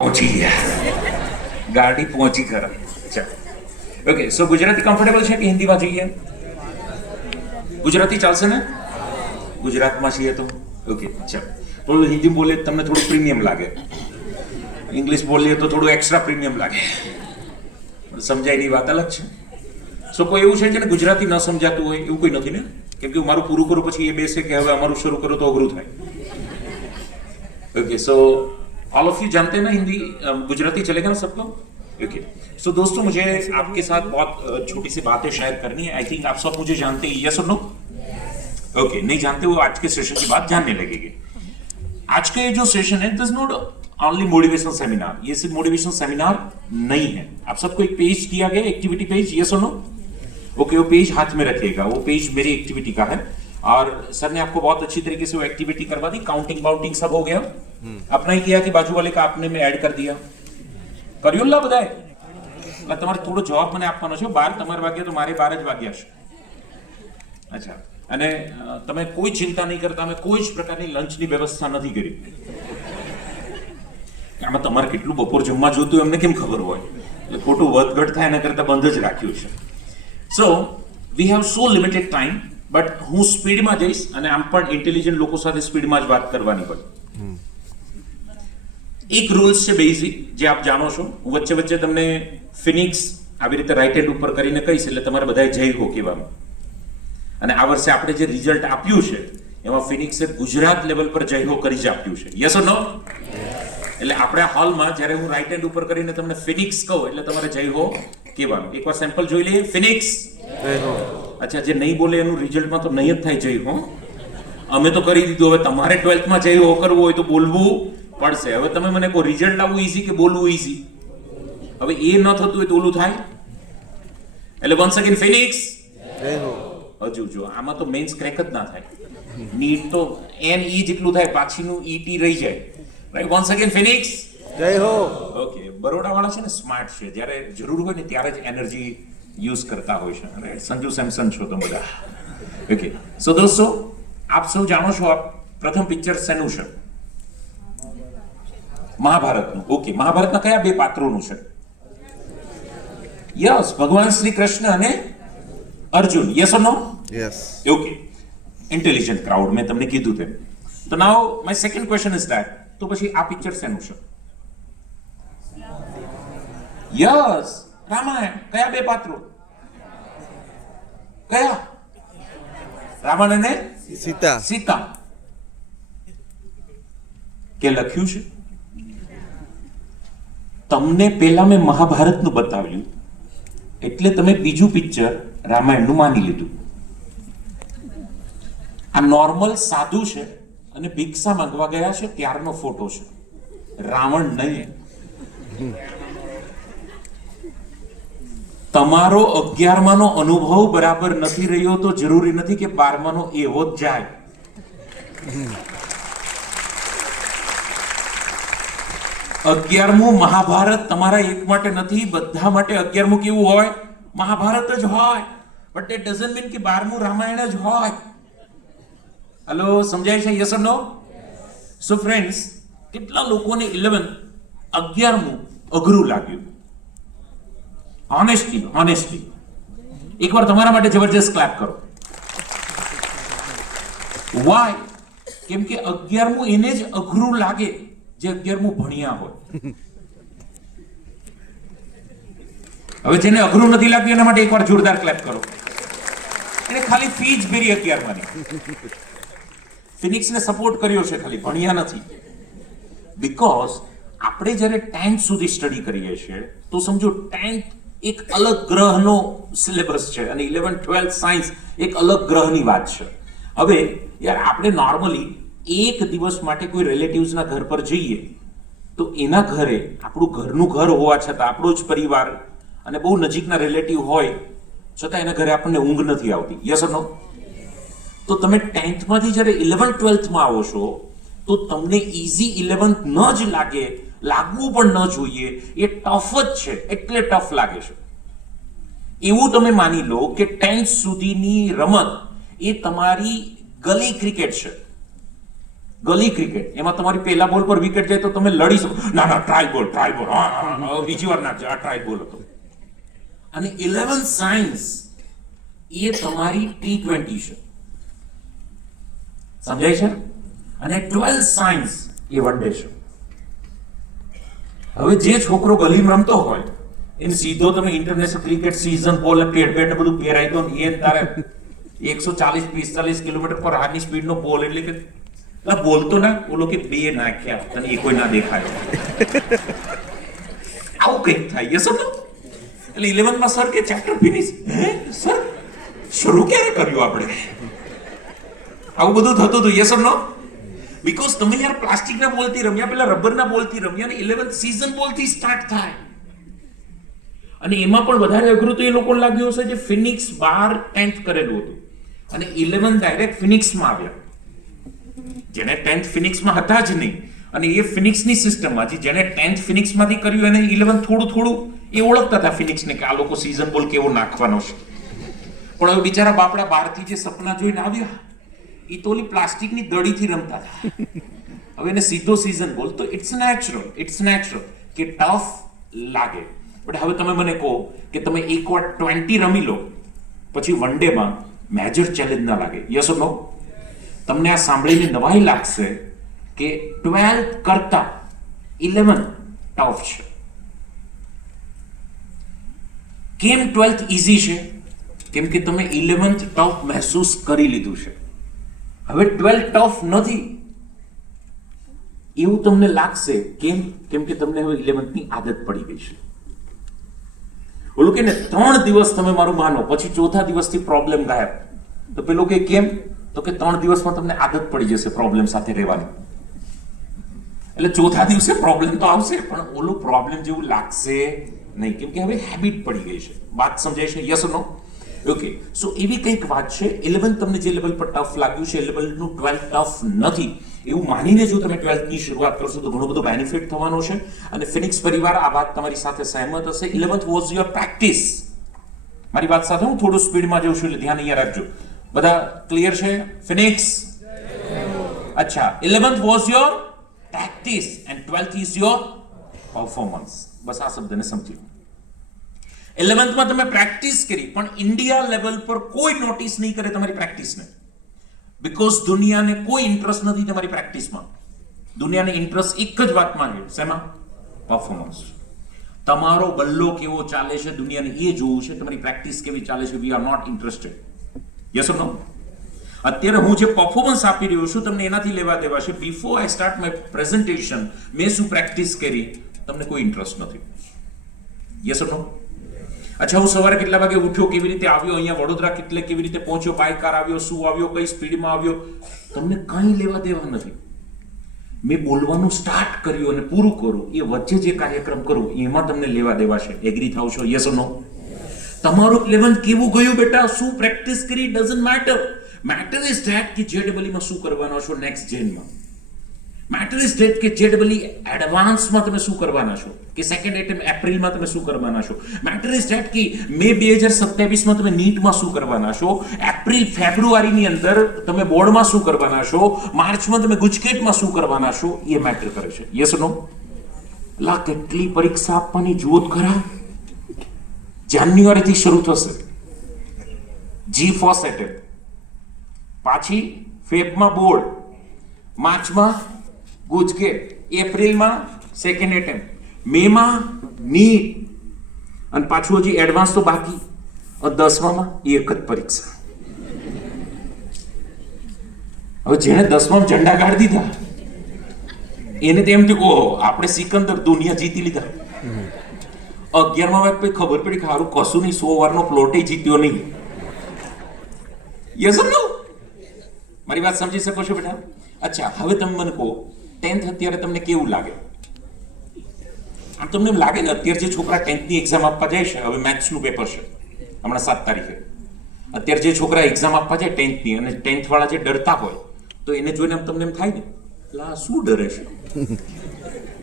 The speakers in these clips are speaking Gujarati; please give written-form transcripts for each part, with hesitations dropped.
પહોંચી ગયા, ગાડી પહોંચી ખરા. ચાલો, ઓકે. સો ગુજરાતી કમ્ફર્ટેબલ છે કે હિન્દીમાં જઈએ? ગુજરાતી ચાલશે ને? ગુજરાતમાં છીએ તો ઓકે. ચાલો, થોડું હિન્દી બોલે તમને થોડું પ્રીમિયમ લાગે, ઇંગ્લિશ બોલીએ તો થોડું એક્સ્ટ્રા પ્રીમિયમ લાગે. સમજાય ની વાત અલગ છે. સો કોઈ એવું છે જેને ગુજરાતી ન સમજાતું હોય એવું કોઈ નથી ને? કેમ કે હું મારું પૂરું કરું પછી એ બેસે કે હવે અમારું શરૂ કરો તો અઘરું થાય. Okay, so all of you जानते हैं ना हिंदी, गुजराती चलेगा ना सबको? ओके. सो दोस्तों, मुझे आपके साथ बहुत छोटी सी बातें शेयर करनी है. आई थिंक आप सब मुझे जानते हैं, यस और नो? ओके, नहीं जानते हो आज के सेशन की बात जानने लगेंगे. आज का ये जो सेशन है, this not only motivational seminar. ये सिर्फ मोटिवेशनल सेमिनार नहीं है. आप सबको एक पेज दिया गया, एक्टिविटी पेज, यस और नो? ओके, वो पेज हाथ में रखिएगा. वो पेज मेरी एक्टिविटी का है और सर ने आपको बहुत अच्छी तरीके से वो एक्टिविटी करवा दी. काउंटिंग बाउंटिंग सब हो गया. अपना ही किया कि बाजू वाले का आपने में ऐड कर दिया. કર્યું લા બધાએ? એટલે તમારે થોડો જવાબ મને આપવાનો છે. 12 તમારે વાગ્યા તો મારે 12 જ વાગ્યા છે. અચ્છા, અને તમે કોઈ ચિંતા નહીં કરતા, અમે કોઈ જ પ્રકારની લંચની વ્યવસ્થા નથી કરી. આમાં તમારે કેટલું બપોર જમવા જોતું એમને કેમ ખબર હોય? એટલે ખોટું વધઘટ થાય એના કરતા બંધ જ રાખ્યું છે. So we have so limited time, but હું સ્પીડમાં જઈશ અને આમ પણ ઇન્ટેલિજન્ટ લોકો સાથે સ્પીડમાં જ વાત કરવાની પડે. એક રૂલ્સ છે બેઝિક, જે આપ જાણો છો. હું વચ્ચે વચ્ચે તમને ફિનિક્સ આવી રીતે રાઈટ હેન્ડ ઉપર કરીને કહીશ, એટલે તમારે બધાએ જય હો કહેવાનું. અને આ વર્ષે આપણે જે રિઝલ્ટ આપ્યું છે એમાં ફિનિક્સે ગુજરાત લેવલ પર જય હો કરી જ આપ્યું છે. યસ ઓર નો? એટલે આપણે હોલમાં જ્યારે હું રાઈટ હેન્ડ ઉપર કરીને તમને ફિનિક્સ કહું એટલે તમારે જય હો કહેવાનું. એકવાર સેમ્પલ જોઈ લઈએ. ફિનિક્સ જય હો. અચ્છા, જે નહીં બોલે એનું રિઝલ્ટમાં તો નહીં જ થાય જય હો. અમે તો કરી દીધું. હવે તમારે 12થમાં જય હો કરવું હોય તો બોલવું પડશે. હવે તમે મને કહો, રિઝલ્ટ લાવવું ઈઝી કે બોલવું ઈઝી? હવે એ ન થતું હોય તો ઓલું થાય. એટલે વન્સ અગેન ફિનિક્સ જય હો. હજુ જો આમાં તો મેન્સ ક્રેક જ ના થાય. નીટ તો એન ઈ જેટલું થાય, પાછીનું ઈટી રહી જાય. રાઈટ, વન્સ અગેન ફિનિક્સ જય હો. ઓકે. બરોડા વાળા છે ને સ્માર્ટ છે, જ્યારે જરૂર હોય ને ત્યારે જ એનર્જી યુઝ કરતા હોય છે. રાઈટ, સંજુ સેમસન છો તમે બધા. ઓકે. સો દોસ્તો, આપ સૌ જાણો છો આપ પ્રથમ પિક્ચર શેનું છે? મહાભારતનું. ઓકે, મહાભારતના કયા બે પાત્રોનું છે? યસ, ભગવાન શ્રી કૃષ્ણ અને Arjun. Yes or no? Yes. Okay, intelligent crowd, મેં તમને કીધું તેમ. તો now my second question is that, તો પછી આ પિક્ચર શેનું છે? યસ, રામાયણ. કયા બે પાત્રો? કયા? રાવણ અને સીતા. સીતા. કે લખ્યું છે? તમને પહેલા મેં મહાભારતનું બતાવ્યું એટલે તમે બીજું પિક્ચર રામાયણનું માની લીધું. આ નોર્મલ સાધુ છે અને ભિક્ષા માંગવા ગયા છે ત્યારનો ફોટો છે, રાવણ નહીં. તમારો 11માનો અનુભવ બરાબર નથી રહ્યો તો જરૂરી નથી કે 12માનો એવો જ જાય. અગિયારમું મહાભારત તમારા એક માટે નથી, બધા માટે 11મું કેવું હોય? મહાભારત જ હોય. બટ ધેટ ડઝન્ટ મીન કે 12મું રામાયણ જ હોય. હેલો, સમજાય છે? Yes or no? So friends, કેટલા લોકોને 11મું અઘરું લાગ્યું? ઓનેસ્ટલી એકવાર તમારા માટે જબરજસ્ત ક્લેપ કરો. વાય? કેમ કે 11મું એને જ અઘરું લાગે જે 11મું ભણ્યા હોય. હવે જેને અઘરું નથી લાગ્યું એના માટે એકવાર જોરદાર ક્લેપ કરો. એને ખાલી ફી જ ભરી 11માની. ફિનિક્સને સપોર્ટ કર્યો છે, ખાલી ભણ્યા નથી. બીકોઝ આપણે જ્યારે 10th સુધી સ્ટડી કરીએ છીએ તો સમજો 10th એક અલગ ગ્રહનો સિલેબસ છે અને 11th 12th સાયન્સ એક અલગ ગ્રહની વાત છે. હવે યાર, આપણે નોર્મલી એક દિવસ માટે કોઈ રિલેટિવ્સના ઘર પર જઈએ તો એના ઘરે આપણું ઘરનું ઘર હોવા છતાં, આપણો જ પરિવાર અને બહુ નજીકના રિલેટિવ હોય છતાં એના ઘરે આપણને ઊંઘ નથી આવતી. યસ ઓર નો? તો તમે 10thમાંથી જ્યારે 11th 12thમાં આવો છો તો તમને ઈઝી 11th ન જ લાગે, લાગવું પણ ન જોઈએ. એ ટફ જ છે એટલે ટફ લાગે છે. એવું તમે માની લો કે 10th સુધીની રમત એ તમારી ગલી ક્રિકેટ છે. ગલી ક્રિકેટ, એમાં તમારી પહેલા બોલ પર વિકેટ જાય તો તમે લડી શકો, ના ના ટ્રાય બોલ, બીજી વાર નાખજો, આ ટ્રાય બોલ હતો. અને 11 સાયન્સ એ તમારી T20 છે, સમજાય છે? અને 12 સાયન્સ એ વન ડે છે. હવે જે છોકરો ગલીમાં રમતો હોય એને સીધો તમે ઇન્ટરનેશનલ ક્રિકેટ સીઝન બોલ ટેડ બેટ બધું પહેરાઈ દો ને, એ તારે 140-45 કિલોમીટર પર હારની સ્પીડનો બોલ, એટલે કે બોલતો ના બોલો કે બે નાખ્યા તને એ કોઈ ના દેખાયો, આવું કંઈક થાય. યસ ઓર નો? એટલે 11 માં સર કે ચેપ્ટર ફિનિશ. સર શરૂ ક્યારે કર્યું આપણે? આવું બધું થતું હતું. Yes or no? બીકોઝ તમે યાર પ્લાસ્ટિકના બોલથી રમ્યા, પેલા રબરના બોલથી રમ્યા, અને 11th સીઝન બોલથી સ્ટાર્ટ થાય. અને એમાં પણ વધારે અઘરું તો એ લોકોને લાગ્યું હશે જે ફિનિક્સ 12 10th કરેલું હતું, અને 11 ડાયરેક્ટ ફિનિક્સમાં આવ્યા. જેને 10th ફિનિક્સમાં હતા જ નહીં, અને એ ફિનિક્સની સિસ્ટમમાં જેને 10th ફિનિક્સમાંથી કર્યું એને 11 થોડું એ ઓળખતા હતા ફિનિક્સને કે આ લોકો સીઝન બોલ કેવો નાખવાનો છે. પણ હવે બિચારા બાપડા બહારથી જે સપના જોઈને આવ્યા એ તો ઓલી પ્લાસ્ટિકની દડીથી રમતા હતા. હવે એને સીધો સીઝન બોલ તો ઇટ્સ નેચરલ કે ટફ લાગે. બટ હવે તમે મને કહો કે તમે એકવાર 20 રમી લો પછી વન ડેમાં મેજર ચેલેન્જ ના લાગે? યસ ઓર નો? તમને આ સાંભળીને નવાઈ લાગશે કે 12th કરતા 11 ટફ છે. કેમ 12th ઈઝી છે? કેમ કે તમે 11th ટફ મહેસૂસ કરી લીધું છે. હવે 12 ટફ નથી એવું તમને લાગશે. કેમ કે તમને હવે 11th ની આદત પડી ગઈ છે. ઓલું કે ને 3 દિવસ તમે મારું માનો પછી ચોથા દિવસથી પ્રોબ્લેમ ગાયબ. તો પેલો કે કેમ? તો કે 3 દિવસમાં તમને આદત પડી જશે પ્રોબ્લેમ સાથે રહેવાની. એટલે ચોથા દિવસે પ્રોબ્લેમ તો આવશે પણ ઓલું પ્રોબ્લેમ જેવું લાગશે નહીં, કેમ કે હવે હેબિટ પડી ગઈ છે. વાત સમજાય છે? Yes or no? ઓકે, સો એવી કંઈક વાત છે. 11 તમને જે લેવલ પર ટફ લાગ્યું છે એ લેવલનું 12 ટફ નથી એવું માનીને જો તમે 12th ની શરૂઆત કરશો તો ઘણો બધો બેનિફિટ થવાનો છે. અને ફિનિક્સ પરિવાર આ વાત તમારી સાથે સહેમત હશે. 11th was your practice. મારી વાત સાથે હું થોડું સ્પીડમાં જઉં છું એટલે ધ્યાન અહીંયા રાખજો. બધા ક્લિયર છે? ફિનિક્સ? અચ્છા, 11th was your practice and 12th is your performance. બસ આ શબ્દને સમજી લો. 11th માં તમે પ્રેક્ટિસ કરી પણ ઇન્ડિયા લેવલ પર કોઈ નોટિસ નહીં કરે તમારી પ્રેક્ટિસને, બીકોઝ દુનિયાને કોઈ ઇન્ટરેસ્ટ નથી તમારી પ્રેક્ટિસમાં. દુનિયાને ઇન્ટરેસ્ટ એક જ વાતમાં છે. શેમાં? પરફોર્મન્સ. તમારો બલ્લો કેવો ચાલે છે દુનિયાને એ જોવું છે, તમારી પ્રેક્ટિસ કેવી ચાલે છે we are not interested. Yes or no? અત્યારે હું જે પરફોર્મન્સ આપી રહ્યો છું તમને એનાથી લેવા દેવા છે. Before I start my presentation મેં શું પ્રેક્ટિસ કરી તમને કોઈ ઇન્ટરેસ્ટ નથી. યસ ઓર નો? અચ્છા, હું સવારે કેટલા વાગે ઉઠ્યો, કેવી રીતે આવ્યો અહીંયા વડોદરા, કેવી રીતે પહોંચ્યો, બાય કાર આવ્યો, શું આવ્યો, કઈ સ્પીડમાં આવ્યો, તમને કંઈ લેવા દેવા નથી. મેં બોલવાનું સ્ટાર્ટ કર્યું અને પૂરું કરું એ વચ્ચે જે કાર્યક્રમ કરું એમાં તમને લેવા દેવા છે. એગ્રી થાવ છો? યસ ઓર નો? તમારું 11th કેવું ગયું બેટા, શું પ્રેક્ટિસ કરી doesn't matter. Matter is that કે JEE માં શું કરવાનો છો નેક્સ્ટ જેનમાં. મેટર ઇઝ ધેટ કે JEE એડવાન્સમાં તમે શું કરવાના છો, કે સેકન્ડ એટેમ્પ એપ્રિલમાં તમે શું કરવાના છો. મેટર ઇઝ ધેટ કે મે 2027માં તમે નીટમાં શું કરવાના છો, એપ્રિલ ફેબ્રુઆરીની અંદર તમે બોર્ડમાં શું કરવાના છો, માર્ચમાં તમે ગુજકેટમાં શું કરવાના છો, એ મેટર કરે છે. Yes no? લા કેટલી પરીક્ષા આપવાની જુઓ ખરા. જાન્યુઆરીથી શરૂ થશે જી ફર્સ્ટ એટેમ્પ, પાછી ફેબમાં બોર્ડ, માર્ચમાં ગુજકેટ, એપ્રિલમાં સેકન્ડ એટેમ્પ, મેમાં નીટ, અને પાછું હજી એડવાન્સ તો બાકી. 10માં એક જ પરીક્ષા. હવે જેને 10માં ઝંડા ગાડી દીધા એને તેમ કે ઓહો આપણે સિકંદર દુનિયા જીતી લીધા. 11માં પછી ખબર પડી કે સારું કશું નહીં, 100 વારનો પ્લોટ જીત્યો નહીં. યસ ઓર નો? મારી વાત સમજી શકો છો બેટા? અચ્છા, હવે તમે મને કહો 10th અત્યારે તમને કેવું લાગે? આમ તમને એમ લાગે ને અત્યારે જે છોકરા 10th ની એક્ઝામ આપવા જાય છે, હવે મેથ્સનું પેપર છે હમણાં 7 તારીખે, અત્યારે જે છોકરા એક્ઝામ આપવા જાય 10th ની અને 10th વાળા જે ડરતા હોય તો એને જોઈને તમને એમ થાય ને લા શું ડરે છે,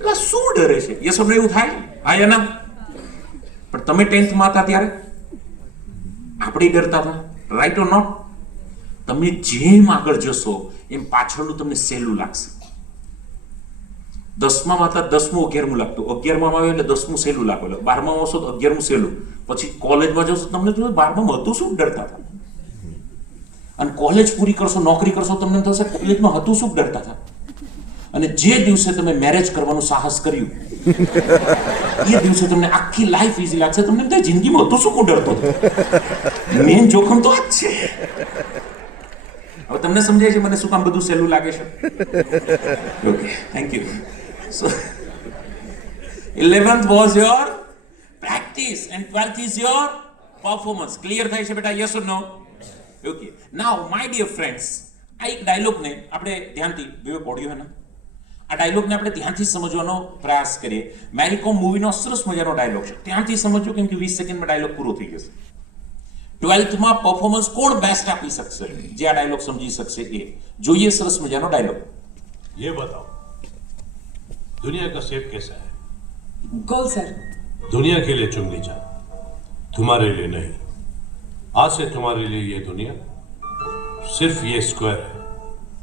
લા શું ડરે છે. યસ ઓર નો? એવું થાય? હા યા ના? પણ તમે 10th માં હતા ત્યારે આપણે ડરતા હતા, રાઈટ ઓર નોટ? તમે જેમ આગળ જશો એમ પાછળનું તમને સહેલું લાગશે. 10માં હતા 10મું 11મું લાગતું, 11માં આવ્યો એટલે 10મું સહેલું લાગે, 12માં આવશો તો 11મું સહેલું, પછી કોલેજમાં જશો તમને 12માં હતું શું ડરતા હતા, અને કોલેજ પૂરી કરશો નોકરી કરશો તમને થશે કોલેજમાં હતું શું ડરતા હતા. અને જે દિવસે તમે મેરેજ કરવાનું સાહસ કર્યું એ દિવસે તમને આખી લાઈફ ઈઝી લાગશે. તમને એમ થાય જિંદગીમાં હતું શું કોણ ડરતો હતો. મેન જોખમ તો આ જ છે. હવે તમને સમજાય છે મને શું કામ બધું સહેલું લાગે છે? Okay, thank you. So 11th was your practice and 12th is your performance. Clear થાય છે બેટા? Yes or no? Okay, now my dear friends, આ એક ડાયલોગને આપણે ધ્યાનથી વિવેક ઓડિયો હે ને, આ ડાયલોગને આપણે ધ્યાનથી સમજવાનો પ્રયાસ કરીએ. મેરી કોમ મૂવીનો સરસ મજાનો ડાયલોગ છે, ધ્યાનથી સમજો કેમ કે 20 સેકન્ડમાં ડાયલોગ પૂરો થઈ જશે. 12th માં પરફોર્મન્સ કોણ બેસ્ટ આપી શકશે જે આ ડાયલોગ સમજી શકશે એ જોઈએ. સરસ મજાનો ડાયલોગ. ये बताओ दुनिया का शेप कैसा है? गोल सर. दुनिया के लिए चुन लीजिए, तुम्हारे लिए नहीं. आज से तुम्हारे लिए ये दुनिया सिर्फ ये स्क्वायर है,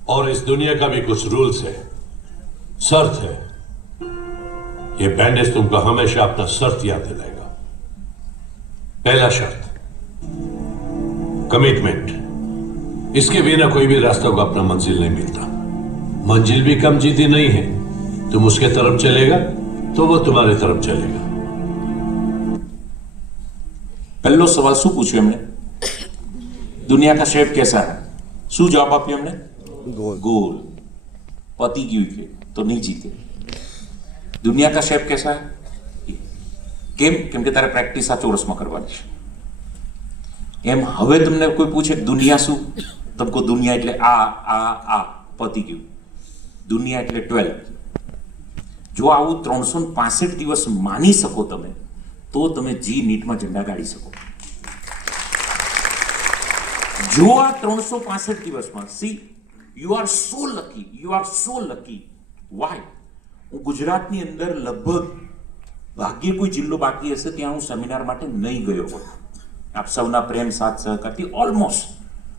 और इस दुनिया का भी कुछ रूल्स है, शर्त है. ये बैंडेज तुमको हमेशा अपना शर्त याद दिलाएगा. पहला शर्त कमिटमेंट. इसके बिना कोई भी रास्ता को अपना मंजिल नहीं मिलता. मंजिल भी कम जीती नहीं है. तुम उसके तरफ चलेगा तो वो तुम्हारी तरफ चलेगा. पहलो सवाल શું પૂછ્યું એમણે? दुनिया का शेप कैसा है? શું જવાબ આપ્યો એમણે? गोल. પતી ગયું કે તો નહીં જીતે. दुनिया का शेप कैसा है? કેમ? કેમ કે તારે પ્રેક્ટિસ આ ચોરસમાં કરવાની છે. એમ હવે તમને કોઈ પૂછે દુનિયા શું, તમે કહો દુનિયા એટલે આ પતી ગયું. દુનિયા એટલે 12. જો આવું 365 દિવસ માની શકો તમે તો તમે જી નીટમાં ઝંડા ગાડી શકો. જો આ 365 દિવસમાં see you are so lucky. Why? હું ગુજરાતની અંદર લગભગ ભાગ્યે કોઈ જિલ્લો બાકી હશે ત્યાં હું સેમિનાર માટે નહીં ગયો હોત. આપ સૌના પ્રેમ સાથ સહકારથી ઓલમોસ્ટ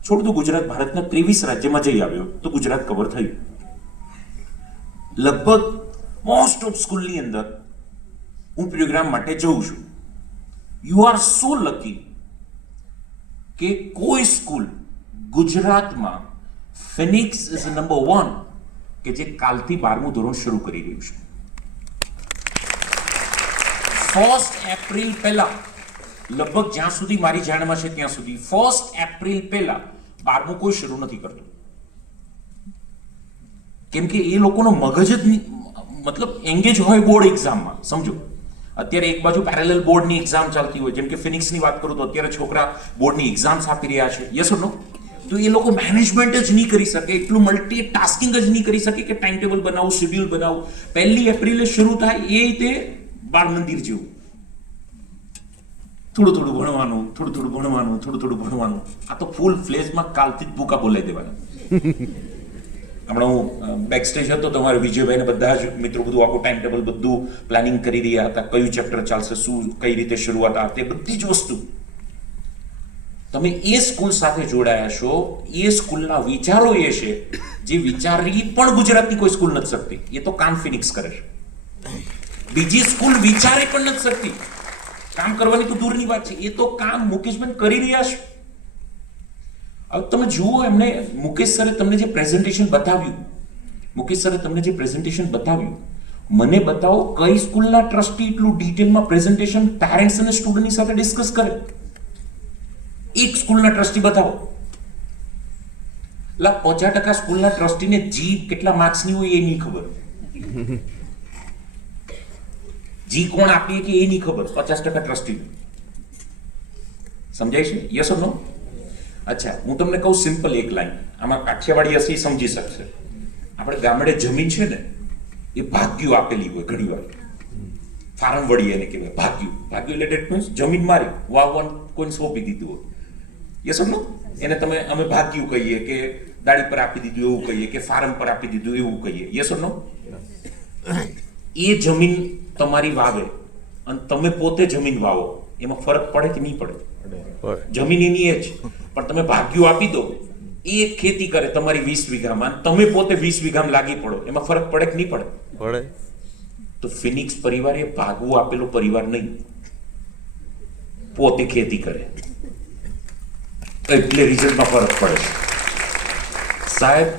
છોડ દો ગુજરાત, ભારતના 23 રાજ્યમાં જઈ આવ્યો તો ગુજરાત કવર થયું. લગભગ મોસ્ટ ઓફ સ્કૂલની અંદર હું પ્રોગ્રામ માટે જઉં છું. યુ આર સો લકી કે કોઈ સ્કૂલ ગુજરાતમાં ફિનિક્સ ઇઝ નંબર 1 કે જે કાલથી 12મું ધોરણ શરૂ કરી રહ્યું છે. 1 એપ્રિલ પહેલા, લગભગ જ્યાં સુધી મારી જાણમાં છે ત્યાં સુધી 1 એપ્રિલ પહેલા 12મું કોઈ શરૂ નથી કરતું. કેમ કે એ લોકોનો મગજ જ મતલબ એંગેજ હોય બોર્ડ એક્ઝામમાં. સમજો અત્યારે એક બાજુ પેરેલલ બોર્ડની એક્ઝામ ચાલતી હોય, જેમ કે ફિનિક્સની વાત કરું તો અત્યારે છોકરા બોર્ડની એક્ઝામ્સ આપી રહ્યા છે. યસ ઓર નો? તો એ લોકો મેનેજમેન્ટ જ નહીં કરી શકે, એટલું મલ્ટીટાસ્કિંગ જ નહીં કરી શકે કે ટાઈમ ટેબલ બનાવું, શેડ્યુલ બનાવું. 1 એપ્રિલે શરૂ થાય એ રીતે બાળ મંદિર જેવું થોડું ભણવાનું. આ તો ફૂલ ફ્લેજમાં કાલથી જ ભૂકા બોલાવી દેવાના. હમણાં હું બેક સ્ટેજ હતો તો અમારા વિજયભાઈને બધા જ મિત્રો બધું આખું ટાઈમ ટેબલ બધું પ્લાનિંગ કરી રહ્યા હતા, કયું ચેપ્ટર ચાલશે, શું કઈ રીતે શરૂઆત, આ તે બધી જ વસ્તુ. તમે એ સ્કૂલ સાથે જોડાયા છો, એ સ્કૂલના વિચારો એ છે જે વિચારી પણ ગુજરાતની કોઈ સ્કૂલ નથી શકતી. એ તો કામ ફિનિક્સ કરે છે. બીજી સ્કૂલ વિચારે પણ નથી શકતી. કામ કરવાની તો દૂરની વાત છે, એ તો કામ મુકેશભાઈ કરી રહ્યા છે. હવે તમે જુઓ એમને મુકેશ સરે તમને જે પ્રેઝન્ટેશન બતાવ્યું, મને બતાવો કઈ સ્કૂલના ટ્રસ્ટી એટલું ડિટેલમાં પ્રેઝન્ટેશન પેરેન્ટ્સ અને સ્ટુડન્ટની સાથે ડિસ્કસ કરે. એક સ્કૂલના ટ્રસ્ટી બતાવો. 50% સ્કૂલના ટ્રસ્ટીને જી કેટલા માર્ક્સની હોય એ નહીં ખબર, જી કોણ આપીએ કે એ નહીં ખબર 50% ટ્રસ્ટી. સમજાય છે? યસ ઓર નો? અચ્છા, હું તમને કહું સિમ્પલ એક લાઈન, આમાં કાઠિયાવાડી હશે સમજી શકશે. આપણે ગામડે જમીન છે ને એ ભાગ્યું આપેલી હોય ઘણી વાર, ફારમ વળી એને કહેવાય ભાગ્યું. ભાગ્યું એટલે ડેટ મીન્સ જમીન મારી વાવવાનું કોઈને સોંપી દીધું હોય. યસ ઓર નો? એને અમે ભાગ્યું કહીએ કે દાડી પર આપી દીધું એવું કહીએ કે ફાર્મ પર આપી દીધું એવું કહીએ. યસ ઓર નો? એ જમીન તમારી વાવે અને તમે પોતે જમીન વાવો, એમાં ફરક પડે કે નહીં પડે? જમીન એની એ જ, પણ તમે ભાગ્યું આપી દો એ ખેતી કરે તમારી 20 વીઘામાં, તમે પોતે 20 વીઘામાં લાગી પડો, એમાં ફરક પડે કે નહીં પડે? તો ફિનિક્સ પરિવાર એ ભાગવું આપેલો પરિવાર નહીં, પોતે ખેતી કરે એટલે રિઝલ્ટમાં ફરક પડે છે. સાહેબ,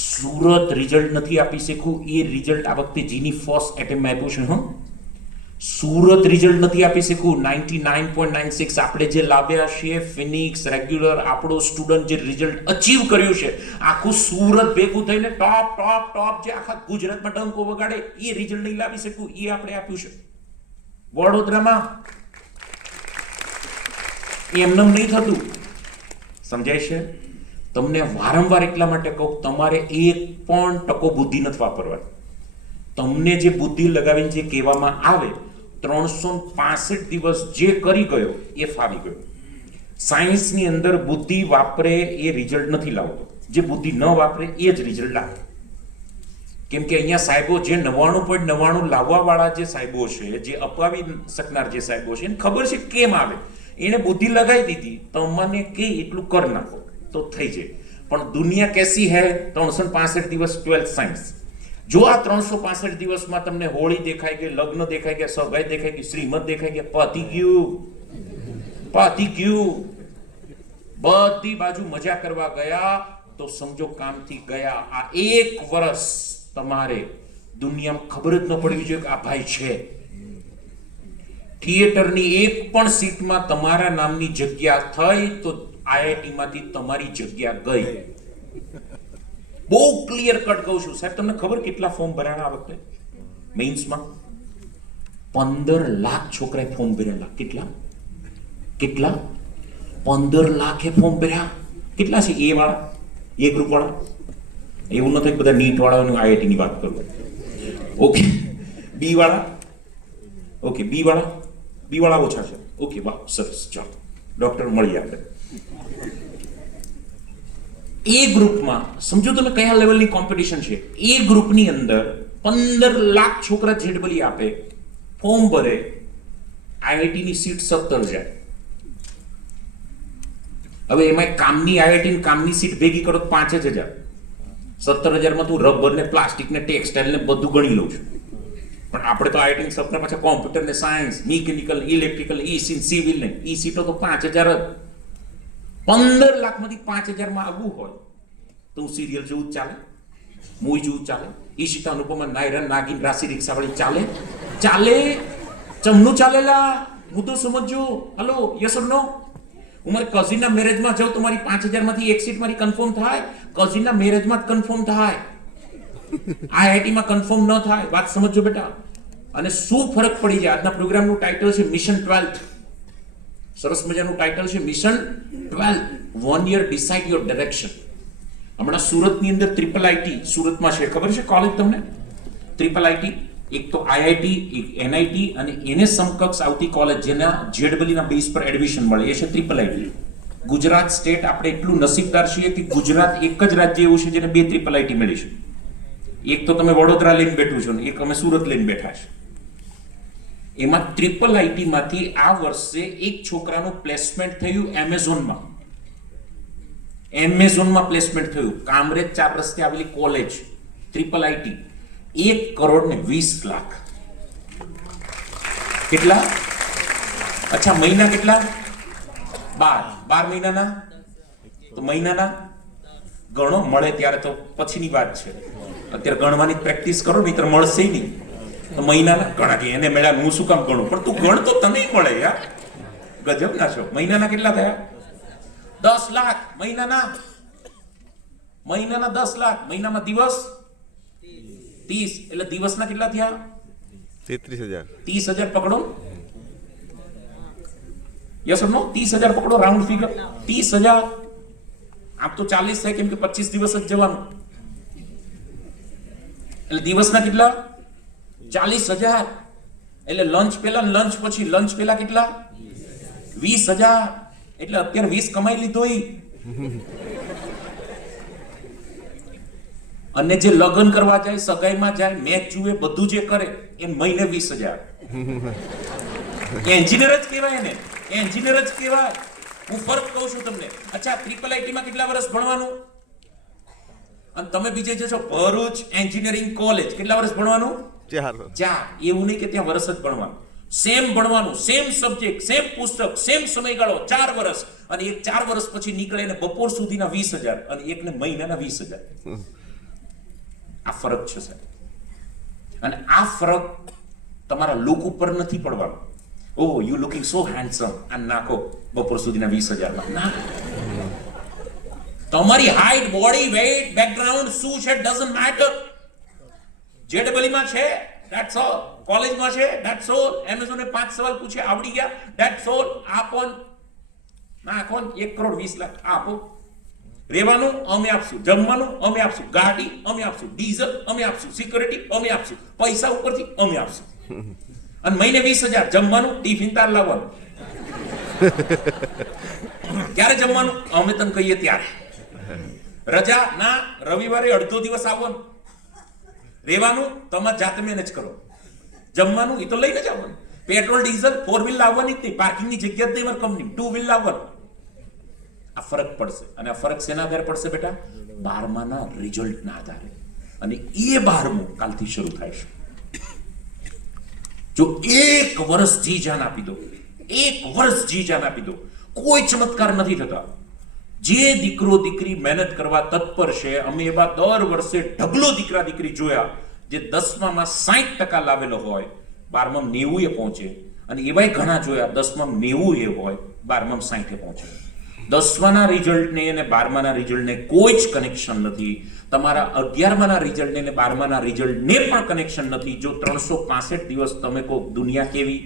સુરત રિઝલ્ટ નથી આપી શકું, એ રિઝલ્ટ આ વખતે જીની ફર્સ્ટ એટેમ્પ આપ્યું છે. હા, સુરત રિઝલ્ટ નથી આપી શકું. 99.96 આપણે જે લાવ્યા છીએ ફિનિક્સ રેગ્યુલર, આપણો સ્ટુડન્ટ જે રિઝલ્ટ અચીવ કર્યું છે, આખું સુરત ભેગું થઈને ટોપ ટોપ ટોપ જે આખા ગુજરાતમાં ડંકો વગાડે, એ રિઝલ્ટ નહીં લાવી શકું, એ આપણે આપ્યું છે વડોદરામાં. એમને નહીં થતું, સમજાય છે? તમને વારંવાર એટલા માટે કહું, તમારે 1% બુદ્ધિ નથી વાપરવાની. તમને જે બુદ્ધિ લગાવીને જે કહેવામાં આવે, 365 દિવસ જે કરી ગયો એ ફાવી ગયો. સાયન્સની અંદર બુદ્ધિ વાપરે એ રિઝલ્ટ નથી લાવતો, જે બુદ્ધિ ન વાપરે એ જ રિઝલ્ટ લાવે. કેમ કે અહીંયા સાહેબો જે 99.99 લાવવા વાળા જે સાહેબો છે, જે અપાવી શકનાર જે સાહેબો છે, એને ખબર છે કેમ આવે. એને બુદ્ધિ લગાવી દીધી, તમને કે એટલું કર નાખો તો થઈ જાય. પણ દુનિયા કેસી હે? 365 દિવસ 12th સાયન્સ. જો આ 365 દિવસમાં તમને હોળી દેખાઈ ગઈ, લગ્ન દેખાઈ ગયા, સગાઈ દેખાઈ ગઈ, શ્રીમત દેખાઈ ગયા, પતી ગયું, બધી બાજુ મજા કરવા ગયા, તો સમજો કામથી ગયા. આ 1 વર્ષ તમારે દુનિયામાં ખબર જ ન પડવી જોઈએ કે આ ભાઈ છે. થિયેટરની એક પણ સીટમાં તમારા નામની જગ્યા થઈ તો IIT માંથી તમારી જગ્યા ગઈ. બહુ ક્લિયર કટ કહું છું સાહેબ. તમને ખબર કેટલા ફોર્મ ભરાણા આ વખતે મેઇન્સમાં? 15 લાખ છોકરાએ ફોર્મ ભર્યા. કેટલા 15 લાખે ફોર્મ ભર્યા. કેટલા છે એ વાળા, એ ગ્રુપ વાળા? એવું નથી બધા નીટ વાળાનું IIT ની વાત કરું. ઓકે, બી વાળા? ઓકે, બી વાળા ઓછા છે. ઓકે, વાહ, સરસ. ચાલો ડોક્ટર મળીએ આપણે. એ ગ્રુપમાં સમજો તમે કયા લેવલની કોમ્પિટિશન છે. એ ગ્રુપની અંદર 15 લાખ છોકરા જેડબલી આપે, ફોર્મ ભરે, IIT ની સીટ 17,000. હવે એમાં કામની IIT ની કામની સીટ ભેગી કરો તો 5,000. 17,000 માં તું રબર ને પ્લાસ્ટિક ને ટેક્સટાઇલ ને બધું ગણી લઉં છું. પણ આપણે તો IIT ની સપના પાછા કોમ્પ્યુટર ને science, mechanical, electrical, EC, civil ને ઈ સીટો તો 5,000 જ. 15 લાખમાંથી 5,000 માં આવવું હોય તો હું સિરિયલ જેવું જ ચાલે, મૂવી જેવું ચાલે, ઈશિતા અનુપમા, નાયરા, નાગિન, રાશિ રિક્ષાવાળી ચાલે ચમનું ચાલેલા. મુદ્દો સમજો. હલો, યસ ઓર નો? હું મારી કઝિનના મેરેજમાં જાઉં તો મારી 5,000 માંથી એક સીટ મારી કન્ફર્મ થાય. કઝિનના મેરેજમાં જ કન્ફર્મ થાય, IIT માં કન્ફર્મ ન થાય. વાત સમજો બેટા. અને શું ફરક પડી જાય? આજના પ્રોગ્રામનું ટાઇટલ છે મિશન 12th. સરસ મજાનું ટાઇટલ છે mission 12th, 1 year decide your direction. હમણાં સુરતની અંદર IIT સુરતમાં છે, ખબર છે કોલેજ તમને? IIT, એક તો IIT, એક NIT અને એને સમકક્ષ આવતી કોલેજ જેના JEE ના બેઝ પર એડમિશન મળે એ છે IIT. ગુજરાત સ્ટેટ આપણે એટલું નસીબદાર છીએ કે ગુજરાત એક જ રાજ્ય એવું છે જેને 2 IIT મળી છે. એક તો તમે વડોદરા લઈને બેઠું છો ને એક અમે સુરત લઈને બેઠા છે. એમાં IIT માંથી આ વર્ષે એક છોકરાનું પ્લેસમેન્ટ થયું એમેઝોનમાં પ્લેસમેન્ટ થયું. કામરેજ 4 રસ્તે આવેલી કોલેજ IIT, 1,20,00,000. કેટલા? અચ્છા, મહિના કેટલા? 12 મહિનાના. તો મહિનાના ગણો, મળે ત્યારે તો પછીની વાત છે. અત્યારે ગણવાની પ્રેક્ટિસ કરો, નહીં તો મળશે નહીં. તો મહિનાના ગણા કે એને મળ્યા, હું શું કામ ગણું? પણ તું ગણ તો તને મળે યાર. ગજબ ના છો. મહિનાના કેટલા થયા? 10 લાખ. મહિનાના 10 લાખ. મહિનામાં દિવસ 30, એટલે દિવસના કેટલા થયા? 33,000. 30,000 પકડો. યસ ઓર નો? 30,000 પકડો, રાઉન્ડ ફિગર 30,000. આમ તો 40 થાય કેમ કે 25 દિવસ જ જવાનું. એટલે દિવસના કેટલા? 40,000. એટલે લંચ પહેલા, લંચ પછી, લંચ પહેલા કેટલા? 20,000. એટલે અત્યારે 20 કમાઈ લીધો. અને જે લગ્ન કરવા જાય, સગાઈમાં જાય, મેચ જુએ, બધું જે કરે એ મહિને 20,000. એન્જિનિયર જ કહેવાય ને, એન્જિનિયર જ કહેવાય. હું ફરક કહું છું તમને. અચ્છા, IIT માં કેટલા વર્ષ ભણવાનું? અને તમે બીજે જશો ભરૂચ એન્જિનિયરિંગ કોલેજ, કેટલા વર્ષ ભણવાનું? 4 4. એવું નહીં કે ત્યાં વર્ષ જ ભણવાનું, સેમ ભણવાનું, સેમ સબ્જેક્ટ, સેમ પુસ્તક, સેમ સમયગાળો, 4 વર્ષ. અને એક 4 વર્ષ પછી નીકળે ને બપોર સુધીના 20,000 અને એકને મહિનાના 20,000. આ ફરક છે સાહેબ. અને આ ફરક તમારા લુક ઉપર નથી પડવાનો. ઓહ યુ લુકિંગ સો હેન્ડસમ, આ નાખો બપોર સુધીના 20,000 માં. તમારી હાઈટ, બોડી વેઇટ, બેકગ્રાઉન્ડ શું છે ડઝન્ટ મેટર. જેડબલઈ માં છે ધેટ્સ ઓલ, કોલેજમાં છે ધેટ્સ ઓલ, એમેઝોને 5 સવાલ પૂછે આવડી ગયા ધેટ્સ ઓલ. આપો નાખો 1,20,00,000 આપો. રહેવાનું અમે આપશું, જમવાનું અમે આપશું, ગાડી અમે આપશું, ડીઝલ અમે આપશું, સિક્યુરિટી અમે આપશું, પૈસા ઉપરથી અમે આપશું. અને મહિને 20,000, જમવાનું ટિફિન તાર લાવવાનું. ક્યારે જમવાનું? અમે તને કહીએ ત્યારે. રજા ના, રવિવારે અડધો દિવસ આવવાનું. રહેવાનું તમારે જાતે મેનેજ કરો. જમવાનું એ તો લઈને જ આવવાનું. પેટ્રોલ ડીઝલ 4 વ્હીલ લાવવાની જ નહીં, પાર્કિંગની જગ્યા જ નહીં મારી કંપની, 2 વ્હીલ લાવવાનું. આ ફરક પડશે. અને આ ફરક શેના આધારે પડશે બેટા? 12માના રિઝલ્ટના આધારે. અને એ 12મું કાલથી શરૂ થાય છે. જો 1 વર્ષ જી જાન આપી દો, 1 વર્ષ જી જાન આપી દો, કોઈ ચમત્કાર નથી થતા. જે દીકરો દીકરી મહેનત કરવા તત્પર છે, અમે એવા દર વર્ષે ઢગલો દીકરા દીકરી જોયા જે 10મામાં 60% લાવેલો હોય, 12માં 90 એ પહોંચે. અને એવાય ઘણા જોયા 10માં 90 એ હોય, 12માં 60 એ પહોંચે. 10માના રિઝલ્ટને અને 12માના રિઝલ્ટને કોઈ જ કનેક્શન નથી. તમારા 11માના રિઝલ્ટને અને 12માના રિઝલ્ટને પણ કનેક્શન નથી. જો 365 દિવસ તમે કહો દુનિયા કેવી,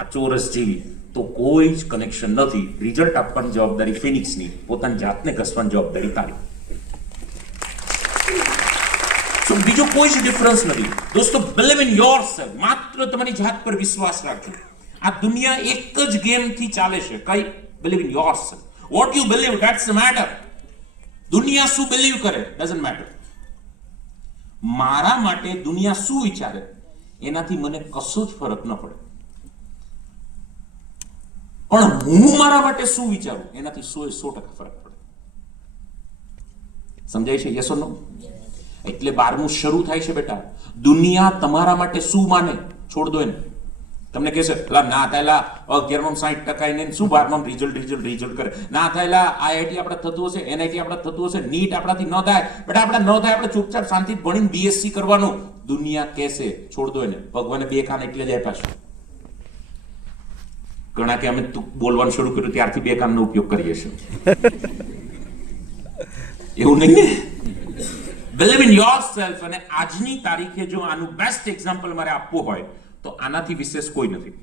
આ ચોરસ જેવી, તો કોઈ જ કનેક્શન નથી. રિઝલ્ટ આપવાની જવાબદારી ફિનિક્સની, પોતાની જાતને ઘસવાની જવાબદારી તારી. સો બીજું કોઈ જ ડિફરન્સ નથી દોસ્તો. Believe in yourself. માત્ર તમારી જાત પર વિશ્વાસ રાખજો. આ દુનિયા એક જ ગેમથી ચાલે છે. કઈ? Believe in yourself. What you believe, that's the matter. દુનિયા શું બિલીવ કરે ડઝન્ટ મેટર. મારા માટે દુનિયા શું વિચારે એનાથી મને કશો જ ફરક ન પડે. પણ હું મારા માટે શું વિચારું એનાથી 100% ફરક પડે. સમજાય છે? યસ ઓર નો? એટલે 12મું શરૂ થાય છે બેટા. દુનિયા તમારા માટે શું માને છોડ દો એને. તમને કહેશે ના થયેલા 11માં 60% એને શું 12માં રિઝલ્ટ કરે. ના થયેલા આઈઆઈટી આપણે થતું હશે, એનઆઈટી આપણે થતું હશે, નીટ આપણાથી ન થાય બેટા, આપણે ન થાય, આપણે ચૂપચાપ શાંતિથી ભણીને બીએસસી કરવાનું. દુનિયા કહેશે છોડ દો એને. ભગવાને 2 કાન એટલે જ આપ્યા છે. ઘણા કે અમે બોલવાનું શરૂ કર્યું ત્યારથી 2 કાનનો ઉપયોગ કરીએ છીએ. એવું નહીં ને? Believe in yourself. અને આજની તારીખે જો આનું બેસ્ટ એક્ઝામ્પલ મારે આપવું હોય તો આનાથી વિશેષ કોઈ નથી.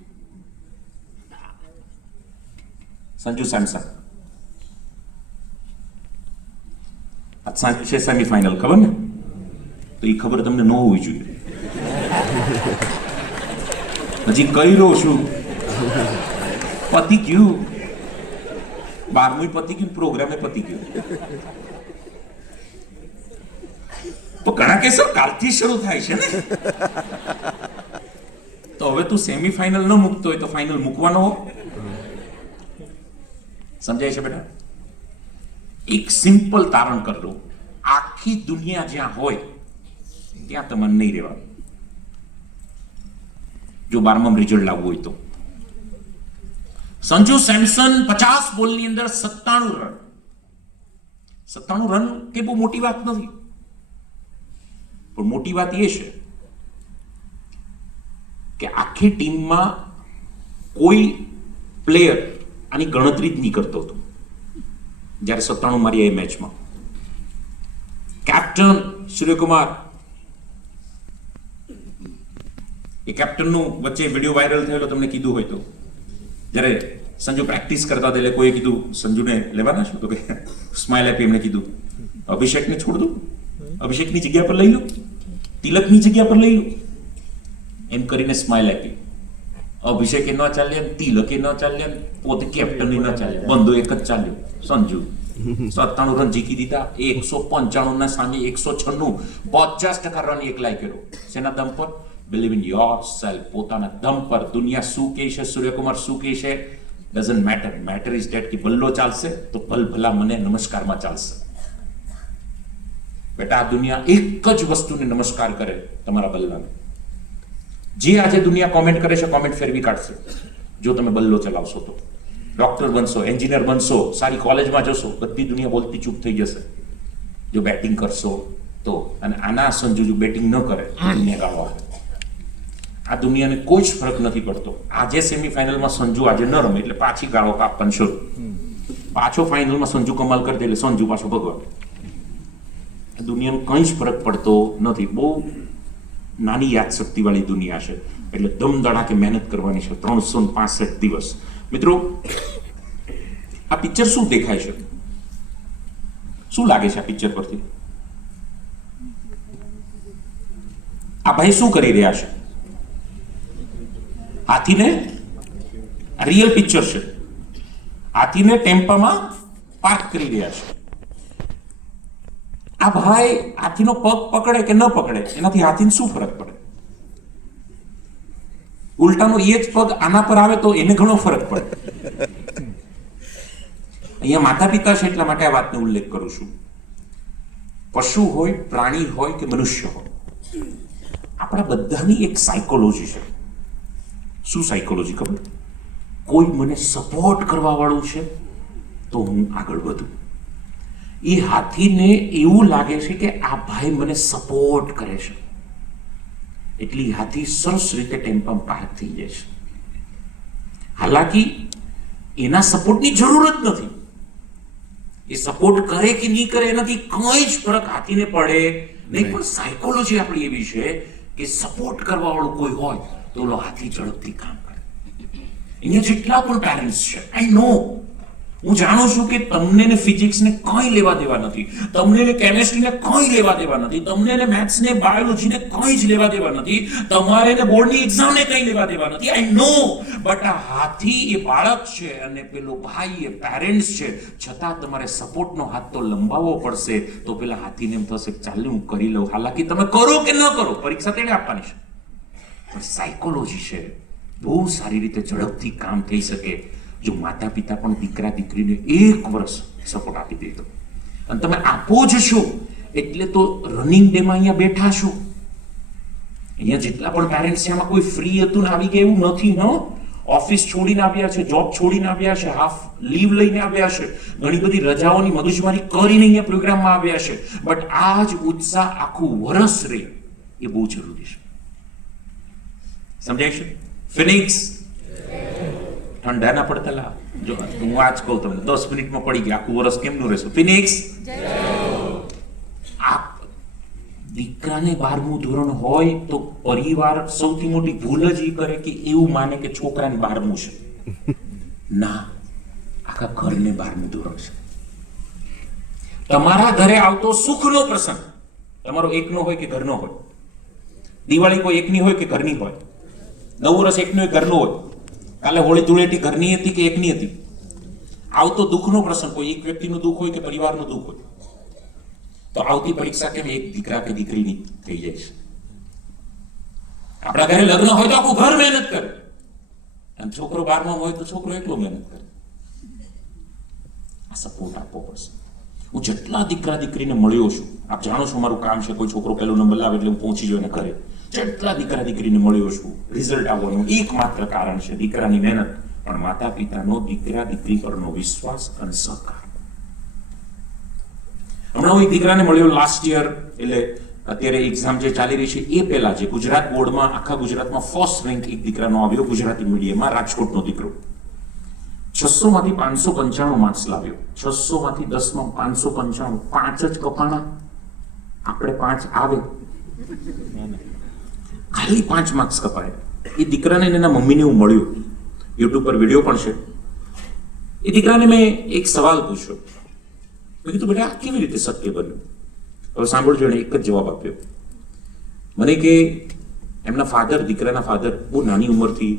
સંજુ સેમસંગ આજ સાંજે છે સેમીફાઇનલ, ખબર ને? તો એ ખબર તમને ન હોવી જોઈએ. હજી કહી રહ્યો છું, પતી ગયું. 12મું પતી ગયું, પ્રોગ્રામે પતી ગયું. તો ઘણા કેસો કાલથી શરૂ થાય છે ને. તો હવે તું સેમીફાઇનલ ન મૂકતો હોય તો ફાઇનલ મૂકવાનો હો. સમજાય છે બેટા? એક સિમ્પલ તારણ કરી દો. આખી દુનિયા જ્યાં હોય ત્યાં તમારે નહીં રહેવાનું. જો 12માં રિઝલ્ટ લાવવું હોય તો. સંજુ સેમસન 50 બોલની અંદર 97 રન. 97 રન કે બહુ મોટી વાત નથી, પણ મોટી વાત એ છે કે આખી ટીમમાં કોઈ પ્લેયર આની ગણતરી જ નહીં કરતો હતો જ્યારે 97 મારી એ મેચમાં. કેપ્ટન સૂર્યકુમાર, એ કેપ્ટનનું વચ્ચે વિડીયો વાયરલ થયેલો, તમને કીધું હોય તો, જ્યારે સંજુ પ્રેક્ટિસ કરતા હતા એટલે કોઈએ કીધું સંજુને લેવાના છો, તો કે સ્માઇલ આપી એમણે કીધું અભિષેકને છોડ દો, અભિષેકની જગ્યા પર લઈ લો, તિલકની જગ્યા પર લઈ લો, એમ કરીને સ્માઇલ આપી. અભિષેકે ન ચાલ્યા, તિલકે ન ચાલ્યા, પોતે કેપ્ટન ન ચાલ્યા, બંધો એક જ ચાલ્યો સંજુ. 97 રન જીતી દીધા. 195 ના સામે 196, 50% રન એકલાય કર્યો. શેના દમ પર? Believe in yourself. પોતાના દમ પર. દુનિયા શું કહે છે, સૂર્યકુમાર શું કહે છે, doesn't matter. Matter is that કે બલ્લો ચાલશે તો ભલ ભલા મને નમસ્કારમાં ચાલશે. બેટા આ દુનિયા એક જ વસ્તુને નમસ્કાર કરે, તમારા બલ્લાને. જે આજે દુનિયા કોમેન્ટ કરે છે, કોમેન્ટ ફેરવી કાઢશે જો તમે બલ્લો ચલાવશો તો. ડોક્ટર બનશો, એન્જિનિયર બનશો, સારી કોલેજમાં જશો, બધી દુનિયા બોલતી ચૂપ થઈ જશે જો બેટિંગ કરશો તો. અને આના સંજુ જો બેટિંગ ન કરે દુનિયા ગાળવા આવે. આ દુનિયાને કોઈ જ ફરક નથી પડતો. આજે સેમીફાઇનલમાં સંજુ આજે ન રમે એટલે પાછી ગાળો કાપવાનું શરૂ. પાછો ફાઇનલમાં સંજુ કમાલ કરી દે એટલે સંજુ પાછો ભગવાન. દુનિયાને કંઈ જ ફરક પડતો નથી. બહુ નાની યાદશક્તિ વાળી દુનિયા છે. એટલે દમ દડાકે મહેનત કરવાની છે 365 દિવસ. મિત્રો આ પિક્ચર શું દેખાય છે? શું લાગે છે આ પિક્ચર પરથી? આ ભાઈ શું કરી રહ્યા છે? હાથીને, રિયલ પિક્ચર છે, હાથીને ટેમ્પામાં પાર્ક કરી રહ્યા છે. આ ભાઈ હાથીનો પગ પકડે કે ન પકડે એનાથી હાથીને શું ફરક પડે? ઉલટાનો એ જ પગ આના પર આવે તો એને ઘણો ફરક પડે. અહીંયા માતા પિતા છે એટલા માટે આ વાતનો ઉલ્લેખ કરું છું. પશુ હોય, પ્રાણી હોય કે મનુષ્ય હોય, આપણા બધાની એક સાયકોલોજી છે. શું સાયકોલોજી ખબર? કોઈ મને સપોર્ટ કરવા વાળું છે તો હું આગળ વધું. એ હાથીને એવું લાગે છે કે આ ભાઈ મને સપોર્ટ કરે છે એટલે હાથી સરસ રીતે ટેમ્પામાં પાર્ક થઈ જાય છે. હાલાકી એના સપોર્ટની જરૂર જ નથી. એ સપોર્ટ કરે કે નહીં કરે એનાથી કંઈ જ ફરક હાથીને પડે નહીં. પણ સાયકોલોજી આપણી એવી છે કે સપોર્ટ કરવા વાળું કોઈ હોય તો ઓલો હાથી ઝડપથી કામ કરે. અહીંયા જેટલા પણ પેરેન્ટ્સ છે, આઈ નો, હું જાણું છું કે તમને ને ફિઝિક્સને કંઈ લેવા દેવા નથી, તમને ને કેમેસ્ટ્રીને કંઈ લેવા દેવા નથી, તમને ને મેથ્સને બાયોલોજીને કંઈ જ લેવા દેવા નથી, તમારે ને બોર્ડની એક્ઝામને કંઈ લેવા દેવા નથી. આઈ નો, બટ આ હાથી એ બાળક છે અને પેલો ભાઈ એ પેરેન્ટ્સ છે. છતાં તમારે સપોર્ટનો હાથ તો લંબાવવો પડશે. તો પેલા હાથીને એમ થશે ચાલ હું કરી લઉં. હાલાકી તમે કરો કે ન કરો, પરીક્ષા તેણે આપવાની છે. પણ સાયકોલોજી છે, બહુ સારી રીતે ઝડપથી કામ થઈ શકે જો માતા પિતા પણ દીકરા દીકરીને 1 વર્ષ સપોર્ટ આપી દે તો. અને તમે આપો જ છો એટલે તો રનિંગ ડેમાં અહીંયા બેઠા છો. અહીંયા જેટલા પણ પેરેન્ટ્સ છે એમાં કોઈ ફ્રી હતું ને આવી ગયા એવું નથી. ન ઓફિસ છોડીને આવ્યા છે, જોબ છોડીને આવ્યા છે, હાફ લીવ લઈને આવ્યા છે, ઘણી બધી રજાઓની મગજમારી કરીને અહીંયા પ્રોગ્રામમાં આવ્યા છે. બટ આ જ ઉત્સાહ આખું વર્ષ રહે એ બહુ જરૂરી છે. સમજાય છે? ફિનિક્સ ઠંડા ના પડતા જો હું આજ કહું તમને 10 મિનિટમાં પડી ગયા આખું વર્ષ કેમનું રહેશે? ફિનિક્સ આ દીકરાને 12મું ધોરણ હોય તો પરિવાર સૌથી મોટી ભૂલ જ એ કરે કે એવું માને કે છોકરાને 12મું છે. ના, આખા ઘરને 12મું ધોરણ છે. તમારા ઘરે આવતો સુખનો પ્રસંગ તમારો એકનો હોય કે ઘરનો હોય, દિવાળી કોઈ એકની હોય કે ઘરની હોય, નવું વર્ષ એકનું હોય ઘરનું હોય, કાલે હોળી ધૂળેટી ઘરની હતી કે એકની હતી, આવતો દુઃખનો પ્રસંગ કોઈ એક વ્યક્તિનું દુઃખ હોય કે પરિવારનું દુઃખ હોય, તો આવતી પરીક્ષા કેમ એક દીકરા કે દીકરીની થઈ જાય છે? આપણા ઘરે લગ્ન હોય તો આખું ઘર મહેનત કરે, અને છોકરો 12માં હોય તો છોકરો એકલો મહેનત કરે. આ સપોર્ટ આપવો પડશે. હું જેટલા દીકરા દીકરીને મળ્યો છું, આપ જાણો છો મારું કામ છે, કોઈ છોકરો પહેલો નંબર લાવે એટલે હું પહોંચી જાઉં એને ઘરે. જેટલા દીકરા દીકરીને મળ્યો છું, રિઝલ્ટ આવવાનું એકમાત્ર કારણ છે દીકરાની મહેનત, પણ માતા પિતાનો દીકરા દીકરી પરનો વિશ્વાસ અને સહકાર. હમણાં હું એક દીકરાને મળ્યો લાસ્ટ યર, એટલે અત્યારે એક્ઝામ જે ચાલી રહી છે એ પહેલા જે ગુજરાત બોર્ડમાં આખા ગુજરાતમાં ફર્સ્ટ રેન્ક એક દીકરાનો આવ્યો, ગુજરાતી મીડિયમમાં, રાજકોટનો દીકરો. 600 માંથી 595 માર્ક્સ લાવ્યો. 600 માંથી 10 માં 595, 5 જ કપાણા. આપણે 5 આવે, ખાલી 5 માર્ક્સ કપાય. એ દીકરાને એના મમ્મીને હું મળ્યો, યુટ્યુબ પર વિડીયો પણ છે. એ દીકરાને મેં એક સવાલ પૂછ્યો. મેં કીધું બેટા આ કેવી રીતે શક્ય બન્યું? હવે સાંભળજો, એને એક જ જવાબ આપ્યો મને કે એમના ફાધર, દીકરાના ફાધર બહુ નાની ઉંમરથી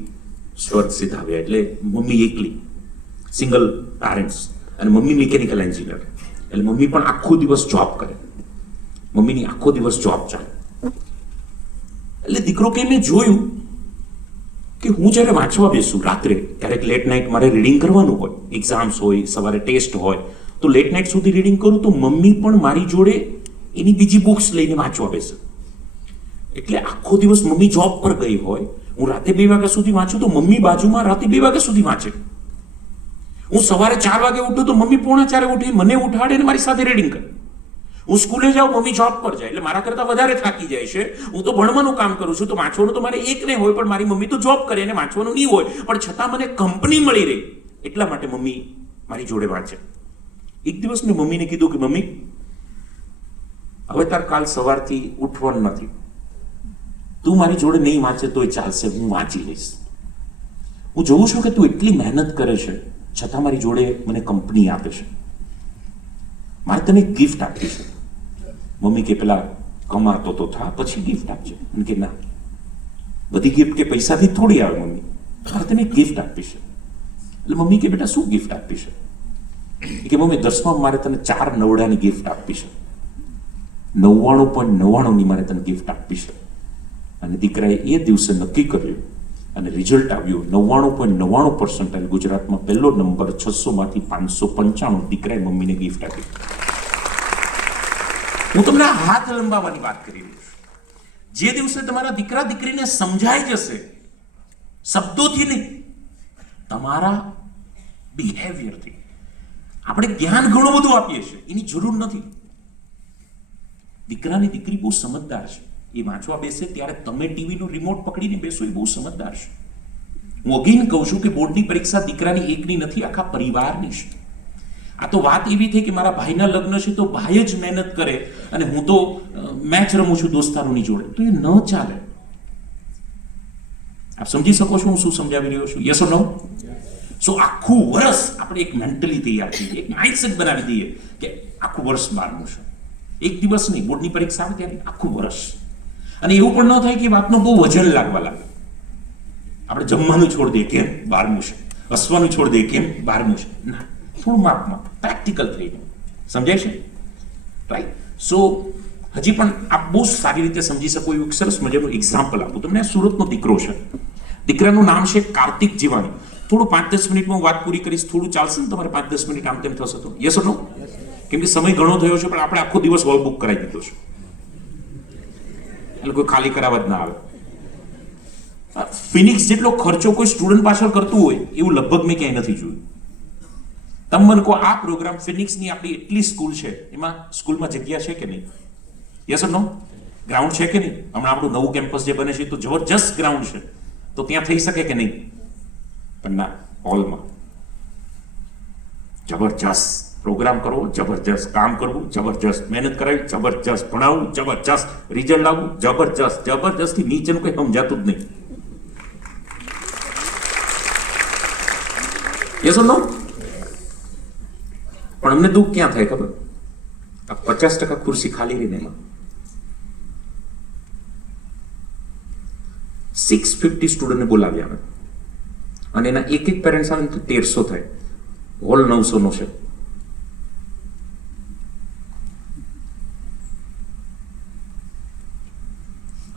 સ્વર્ગ સિધાવ્યા, એટલે મમ્મી એકલી, સિંગલ પેરેન્ટ્સ, અને મમ્મી મિકેનિકલ એન્જિનિયર, એટલે મમ્મી પણ આખો દિવસ જોબ કરે, મમ્મીની આખો દિવસ જોબ ચાલે. એટલે દીકરો કે મેં જોયું કે હું જ્યારે વાંચવા બેસું રાત્રે, ક્યારેક લેટ નાઇટ મારે રીડિંગ કરવાનું હોય, એક્ઝામ્સ હોય, સવારે ટેસ્ટ હોય, તો લેટ નાઇટ સુધી રીડિંગ કરું તો મમ્મી પણ મારી જોડે એની બીજી બુક્સ લઈને વાંચવા બેસે. એટલે આખો દિવસ મમ્મી જોબ પર ગઈ હોય, હું રાતે 2 વાગ્યા સુધી વાંચું તો મમ્મી બાજુમાં રાતે 2 વાગ્યા સુધી વાંચે. હું સવારે 4 વાગે ઉઠું તો મમ્મી 3:45 ઉઠી મને ઉઠાડે ને મારી સાથે રીડિંગ કરે. હું સ્કૂલે જાઉં, મમ્મી જોબ પર જાય, એટલે મારા કરતા વધારે થાકી જાય છે. હું તો ભણવાનું કામ કરું છું, તો વાંચવાનું તો મારે એક નહીં હોય, પણ મારી મમ્મી તો જોબ કરે અને વાંચવાનું નહીં હોય, પણ છતાં મને કંપની મળી રહી એટલા માટે મમ્મી મારી જોડે વાંચે. એક દિવસ મેં મમ્મીને કીધું કે મમ્મી, હવે તાર કાલ સવારથી ઉઠવાનું નથી, તું મારી જોડે નહીં વાંચે તોય ચાલશે, હું વાંચી લઈશ. હું જોઉં છું કે તું એટલી મહેનત કરે છે, છતાં મારી જોડે મને કંપની આપે છે, મારે તને ગિફ્ટ આપી છે. મમ્મી કે પેલા કમાતો તો થા પછી ગિફ્ટ આપજે. મને કે ના, બધી ગિફ્ટ કે પૈસાથી થોડી આવે મમ્મી, મારે તને ગિફ્ટ આપી છે. એટલે મમ્મી કે બેટા શું ગિફ્ટ આપી છે? કે મમ્મી 10માં મારે તને 4 નવડાની ગિફ્ટ આપી છે, 99.99 મારે તને ગિફ્ટ આપી છે. અને દીકરાએ એ દિવસે નક્કી કર્યું અને રિઝલ્ટ આવ્યું 99.99%. ગુજરાતમાં પહેલો નંબર, 600માંથી 595 દીકરાએ મમ્મીને ગિફ્ટ આપી. હું તમને આ હાથ લંબાવવાની વાત કરી રહ્યો છું. જે દિવસે તમારા દીકરા દીકરીને સમજાઈ જશે, શબ્દોથી નહીં, તમારા બિહેવિયરથી. આપણે જ્ઞાન ઘણું બધું આપીએ છીએ, એની જરૂર નથી. દીકરાની દીકરી બહુ સમજદાર છે. એ વાંચવા બેસે ત્યારે તમે ટીવીનું રિમોટ પકડીને બેસો, એ બહુ સમજદાર છે. હું અગેન કહું છું કે બોર્ડની પરીક્ષા દીકરાની એકની નથી, આખા પરિવારની છે. આ તો વાત એવી થઈ કે મારા ભાઈના લગ્ન છે તો ભાઈ જ મહેનત કરે અને હું તો મેચ રમું છું દોસ્તારોની જોડે, તો એ ન ચાલે. આપ સમજી શકો છો હું શું સમજાવી રહ્યો છું? યસ ઓર નો? સો આખું વર્ષ આપણે એક મેન્ટલી તૈયાર થઈએ, એક માઇન્ડસેટ બનાવી દઈએ કે આખું વર્ષ બહારનું છે. એક દિવસ નહીં, બોર્ડની પરીક્ષા આવે ત્યારે આખું વર્ષ. અને એવું પણ ન થાય કે વાતનો બહુ વજન લાગવા લાગે. આપણે જમવાનું છોડી દઈએ, કેમ બહારનું છે, હસવાનું છોડી દઈએ, કેમ બહારનું છે. ના, થોડું માપમાં પ્રેક્ટિકલ થઈને સમજાય છે, રાઈટ? સો હજી પણ આપ બહુ સારી રીતે સમજી શકો એવું એક સરસ મજાનું એક્ઝામ્પલ આપું તમને. સુરતનો દીકરો છે, દીકરાનું નામ છે કાર્તિક જીવાણી. થોડું 5-10 મિનિટમાં હું વાત પૂરી કરીશ. થોડું ચાલશે ને તમારે 5-10 મિનિટ આમ તેમ થશે તો? યસ ઓર નો? કેમ કે સમય ઘણો થયો છે, પણ આપણે આખો દિવસ હોલ બુક કરાવી દીધો છે, એટલે કોઈ ખાલી કરાવવા જ ના આવે. ફિનિક્સ જેટલો ખર્ચો કોઈ સ્ટુડન્ટ પાછળ કરતું હોય એવું લગભગ મેં ક્યાંય નથી જોયું. તમે મને કહો, આ પ્રોગ્રામ ફિનિક્સની આપણી એટલી સ્કૂલ છે, એમાં સ્કૂલમાં જગ્યા છે કે નહીં? Yes or no? ગ્રાઉન્ડ છે કે નહીં? હમણાં આપણું નવું કેમ્પસ જે બને છે તો જબરજસ્ત ગ્રાઉન્ડ છે, તો ત્યાં થઈ શકે કે નહીં? પણ ના, હોલમાં જબરજસ્ત પ્રોગ્રામ કરવો, જબરજસ્ત કામ કરવું, જબરજસ્ત મહેનત કરાવી, જબરજસ્ત ભણાવવું, જબરજસ્ત રિઝલ્ટ લાવવું, જબરજસ્ત. જબરજસ્તથી નીચેનું કંઈ સમજાતું જ નહીં. યસ ઓર નો? પણ અમને દુઃખ ક્યાં થાય ખબર? આ 50% ખુરશી ખાલી રહીને એમાં 650 સ્ટુડન્ટને બોલાવ્યા અમે, અને એના એક પેરેન્ટ્સ આવે તો 1300 થાય. હોલ 900 નો છે.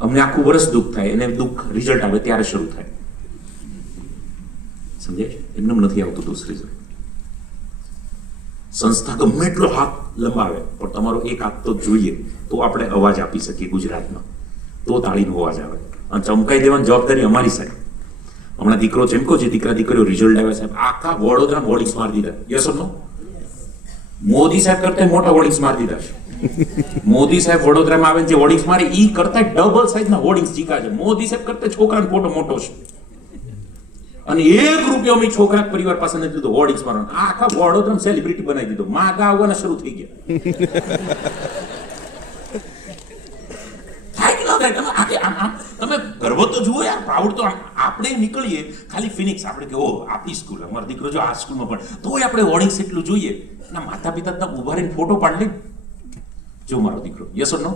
અમને આખું વર્ષ દુઃખ થાય, એને દુઃખ રિઝલ્ટ આવે ત્યારે શરૂ થાય. સમજાય છે? એમને નથી આવતું દોસ્ત રિઝલ્ટ. સંસ્થા ગમે એટલો હાથ લંબાવે, પણ તમારો એક હાથ તો જોઈએ, તો આપણે અવાજ આપી શકીએ ગુજરાતમાં, તો તાળીનો અવાજ આવે. અને ચમકાઈ દેવાની જવાબદારી અમારી સાહેબ. હમણાં દીકરો ચમકો છે, દીકરા દીકરીઓ રિઝલ્ટ આવ્યા સાહેબ, આખા વડોદરા હોર્ડિંગ્સ મારી દીધા. યસ ઓર નો? મોદી સાહેબ કરતા મોટા હોર્ડિંગ્સ મારી દીધા છે. મોદી સાહેબ વડોદરામાં આવે જે હોર્ડિંગ્સ મારે ઈ કરતા ડબલ સાઈઝના હોર્ડિંગ્સ જીકા છે. મોદી સાહેબ કરતા છોકરાનો ફોટો મોટો છે, અને 1 રૂપિયો મેં છોકરા પરિવાર પાસે નથી દીધો હોર્ડિંગ્સ મારવાનો. આખા વડોદરામાં સેલિબ્રિટી બનાવી દીધો. માગા આવવાના શરૂ થઈ ગયા. થાય કે ન થાય? તમે ગર્વ તો જુઓ યાર, પ્રાઉડ તો આપણે નીકળીએ ખાલી ફિનિક્સ, આપણે કે ઓ આપણી સ્કૂલ, અમારો દીકરો જો આ સ્કૂલમાં પણ, તોય આપણે હોર્ડિંગ્સ એટલું જોઈએ. અને માતા પિતા ઉભા રહીને ફોટો પાડ લે, જો મારો દીકરો. યસ ઓર નો?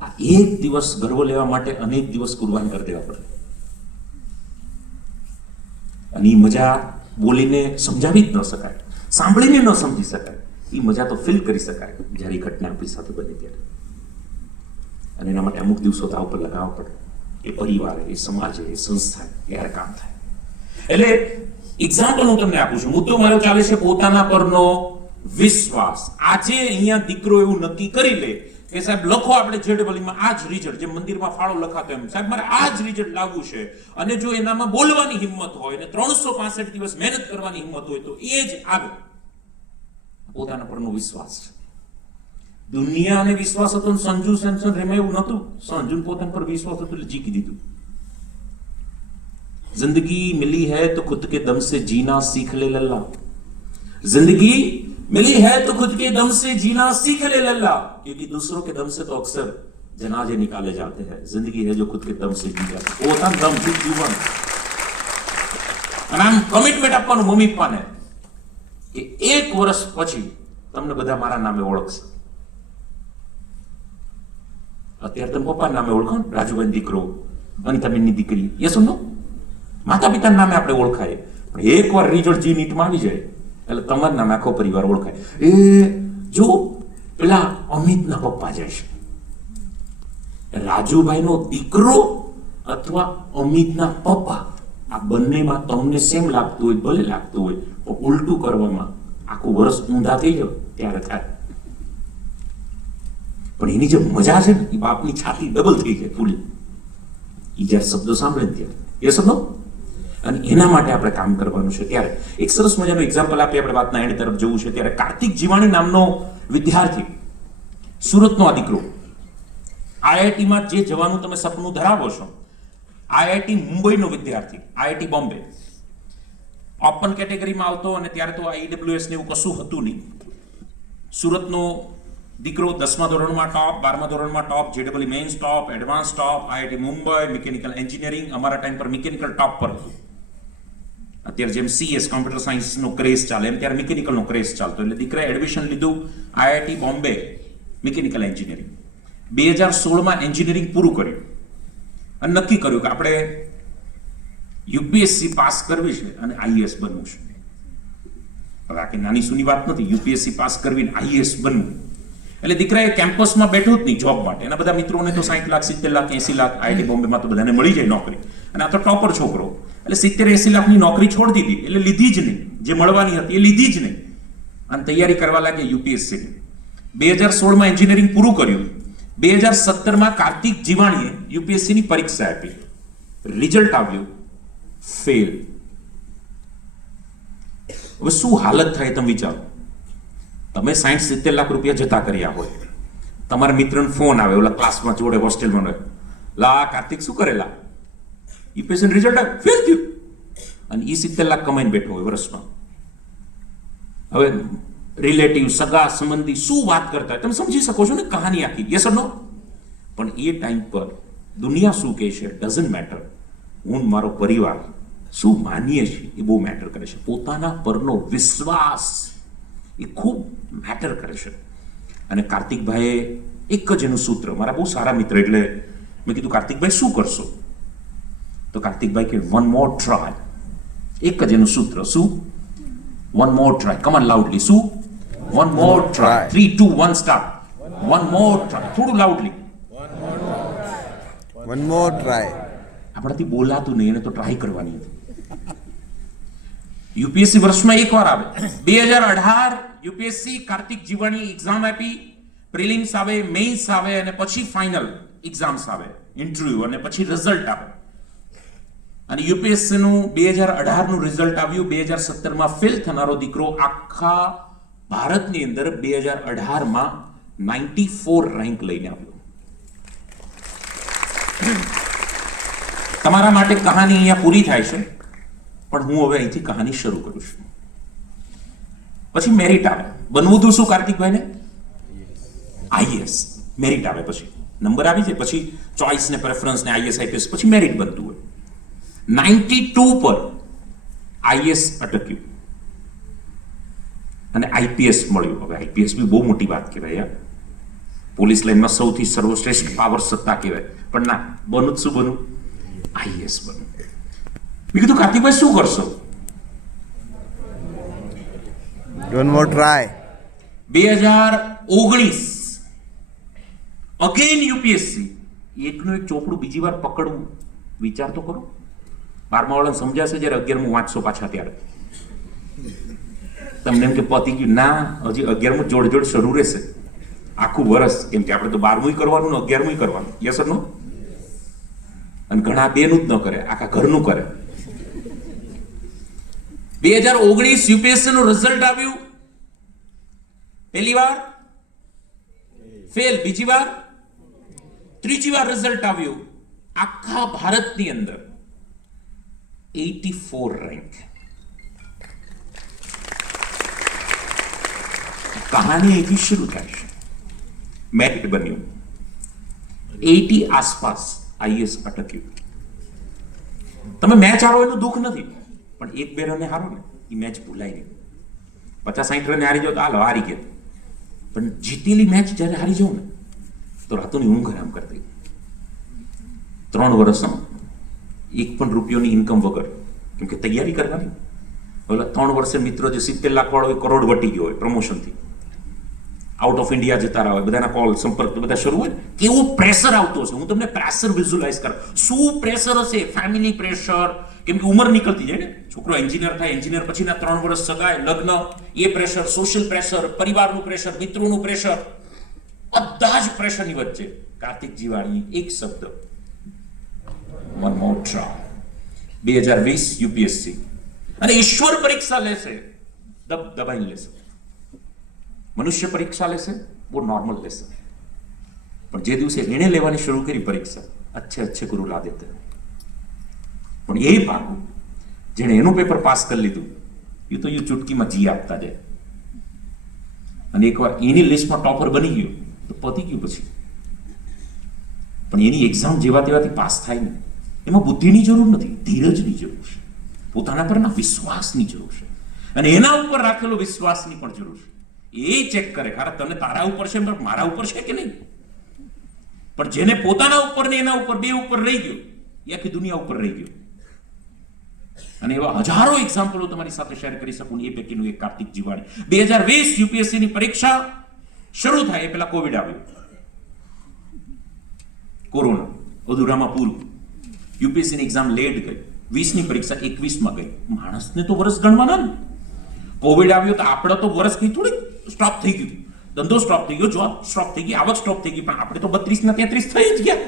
આ એક દિવસ ગર્વ લેવા માટે અનેક દિવસ કુરબાન કરી દેવા પડે. અને એ મજા બોલીને સમજાવી જ ન શકાય, સાંભળીને ન સમજી શકાય. એ મજા તો ફીલ કરી શકાય જ્યારે એ ઘટના આપણી સાથે બને ત્યારે. અને એના માટે અમુક દિવસો તાવ પર લગાવવા પડે. એ પરિવાર, એ સમાજ, એ સંસ્થા ત્યારે કામ થાય. એટલે એક્ઝામ્પલ હું તમને આપું છું. મુદ્દો મારો ચાલે છે પોતાના પરનો વિશ્વાસ. આજે અહીંયા દીકરો એવું નક્કી કરી લે કે સાહેબ લખો આપણે જેડબલમાં આ જ રિઝલ્ટ, જે મંદિરમાં ફાળો લખાતો એમ, સાહેબ મારે આ જ રિઝલ્ટ લાવવું છે, અને જો એનામાં બોલવાની હિંમત હોય અને 365 દિવસ મહેનત કરવાની હિંમત હોય તો એ જ આવે. પોતાના પરનો વિશ્વાસ છે. દુનિયાને વિશ્વાસ હતો ને સંજુ સેમસન રેમે એવું નતું. સંજુ પોતાના પર વિશ્વાસ હતો એટલે જીતી દીધું. जिंदगी मिली है तो खुद के दम से जीना सीख ले लल्ला. जिंदगी मिली है तो खुद के दम से जीना सीख ले लल्ला, क्योंकि दूसरों के दम से तो अक्सर जनाजे निकाले जाते हैं. जिंदगी है जो खुद के दम से जी जाती. પોતાના દમથી જીવવાનું. અને આમ કમિટમેન્ટ આપવાનું મમ્મી પપ્પાને કે 1 વર્ષ પછી તમને બધા મારા નામે ઓળખશે. અત્યારે તમે પપ્પાના નામે ઓળખો ને, રાજુભાઈ દીકરો, અનિતાબેનની દીકરી, યસ ઓર નો? માતા પિતાના નામે આપણે ઓળખાય, પણ એકવાર રિઝલ્ટ જી નીટમાં આવી જાય એટલે તમારા નામે આખો પરિવાર ઓળખાય. એ જો પેલા અમિતના પપ્પા જાય છે, રાજુભાઈનો દીકરો અથવા અમિતના પપ્પા, આ બંનેમાં તમને સેમ લાગતું હોય, ભલે લાગતું હોય, પણ ઉલટું કરવામાં આખું વર્ષ ઊંધા થઈ જાવ ત્યારે થાય. પણ એની જે મજા છે ને, એ બાપની છાતી ડબલ થઈ જાય ફૂલી, એ જ્યારે શબ્દો સાંભળે ને ત્યારે. એ શબ્દો, અને એના માટે આપણે કામ કરવાનું છે. ત્યારે એક સરસ મજાનું એક્ઝામ્પલ આપી આપણે વાતના એન્ડ તરફ જવું છે. ત્યારે કાર્તિક જીવાણી નામનો વિદ્યાર્થી, સુરતનો આ દીકરો, આઈઆઈટીમાં જે જવાનું તમે સપનું ધરાવો છો, આઈઆઈટી મુંબઈનો વિદ્યાર્થી, આઈઆઈટી બોમ્બે ઓપન કેટેગરીમાં આવતો, અને ત્યારે તો IEWS ને એવું કશું હતું નહીં. સુરતનો દીકરો 10મા ધોરણમાં ટોપ, 12મા ધોરણમાં ટોપ, JEE મેઇન્સ ટોપ, એડવાન્સ ટોપ, આઈઆઈટી મુંબઈ, મિકેનિકલ એન્જિનિયરિંગ, અમારા ટાઈમ પર મિકેનિકલ ટોપ પર હતું. અત્યારે જેમ CS કોમ્પ્યુટર સાયન્સનો ક્રેઝ ચાલે એમ ત્યારે મિકેનિકલનો ક્રેઝ ચાલતો, એટલે દીકરાએ એડમિશન લીધું આઈઆઈટી બોમ્બે મિકેનિકલ એન્જિનિયરિંગ. 2016માં એન્જિનિયરિંગ પૂરું કર્યું અને નક્કી કર્યું કે આપણે UPSC પાસ કરવી છે અને IAS બનવું છે. હવે આ કે નાની સૂની વાત નથી, UPSC પાસ કરવી ને IAS બનવું. એટલે દીકરાએ કેમ્પસમાં બેઠું જ નહીં જોબ માટે. એના બધા મિત્રોને તો 60 લાખ, 70 લાખ, 80 લાખ આઈઆઈટી બોમ્બેમાં તો બધાને મળી જાય નોકરી, અને આ તો ટોપર છોકરો, એટલે 70-80 લાખની નોકરી છોડી દીધી, એટલે લીધી જ નહીં. જે મળવાની હતી એ લીધી જ નહીં, અને તૈયારી કરવા લાગે UPSCની. 2016માં એન્જિનિયરિંગ પૂરું કર્યું. 2017માં કાર્તિક જીવાણીએ UPSCની પરીક્ષા આપી, રિઝલ્ટ આવ્યું ફેલ. હવે શું હાલત થાય તમે વિચારો. તમે 60-70 લાખ રૂપિયા જતા કર્યા હોય, તમારા મિત્રનો ફોન આવે, ઓલા ક્લાસમાં જોડે હોસ્ટેલમાં રહે, લા કાર્તિક શું કરેલા, UPSC રિઝલ્ટ આવ્યું ફેલ થયું, અને એ 70 લાખ કમાઈને બેઠો હોય વર્ષમાં. હવે રિલેટિવ, સગા સંબંધી શું વાત કરતા હોય, તમે સમજી શકો છો ને કહાની આખી. યસ ઓર નો? પણ એ ટાઈમ પર દુનિયા શું કહે છે ડઝન્ટ મેટર. હું મારો પરિવાર શું માનીએ છીએ એ બહુ મેટર કરે છે. પોતાના પરનો વિશ્વાસ એ ખૂબ મેટર કરે છે. અને કાર્તિકભાઈએ એક જ એનું સૂત્ર, મારા બહુ સારા મિત્ર, એટલે મેં કીધું કાર્તિકભાઈ શું કરશો? તો કાર્તિકભાઈ કે વન મોર ટ્રાય. એક જ એનું સૂત્ર. શું? One more try. Come on loudly. શું? One more try. 3, 2, 1 start. One more try. થોડું લાઉડલી. One more try. આપણાથી બોલાતું નહીં, એને તો ટ્રાય કરવાની હતી. UPSC વર્ષમાં એકવાર આવે. 2018 UPSC કાર્તિક જીવાણી એક્ઝામ આપી, પ્રિલિમ્સ આવે, મેઇન્સ આવે, અને પછી ફાઇનલ એક્ઝામ્સ આવે, ઇન્ટરવ્યુ, અને પછી રિઝલ્ટ આવે. અને UPSC નું 2018 નું રિઝલ્ટ આવ્યું. 2017માં ફેલ થનારો દીકરો આખા ભારતની અંદર 2018માં 94 રેન્ક લઈને આવ્યો. તમારા માટે કહાની અહીંયા પૂરી થાય છે, પણ હું હવે અહીંથી કહાની શરૂ કરું છું. પછી મેરિટ આવે. બનવું તું શું કાર્તિકભાઈને? IAS. મેરિટ આવે, પછી નંબર આવી જાય, પછી ચોઇસ ને પ્રેફરન્સ ને IAS IPS, પછી મેરિટ બનતું હોય. 92 પર IAS અટક્યું અને IPS મળ્યું. હવે IPS બી બહુ મોટી વાત કહેવાય યાર, પોલીસ લાઈનમાં સૌથી સર્વશ્રેષ્ઠ પાવર સત્તા કહેવાય. પણ ના, બનવું શું બનવું? IAS બનવું. મેં કીધું કાર્તિકભાઈ શું કરશો? One more try. 2019 again UPSC. એકનું એક ચોપડું બીજી વાર પકડવું, વિચાર તો કરો. 12મા વાળાને સમજાશે જ્યારે 11મું વાંચશો પાછા ત્યારે. તમને એમ કે પતી ગયું, ના, હજી 11મું જોડ શરૂ રહેશે આખું વર્ષ, કેમ કે આપણે તો 12મું કરવાનું ને 11મું કરવાનું. યસ ઓર નો? અને ઘણા બેનું જ ન કરે, આખા ઘરનું કરે. 2019 યુપીએસસી નું રિઝલ્ટ આવ્યું, પહેલી વાર ફેલ, બીજી વાર, ત્રીજી વાર રિઝલ્ટ આવ્યું. આખા ભારતની અંદર 84 રેન્ક. કહાની અહીંથી શરૂ થાય છે. મેરિટ બન્યું 80 આસપાસ, આઈએસ અટક્યું. તમે મેચ હારો એનું દુઃખ નથી, પણ 1-2 રને હારો ને એ મેચ ભૂલાય નહીં. 50-60 રને હારી જાવ તો હાલો હારી ગયા, પણ જીતેલી મેચ જ્યારે હારી જાવ ને તો રાતોની ઊંઘ હરામ કરી દઈ. 3 વર્ષમાં 1 પણ રૂપિયોની ઇન્કમ વગર, કેમ કે તૈયારી કરવાની. ઓલા 3 વર્ષે મિત્રો જે 70 લાખ વાળો હોય, કરોડ વટી ગયો હોય પ્રમોશનથી, આઉટ ઓફ ઇન્ડિયા જતા રહ્યા હોય, બધાના કોલ સંપર્ક બધા શરૂ હોય, કેવું પ્રેશર આવતો હશે. હું તમને પ્રેશર વિઝ્યુલાઇઝ કરું. શું પ્રેશર હશે? ફેમિલી પ્રેશર, કેમ કે ઉંમર નીકળતી જાય ને. છોકરો એન્જિનિયર થાય, એન્જિનિયર પછીના 3 વર્ષ સગાય, લગ્ન, એ પ્રેશર, સોશિયલ પ્રેશર, પરિવારનું પ્રેશર, મિત્રોનું પ્રેશર, બધા જ પ્રેશરની વચ્ચે કાર્તિક જીવાણી એક શબ્દ, one more try. 2020 યુપીએસસી અને ઈશ્વર પરીક્ષા લેશે, દબાઈ લેશે. મનુષ્ય પરીક્ષા લેશે, બહુ નોર્મલ લેશે. પણ જે દિવસે એને લેવાની શરૂ કરી પરીક્ષા, अच्छे गुरु ला देते. પણ એ ભાગું જેણે એનું પેપર પાસ કરી લીધું, એ તો એ ચૂટકીમાં જી આપતા જાય. અને એકવાર એની લિસ્ટમાં ટોપર બની ગયો તો પતી ગયું પછી. પણ એની એક્ઝામ જેવા તેવાથી પાસ થાય નહીં. એમાં બુદ્ધિની જરૂર નથી, ધીરજની જરૂર છે, પોતાના પરના વિશ્વાસની જરૂર છે, અને એના ઉપર રાખેલો વિશ્વાસની પણ જરૂર છે. એ ચેક કરે, ખરા તને તારા ઉપર છે, મારા ઉપર છે કે નહીં. પણ જેને પોતાના ઉપર ને એના ઉપર, બે ઉપર રહી ગયો, એ આખી દુનિયા ઉપર રહી ગયો. અને એવા હજારો એક્ઝામ્પલો તમારી સાથે શેર કરી શકું. એ પૈકીનું એક કાર્તિક જીવાણી. 2020 યુપીએસસી ની પરીક્ષા શરૂ થાય એ પહેલા કોવિડ આવ્યું, કોરોના અધૂરામાં પૂરું. યુપીએસસી ની એક્ઝામ લેટ ગઈ, 20 ની પરીક્ષા 21 માં ગઈ. માણસને તો વર્ષ ગણવાના ને. કોવિડ આવ્યો તો આપણે તો વર્ષ કઈ થોડી સ્ટોપ થઈ ગયું, ધંધો સ્ટોપ થઈ ગયો, જોબ સ્ટોપ થઈ ગઈ, આવક સ્ટોપ થઈ ગઈ. પણ આપણે તો 32 ના 33 થઈ જ ગયા.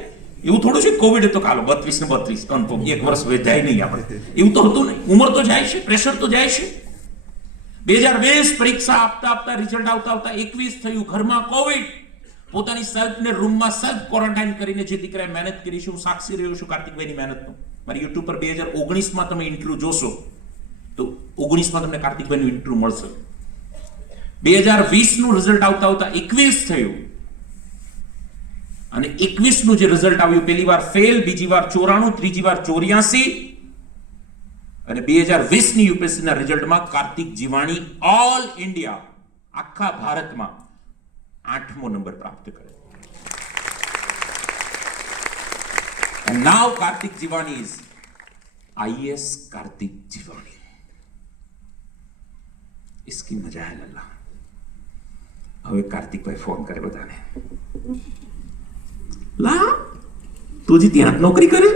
એવું થોડું છે કોવિડ તો કાલો 32 ને 32 કન્ફર્મ, એક વર્ષ જાય નહીં આપણે, એવું તો હતું નહીં. ઉંમર તો જાય છે, પ્રેશર તો જાય છે. 2020 પરીક્ષા આપતા આપતા, રિઝલ્ટ આવતા આવતા 21 થયું. ઘરમાં કોવિડ, પોતાની સેલ્ફને રૂમમાં સેલ્ફ ક્વોરન્ટાઇન કરીને જે દીકરાએ મહેનત કરી છે, હું સાક્ષી રહ્યો છું કાર્તિકભાઈની મહેનતનો. મારી યુટ્યુબ પર 2019 માં તમે ઇન્ટરવ્યુ જોશો તો 19 માં તમને કાર્તિકભાઈનું ઇન્ટરવ્યુ મળશે. 2020 નું રિઝલ્ટ આવતા આવતા 21 થયું. અને 21 નું જે રિઝલ્ટ આવ્યું, પહેલી વાર ફેલ, બીજી વાર 94, ત્રીજી વાર 84, અને 2020 ની યુપીએસસી ના રિઝલ્ટમાં કાર્તિક જીવાણી ઓલ ઇન્ડિયા, આખા ભારતમાં 8મો નંબર પ્રાપ્ત કર્યો. And now Kartik Jivani is IAS Kartik Jivani. इसकी मजा है लल्ला. હવે કાર્તિક ભાઈ ફોન કરે બધાને, લા તું जी ત્યાં નौकरी करे,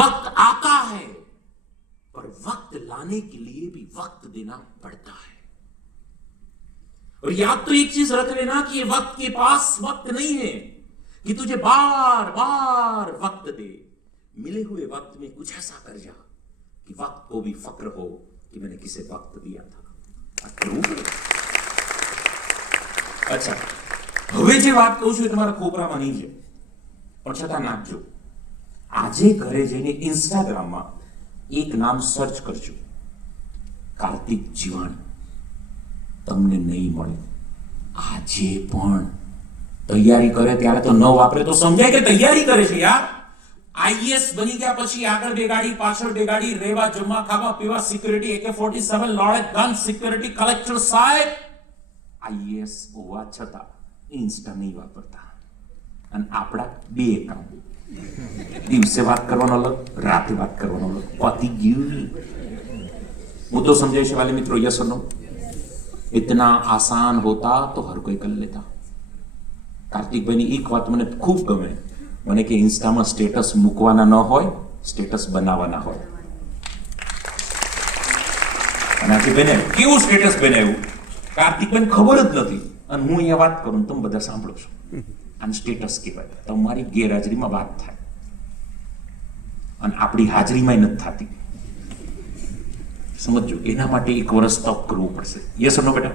वक्त आता है पर वक्त लाने के लिए भी वक्त देना पड़ता है. और याद तो एक चीज रख लेना कि ये वक्त के पास वक्त नहीं है कि तुझे बार बार वक्त दे. मिले हुए वक्त में कुछ ऐसा कर जा कि वक्त को भी फक्र हो कि मैंने किसे वक्त दिया था. अच्छा, હવે જે વાત કહું છું એ તમારા ખોપરામાં નહીં છે, પણ છતાં નાખજો. આજે ઘરે જઈને ઇન્સ્ટાગ્રામમાં એક નામ સર્ચ કરજો, કાર્તિક જીવાણી. તમને નહીં મળે. આજે પણ તૈયારી કરે ત્યારે તો ન વાપરે તો સમજાય કે તૈયારી કરે છે યાર. આઈએસ બની ગયા પછી આગળ બે ગાડી, પાછળ બે ગાડી, રેવા જમવા ખાવા પીવા, security, AK-47, loaded gun, security, collector સાહેબ. આઈએસ હોવા છતાં ઇન્સ્ટા નહીં વાપરતા. અને આપણા બે કામ, દિવસે વાત કરવાનો અલગ, રાતે વાત કરવાનો અલગ. પતી ગયું. મુદ્દો સમજાય છે વાલે મિત્રો? યસ ઓર નો? इतना आसान होता तो हर कोई कर लेता. કાર્તિકભાઈની એક વાત મને ખૂબ ગમે, મને કે ઇન્સ્ટામાં સ્ટેટસ મૂકવાના ન હોય, સ્ટેટસ બનાવવાના હોય. અને આજે બેને કેવું સ્ટેટસ બનાવ્યું, કાર્તિકબેન ખબર જ નથી અને હું અહીંયા વાત કરું તમે બધા સાંભળો છો. આને સ્ટેટસ કહેવાય. તમારી ગેરહાજરીમાં વાત થાય અને આપણી હાજરીમાં નથી થતી. સમજો, એના માટે 1 વર્ષ તપ કરવું પડશે. યસ ઓર નો બેટા?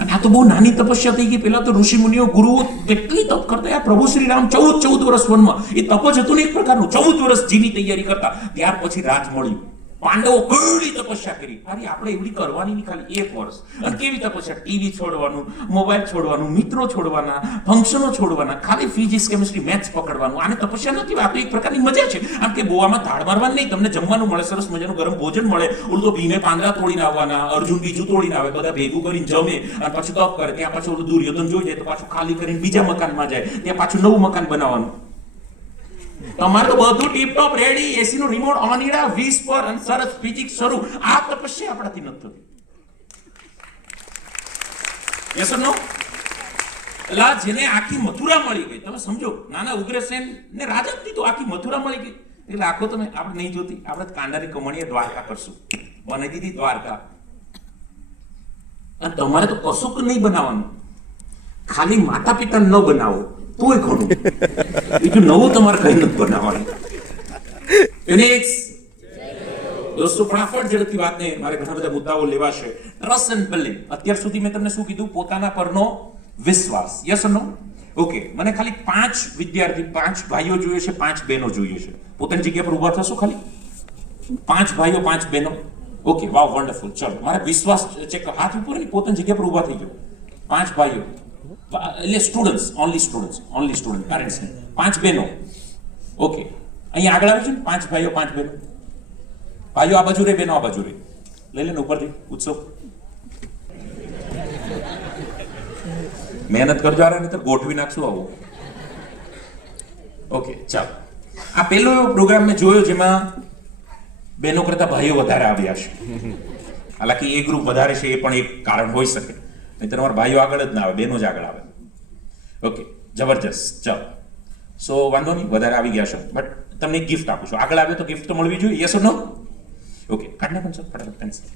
અને આ તો બહુ નાની તપસ્યા થઈ ગઈ. પેલા તો ઋષિ મુનિઓ ગુરુઓ કેટલી તપ કરતા. આ પ્રભુ શ્રી રામ 14 વર્ષ વનમાં, એ તપ જ હતું ને એક પ્રકારનું. 14 વર્ષ જીની તૈયારી કરતા. ત્યાર પછી રાજ મળ્યું. પાંડવો કેવી તપસ્યા કરી. અરે આપણે એવડી કરવાની નહીં, ખાલી 1 વર્ષ. અને કેવી તપસ્યા? ટીવી છોડવાનું, મોબાઈલ છોડવાનું, મિત્રો છોડવાના, ફંક્શનો છોડવાના, ખાલી ફિઝિક્સ કેમિસ્ટ્રી મેથ્સ પકડવાનું. આને તપસ્યા નથી, આ તો એક પ્રકારની મજા છે. આમ કે ગોવામાં ધાડ મારવાની નહીં, તમને જમવાનું મળે, સરસ મજાનું ગરમ ભોજન મળે. ઓલું તો ભીમે પાંદડા તોડીને આવવાના, અર્જુન બીજું તોડીને આવે, બધા ભેગું કરીને જમે અને પાછું તપ કરે. ત્યાં પાછું ઓલું દુર્યોધન જોઈ જાય તો પાછું ખાલી કરીને બીજા મકાનમાં જાય, ત્યાં પાછું નવું મકાન બનાવવાનું. તમારે તો બધું ટીપ ટોપ રેડી, એસી નું રિમોટ ઓન ઈડા 20 પર અને સરસ ફિઝિક્સ શરૂ. આ તપસ્યા આપણાથી નથી થતી. યસ ઓર નો? એલા જેને આખી મથુરા મળી ગઈ, તમે સમજો, નાના ઉગ્રસેન ને રાજા જ તો આખી મથુરા મળી ગઈ. એટલે આખો તમે આપણે નહીં જોતી, આપણે કાંડાની કમણીએ દ્વારકા કરશું. બનાવી દીધી દ્વારકા. અને તમારે તો કશું નહીં બનાવવાનું, ખાલી માતા પિતા ન બનાવો તોય ઘણું. બીજું નવું તમારે કઈ નથી બનાવવાનું. દોસ્તો ફટાફટ ઝડપથી વાતને, મારે ઘણા બધા મુદ્દાઓ લેવાશે. Trust and billing. અત્યાર સુધી મેં તમને શું કીધું? પોતાના પરનો વિશ્વાસ. Yes or no? ઓકે, મને ખાલી 5 વિદ્યાર્થી, 5 ભાઈઓ જોઈએ છે, 5 બહેનો જોઈએ છે. પોતાની જગ્યા પર ઊભા થશો ખાલી? 5 ભાઈઓ, 5 બહેનો. ઓકે, વાવ, વન્ડરફુલ. ચલો, મારે વિશ્વાસ ચેક. હાથ ઉપર નહીં, પોતાની જગ્યા પર ઊભા થઈ જાઓ. 5 ભાઈઓ, એટલે સ્ટુડન્ટ્સ, ઓનલી સ્ટુડન્ટ, પેરેન્ટ્સ ને. 5 બહેનો. ઓકે, અહીંયા આગળ આવે છે ને 5 ભાઈઓ, 5 બહેનો. ભાઈઓ આ બાજુ રે, બહેનો આ બાજુ રે. લઈ લે ને ઉપરથી ઉત્સવ. મહેનત કરજો, આ નહીં તો ગોઠવી નાખશું આવું. ઓકે, ચાલો. આ પહેલો એવો પ્રોગ્રામ મેં જોયો જેમાં બહેનો કરતા ભાઈઓ વધારે આવ્યા છે. હાલાકી એ ગ્રુપ વધારે છે, એ પણ એક કારણ હોઈ શકે. નહીં તો તમારા ભાઈઓ આગળ જ ના આવે, બહેનો જ આગળ આવે. ઓકે, જબરજસ્ત. ચાલો, સો વાંધો નહીં, વધારે આવી ગયા છો, બટ તમને એક ગિફ્ટ આપું છું. આગળ આવે તો ગિફ્ટ તો મળવી જોઈએ. Yes or no? ઓકે, કાઢ નાખો સર ફટાફટ પેન્સિલ.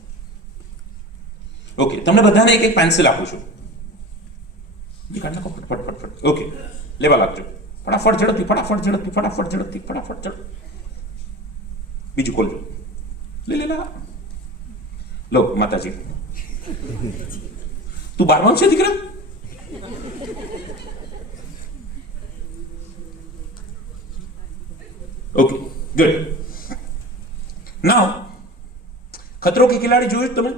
ઓકે, તમને બધાને એક પેન્સિલ આપું છું. કાઢ નાખો ફટ. ઓકે, લેવા લાગજો. ફટાફટ ઝડપથી. બીજું ખોલજો. લે લો માતાજી. તું 12 છે દીકરા? Okay, good. નાઉ ખતરો કે ખિલાડી જોયું તમે?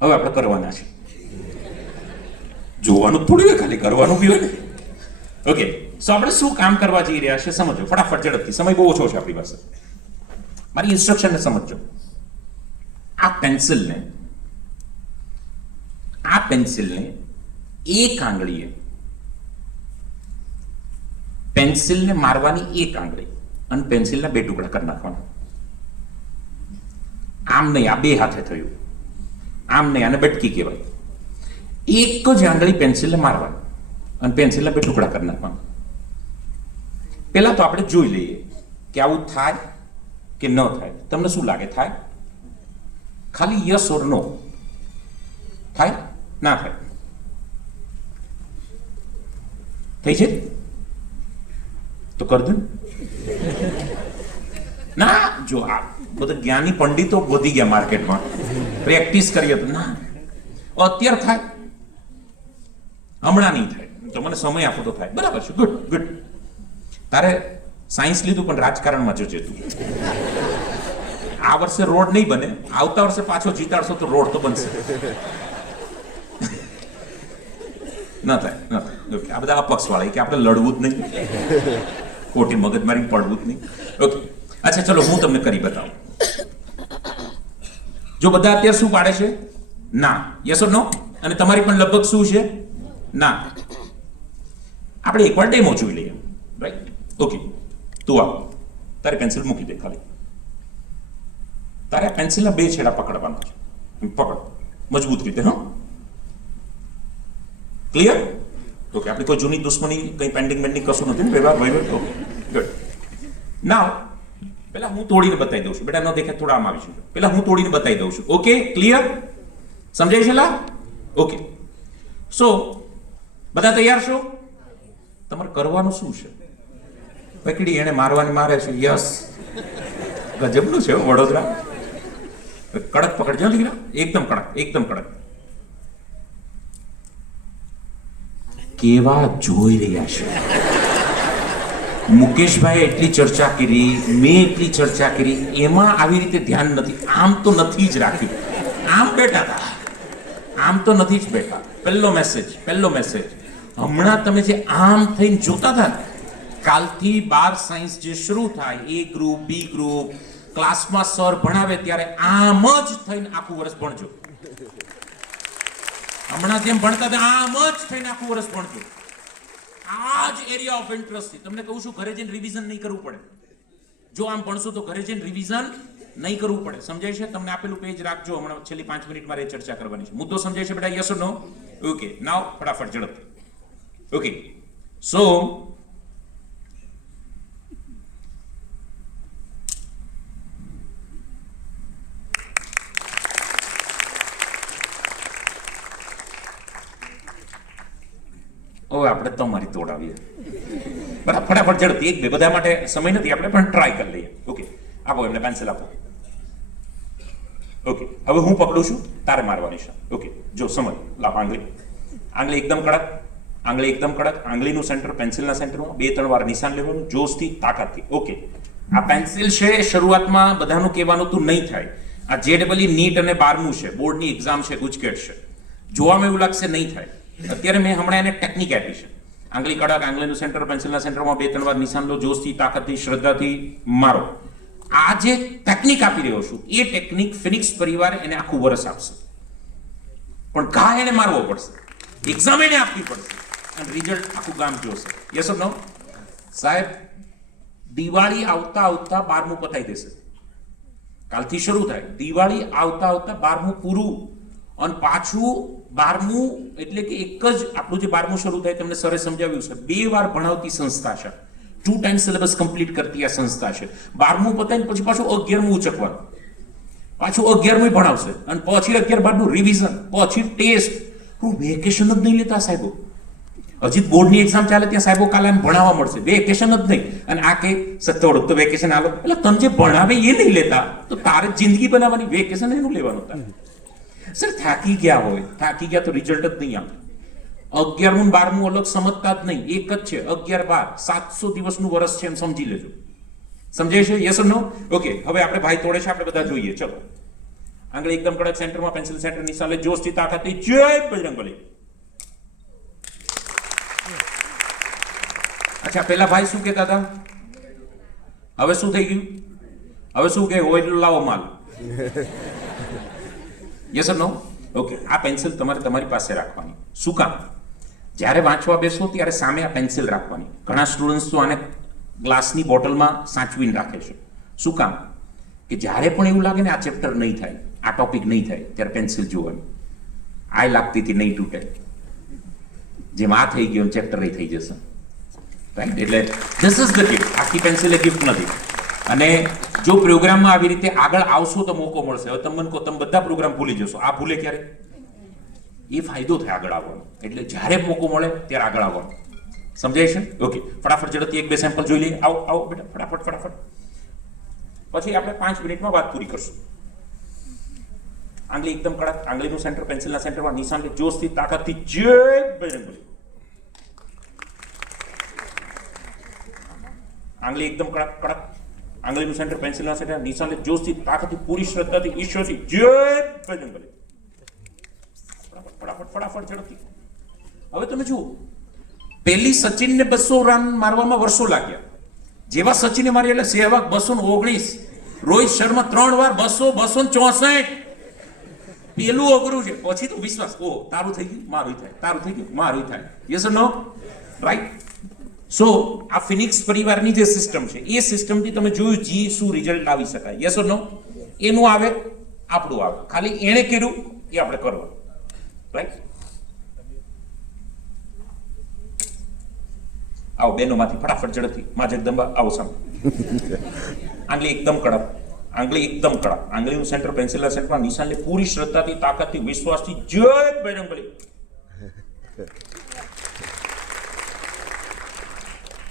હવે આપણે કરવાના છે. જોવાનું થોડું હોય, ખાલી કરવાનું બી હોય ને. ઓકે, સો આપણે શું કામ કરવા જઈ રહ્યા છે સમજો ફટાફટ ઝડપથી. સમય બહુ ઓછો છે આપણી પાસે. મારી ઇન્સ્ટ્રક્શનને સમજો. આ પેન્સિલને એક આંગળીએ પેન્સિલને મારવાની એક આંગળી અને પેન્સિલના 2 ટુકડા કરી નાખવાના. આમ નહીં, આ 2 હાથે થયું. આમ નહીં, આને બટકી કહેવાય. એક જ આંગળી પેન્સિલને મારવાની અને પેન્સિલના 2 ટુકડા કરી નાખવાના. પહેલા તો આપણે જોઈ લઈએ કે આવું થાય કે ન થાય. તમને શું લાગે, થાય? ખાલી યસ ઓર નો. થાય? ના થાય? થઈ છે તો કર દો ના. જો આ બધા જ્ઞાની પંડિતો વધી ગયા માર્કેટમાં, પ્રેક્ટિસ કરીએ તો ના. અત્યારે થાય, હમણાં નહીં થાય. તો મને સમય આપો તો થાય. બરાબર છે, ગુડ. તારે સાયન્સ લીધું પણ રાજકારણમાં જજે તું. આ વર્ષે રોડ નહીં બને, આવતા વર્ષે પાછો જીતાડશો તો રોડ તો બનશે. ના થાય. ઓકે, આ બધા અપક્ષ વાળા કે આપણે લડવું જ નહીં, ખોટી મગજમારી પડવું જ નહીં. ઓકે, અચ્છા ચલો હું તમને કરી બતાવું. જો બધા અત્યારે શું પાડે છે? ના. યસ ઓર નો? અને તમારી પણ લગભગ શું છે? ના. આપણે એકવાર ડેમો જોઈ લઈએ, રાઈટ? ઓકે, તું આવ. તારે પેન્સિલ મૂકી દે ખાલી. તારે પેન્સિલના 2 છેડા પકડવાના છે. પકડ મજબૂત રીતે. હા, ક્લિયર? ઓકે, આપણે કોઈ જૂની દુશ્મની, કંઈ પેન્ડિંગ કશું નથી ને? વ્યવહાર. Okay, good. નાવ પેલા હું તોડીને બતાવી દઉં છું બેટા, ન દેખાય થોડા આમ આવીશું, પેલા હું તોડીને બતાવી દઉં છું. Okay, clear? સમજાય છે લા? ઓકે. સો બધા તૈયાર છો? તમારે કરવાનું શું છે? પકડી એને મારવાની મારે છે. યસ, ગજબનું છે વડોદરા. કડક પકડજો દીકરા, એકદમ કડક, એકદમ કડક. કેવા જોઈ રહ્યા છે? મુકેશભાઈ એટલી ચર્ચા કરી, મેં એટલી ચર્ચા કરી, એમાં આવી રીતે ધ્યાન નથી. આમ તો નથી જ રાખ્યું, આમ બેઠા હતા, આમ તો નથી જ બેઠા. પહેલો મેસેજ હમણાં તમે જે આમ થઈને જોતા હતા ને, કાલથી 12 સાયન્સ જે શરૂ થાય, એ ગ્રુપ, બી ગ્રુપ, ક્લાસમાં સર ભણાવે ત્યારે આમ જ થઈને આખું વર્ષ ભણજો. હમણાં જેમ ભણતા હતા આમ જ થઈને આખું વર્ષ ભણજો. આ જ એરિયા ઓફ ઇન્ટરેસ્ટ થી તમને કહું છું, ઘરે જઈને રિવિઝન નહીં કરવું પડે. જો આમ ભણશો તો ઘરે જઈને રિવિઝન નહીં કરવું પડે. સમજાય છે? તમને આપેલું પેજ રાખજો, હમણાં છેલ્લી 5 મિનિટમાં એ ચર્ચા કરવાની છે. મુદ્દો સમજાય છે બેટા? Yes or no? ઓકે, નાવ ફટાફટ ઝડપથી. ઓકે, સો હવે આપણે તમારી તોડાવીએ. બરાબર, ફટાફટ ઝડપથી, એક બે, બધા માટે સમય નથી, આપણે પણ ટ્રાય કરી લઈએ. ઓકે, આપો એમને પેન્સિલ આપો. ઓકે, હવે હું પકડું છું, તારે મારવાની છે. ઓકે, જો સમજ, લાપ આંગળી, આંગળી એકદમ કડક, આંગળી એકદમ કડક, આંગળીનું સેન્ટર પેન્સિલના સેન્ટરમાં 2-3 વાર નિશાન લેવાનું, જોશથી, તાકાતથી. ઓકે, આ પેન્સિલ છે, શરૂઆતમાં બધાનું કહેવાનું તું નહીં થાય. આ JEE નીટ અને 12મું છે, બોર્ડની એક્ઝામ છે, ગુજકેટ છે. જોવામાં એવું લાગશે નહીં થાય. અત્યારે મેં હમણાં એને ટેકનિક આપી છે. આંગળી કડક, આંગળીનું સેન્ટર પેન્સિલના સેન્ટરમાં 2-3 વાર નિશાન લો, જોશથી, તાકાતથી, શ્રદ્ધાથી મારો. આ જે ટેકનિક આપી રહ્યો છું, એ ટેકનિક ફિનિક્સ પરિવાર એને આખું વર્ષ આપશે. પણ ઘા એને મારવો પડશે, એક્ઝામ એને આપવી પડશે, અને રિઝલ્ટ આખું ગામ જોશે. યસ ઓર નો? સાહેબ, દિવાળી આવતા 12મું પતાઈ દેશે. કાલથી શરૂ થાય, દિવાળી આવતા 12મું પૂરું, અને પાછું 12મું એટલે કે એક જ આપણું જે 12મું શરૂ થાય, તમને સરે સમજાવ્યું છે, 2 વાર ભણાવતી સંસ્થા છે, 2 ટાઈમ સિલેબસ કમ્પ્લીટ કરતી આ સંસ્થા છે. 12મું પતાઈને પછી પાછું 11મું ઉચકવાનું, પાછું 11મું ભણાવશે, અને પછી 11-12નું રિવિઝન, પછી ટેસ્ટ. વેકેશન જ નહીં લેતા સાહેબો. હજી બોર્ડની એક્ઝામ ચાલે ત્યાં સાહેબો કાલે એમ ભણાવવા મળશે, વેકેશન જ નહીં. અને આ કે થોડુંક તો વેકેશન આલો, એટલે તમે જે ભણાવે એ નહીં લેતા, તો તારે જિંદગી બનાવવાની, વેકેશન એનું લેવાનું તારે. સર થાકી ગયા હોય, થાકી ગયા તો રિઝલ્ટ જ નહીં આવે. 11મું 12મું અલગ સમજતા જ નહીં, એક જ છે. 11-12 700 દિવસનું વર્ષ છે, એમ સમજી લેજો. સમજાય છે? Yes or no? ઓકે, હવે આપણે ભાઈ તોડે છે, આપણે બધા જોઈએ. ચલો, આંગળી એકદમ કડક, સેન્ટરમાં પેન્સિલ સેન્ટર નિશાન લે, જોશથી, તાકાતથી, જય બજરંગબલી. અચ્છા, પેલા ભાઈ શું કહેતા હતા? હવે શું થઈ ગયું? હવે શું કહે? હોય એટલું લાવો માલ. Yes or no? ઓકે, આ પેન્સિલ તમારે તમારી પાસે રાખવાની. શું કામ? જ્યારે વાંચવા બેસો ત્યારે સામે આ પેન્સિલ રાખવાની. ઘણા સ્ટુડન્ટ્સ તો આને ગ્લાસની બોટલમાં સાચવીને રાખે છે. શું કામ? કે જ્યારે પણ એવું લાગે ને આ ચેપ્ટર નહીં થાય, આ ટોપિક નહીં થાય, ત્યારે પેન્સિલ જોવાની. આ લાગતી હતી નહીં તૂટે, જેમ આ થઈ ગયો ચેપ્ટર થઈ જશે. રાઈટ? એટલે ધીસ ઇઝ ધ ગિફ્ટ. આખી પેન્સિલ એ ગિફ્ટ નથી. અને જો પ્રોગ્રામમાં આવી રીતે આગળ આવશો તો મોકો મળશે. હવે તમે કહો તમે બધા પ્રોગ્રામ ભૂલી જશો, આ ભૂલે ક્યારે? એ ફાયદો થાય આગળ આવવાનો. એટલે જ્યારે મોકો મળે ત્યારે આગળ આવવાનું. સમજાય છે? ઓકે, ફટાફટ ઝડપથી 1-2 સેમ્પલ જોઈ લઈએ. આવો આવો બેટા, ફટાફટ. પછી આપણે 5 મિનિટમાં વાત પૂરી કરશું. આંગળી એકદમ કડક, આંગળીનું સેન્ટર પેન્સિલના સેન્ટરમાં નિશાન લે, જોશથી, તાકાતથી, જય બજરંગબલી. આંગળી એકદમ કડક, આંગળીનું સેન્ટર પેન્સિલના સેન્ટર નિશાન લે, જોશથી, તાકાતથી, પૂરી શ્રદ્ધાથી, ઈશ્વરથી, જય બજરંગબલી. ફટાફટ ઝડપથી. હવે તમે જુઓ, પહેલી સચિનને 200 રન મારવામાં વર્ષો લાગ્યા. જેવા સચિને મારી એટલે સહેવાગ 219, રોહિત શર્મા 3 વાર 264. પેલું અઘરું છે, પછી તો વિશ્વાસ. ઓ તારું થઈ ગયું, મારું થાય, તારું થઈ ગયું, મારું થાય. Yes or no? રાઈટ? સો આ ફિનિક્સ પરિવારની જે સિસ્ટમ છે, એ સિસ્ટમથી તમે જોયું જી શું રિઝલ્ટ લાવી શકાય. યસ ઓર નો? એનું આવે, આપણું આવે. ખાલી એણે કર્યું એ આપણે કરવાનું. રાઈટ? આવો બેનોમાંથી ફટાફટ ઝડપથી, માં જગદંબા આવો સામે. આંગળી એકદમ કડક, આંગળી એકદમ કડક, આંગળીનું સેન્ટર પેન્સિલના સેન્ટરમાં નિશાન લે, પૂરી શ્રદ્ધાથી, તાકાતથી, વિશ્વાસથી, જય બજરંગબલી.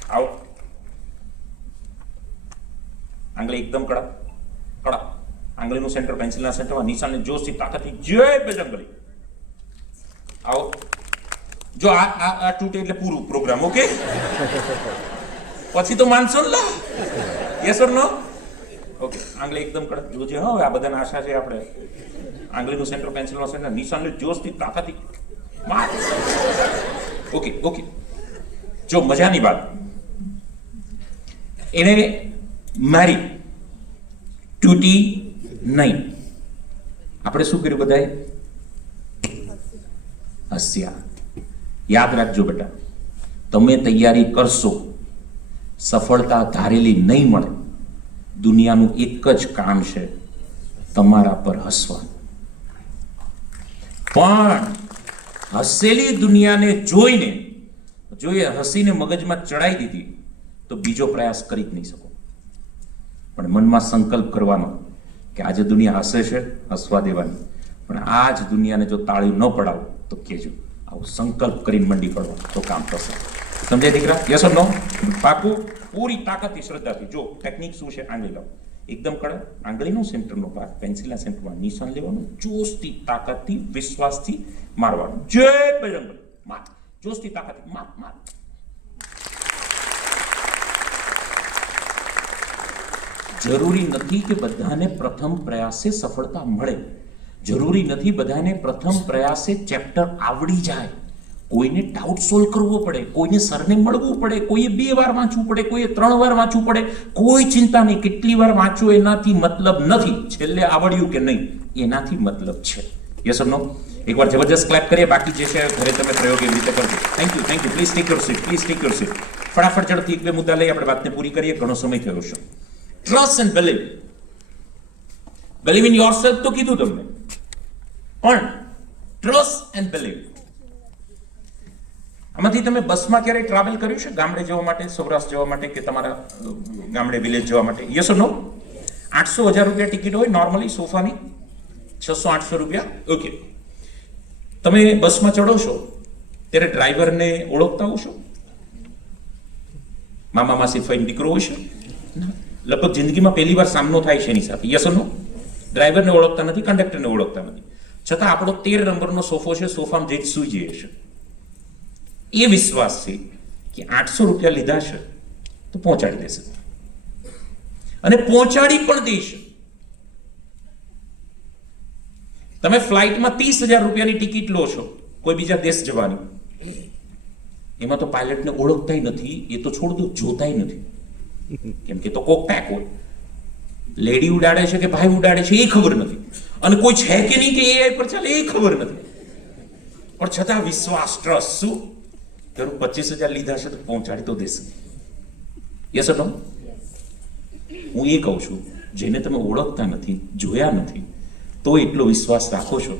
આવો. આંગળી એકદમ કડક, કડક, આંગળીનું સેન્ટર પેન્સિલના સેન્ટરમાં નિશાન લે, જોશથી, તાકાતથી, જય બજરંગબલી. આવો. જો આ તૂટે એટલે પૂરું પ્રોગ્રામ. ઓકે, પછી તો માનશો ને. Yes or no? ઓકે, આંગળી એકદમ કડક. જોજે હવે આ બધાને આશા છે આપણે. આંગળીનું સેન્ટર પેન્સિલનું સેન્ટર નિશાન લે, જોશથી, તાકાતથી માર. Okay okay. જો મજાની વાત, એને મારી તૂટી નહીં. આપણે શું કર્યું બધાએ? હસ્યા. યાદ રાખજો બેટા, તમે તૈયારી કરશો, સફળતા ધારેલી નહીં મળે. દુનિયાનું એક જ કામ છે, તમારા પર હસવાનું. પણ હસેલી દુનિયાને જોઈને, જોઈએ હસીને મગજમાં ચડાઈ દીધી તો બીજો પ્રયાસ કરી જ નહીં શકો. પણ મનમાં સંકલ્પ કરવાનો કે આજે દુનિયા હસે છે, હસવા દેવાની. પણ આ જ દુનિયાને જો તાળીઓ ન પડાવો તો કહેજો. આવો સંકલ્પ કરીને મંડી પડવો તો કામ થશે. સમજાય દીકરા? યસ ઓર નો? પાકું, પૂરી તાકાતથી, શ્રદ્ધાથી. જો ટેકનિક શું છે, આંગળી લાવો, એકદમ કડક, આંગળીનો સેન્ટરનો ભાગ પેન્સિલના સેન્ટરમાં નિશાન લેવાનું, જોશથી, તાકાતથી, વિશ્વાસથી મારવાનું. જય બજરંગબલી. માર. જોશથી, તાકાતથી માર માર. જરૂરી નથી કે બધાને પ્રથમ પ્રયાસે સફળતા મળે. જરૂરી નથી બધાને પ્રથમ પ્રયાસે ચેપ્ટર આવડી જાય. કોઈને ડાઉટ સોલ્વ કરવો પડે, કોઈને સરને મળવું પડે, કોઈએ 2 વાર વાંચવું પડે, કોઈએ 3 વાર વાંચવું પડે. કોઈ ચિંતા નહીં, કેટલી વાર વાંચો એનાથી મતલબ નથી. છેલ્લે આવડ્યું કે નહીં એનાથી મતલબ છે. યસ ઓર નો? એકવાર જબરજસ્ત ક્લેપ કરીએ. બાકી જે છે ઘરે તમે પ્રયોગ એવી રીતે કરજો. Thank you, thank you. Please take your seat, please take your seat. ફટાફટ ઝડપથી 1-2 મુદ્દા લઈ આપણે વાતને પૂરી કરીએ. ઘણો સમય થયો છે. Trust and believe. Believe in yourself તો કીધું તમને, પણ ટ્રસ્ટ એન્ડ બિલીવ. આમાંથી તમે બસમાં ક્યારેય ટ્રાવેલ કર્યું છે ગામડે જવા માટે, સૌરાષ્ટ્ર જવા માટે, કે તમારા ગામડે વિલેજ જવા માટે? યસ ઓર નો? 800-1000 રૂપિયા ટિકિટ હોય નોર્મલી સોફાની, 600-800 રૂપિયા. ઓકે, તમે બસમાં ચડો છો ત્યારે ડ્રાઈવરને ઓળખતા હોશો? મામા માસી ફઈને દીકરો હોય છે? લગભગ જિંદગીમાં પહેલી વાર સામનો થાય છે એની સાથે. યસ ઓર નો? ડ્રાઈવરને ઓળખતા નથી, કંડક્ટરને ઓળખતા નથી, છતાં આપણો 13 નંબરનો સોફો છે, સોફામાં જઈ સૂઈ જઈએ છે. એ વિશ્વાસ છે કે 800 રૂપિયા લીધા છે તો પહોંચાડી દેશે, અને પહોંચાડી પણ દેશે. તમે ફ્લાઇટમાં 30,000 રૂપિયાની ટિકિટ લો છો કોઈ બીજા દેશ જવાની, એમાં તો પાયલટને ઓળખતાય નથી, એ તો છોડ દો, જોતાય નથી. કેમ કે તો કોક પેક હોય, લેડી ઉડાડે છે કે ભાઈ ઉડાડે છે એ ખબર નથી, અને કોઈ છે કે નહીં કે AI પર ચાલે એ ખબર નથી. પણ છતાં વિશ્વાસ, ટ્રસ્ટ. શું કરું? 25,000 લીધા છે તો પહોંચાડી તો દેશે. યસ ઓર નો? હું એ કહું છું, જેને તમે ઓળખતા નથી, જોયા નથી, તો એટલો વિશ્વાસ રાખો છો,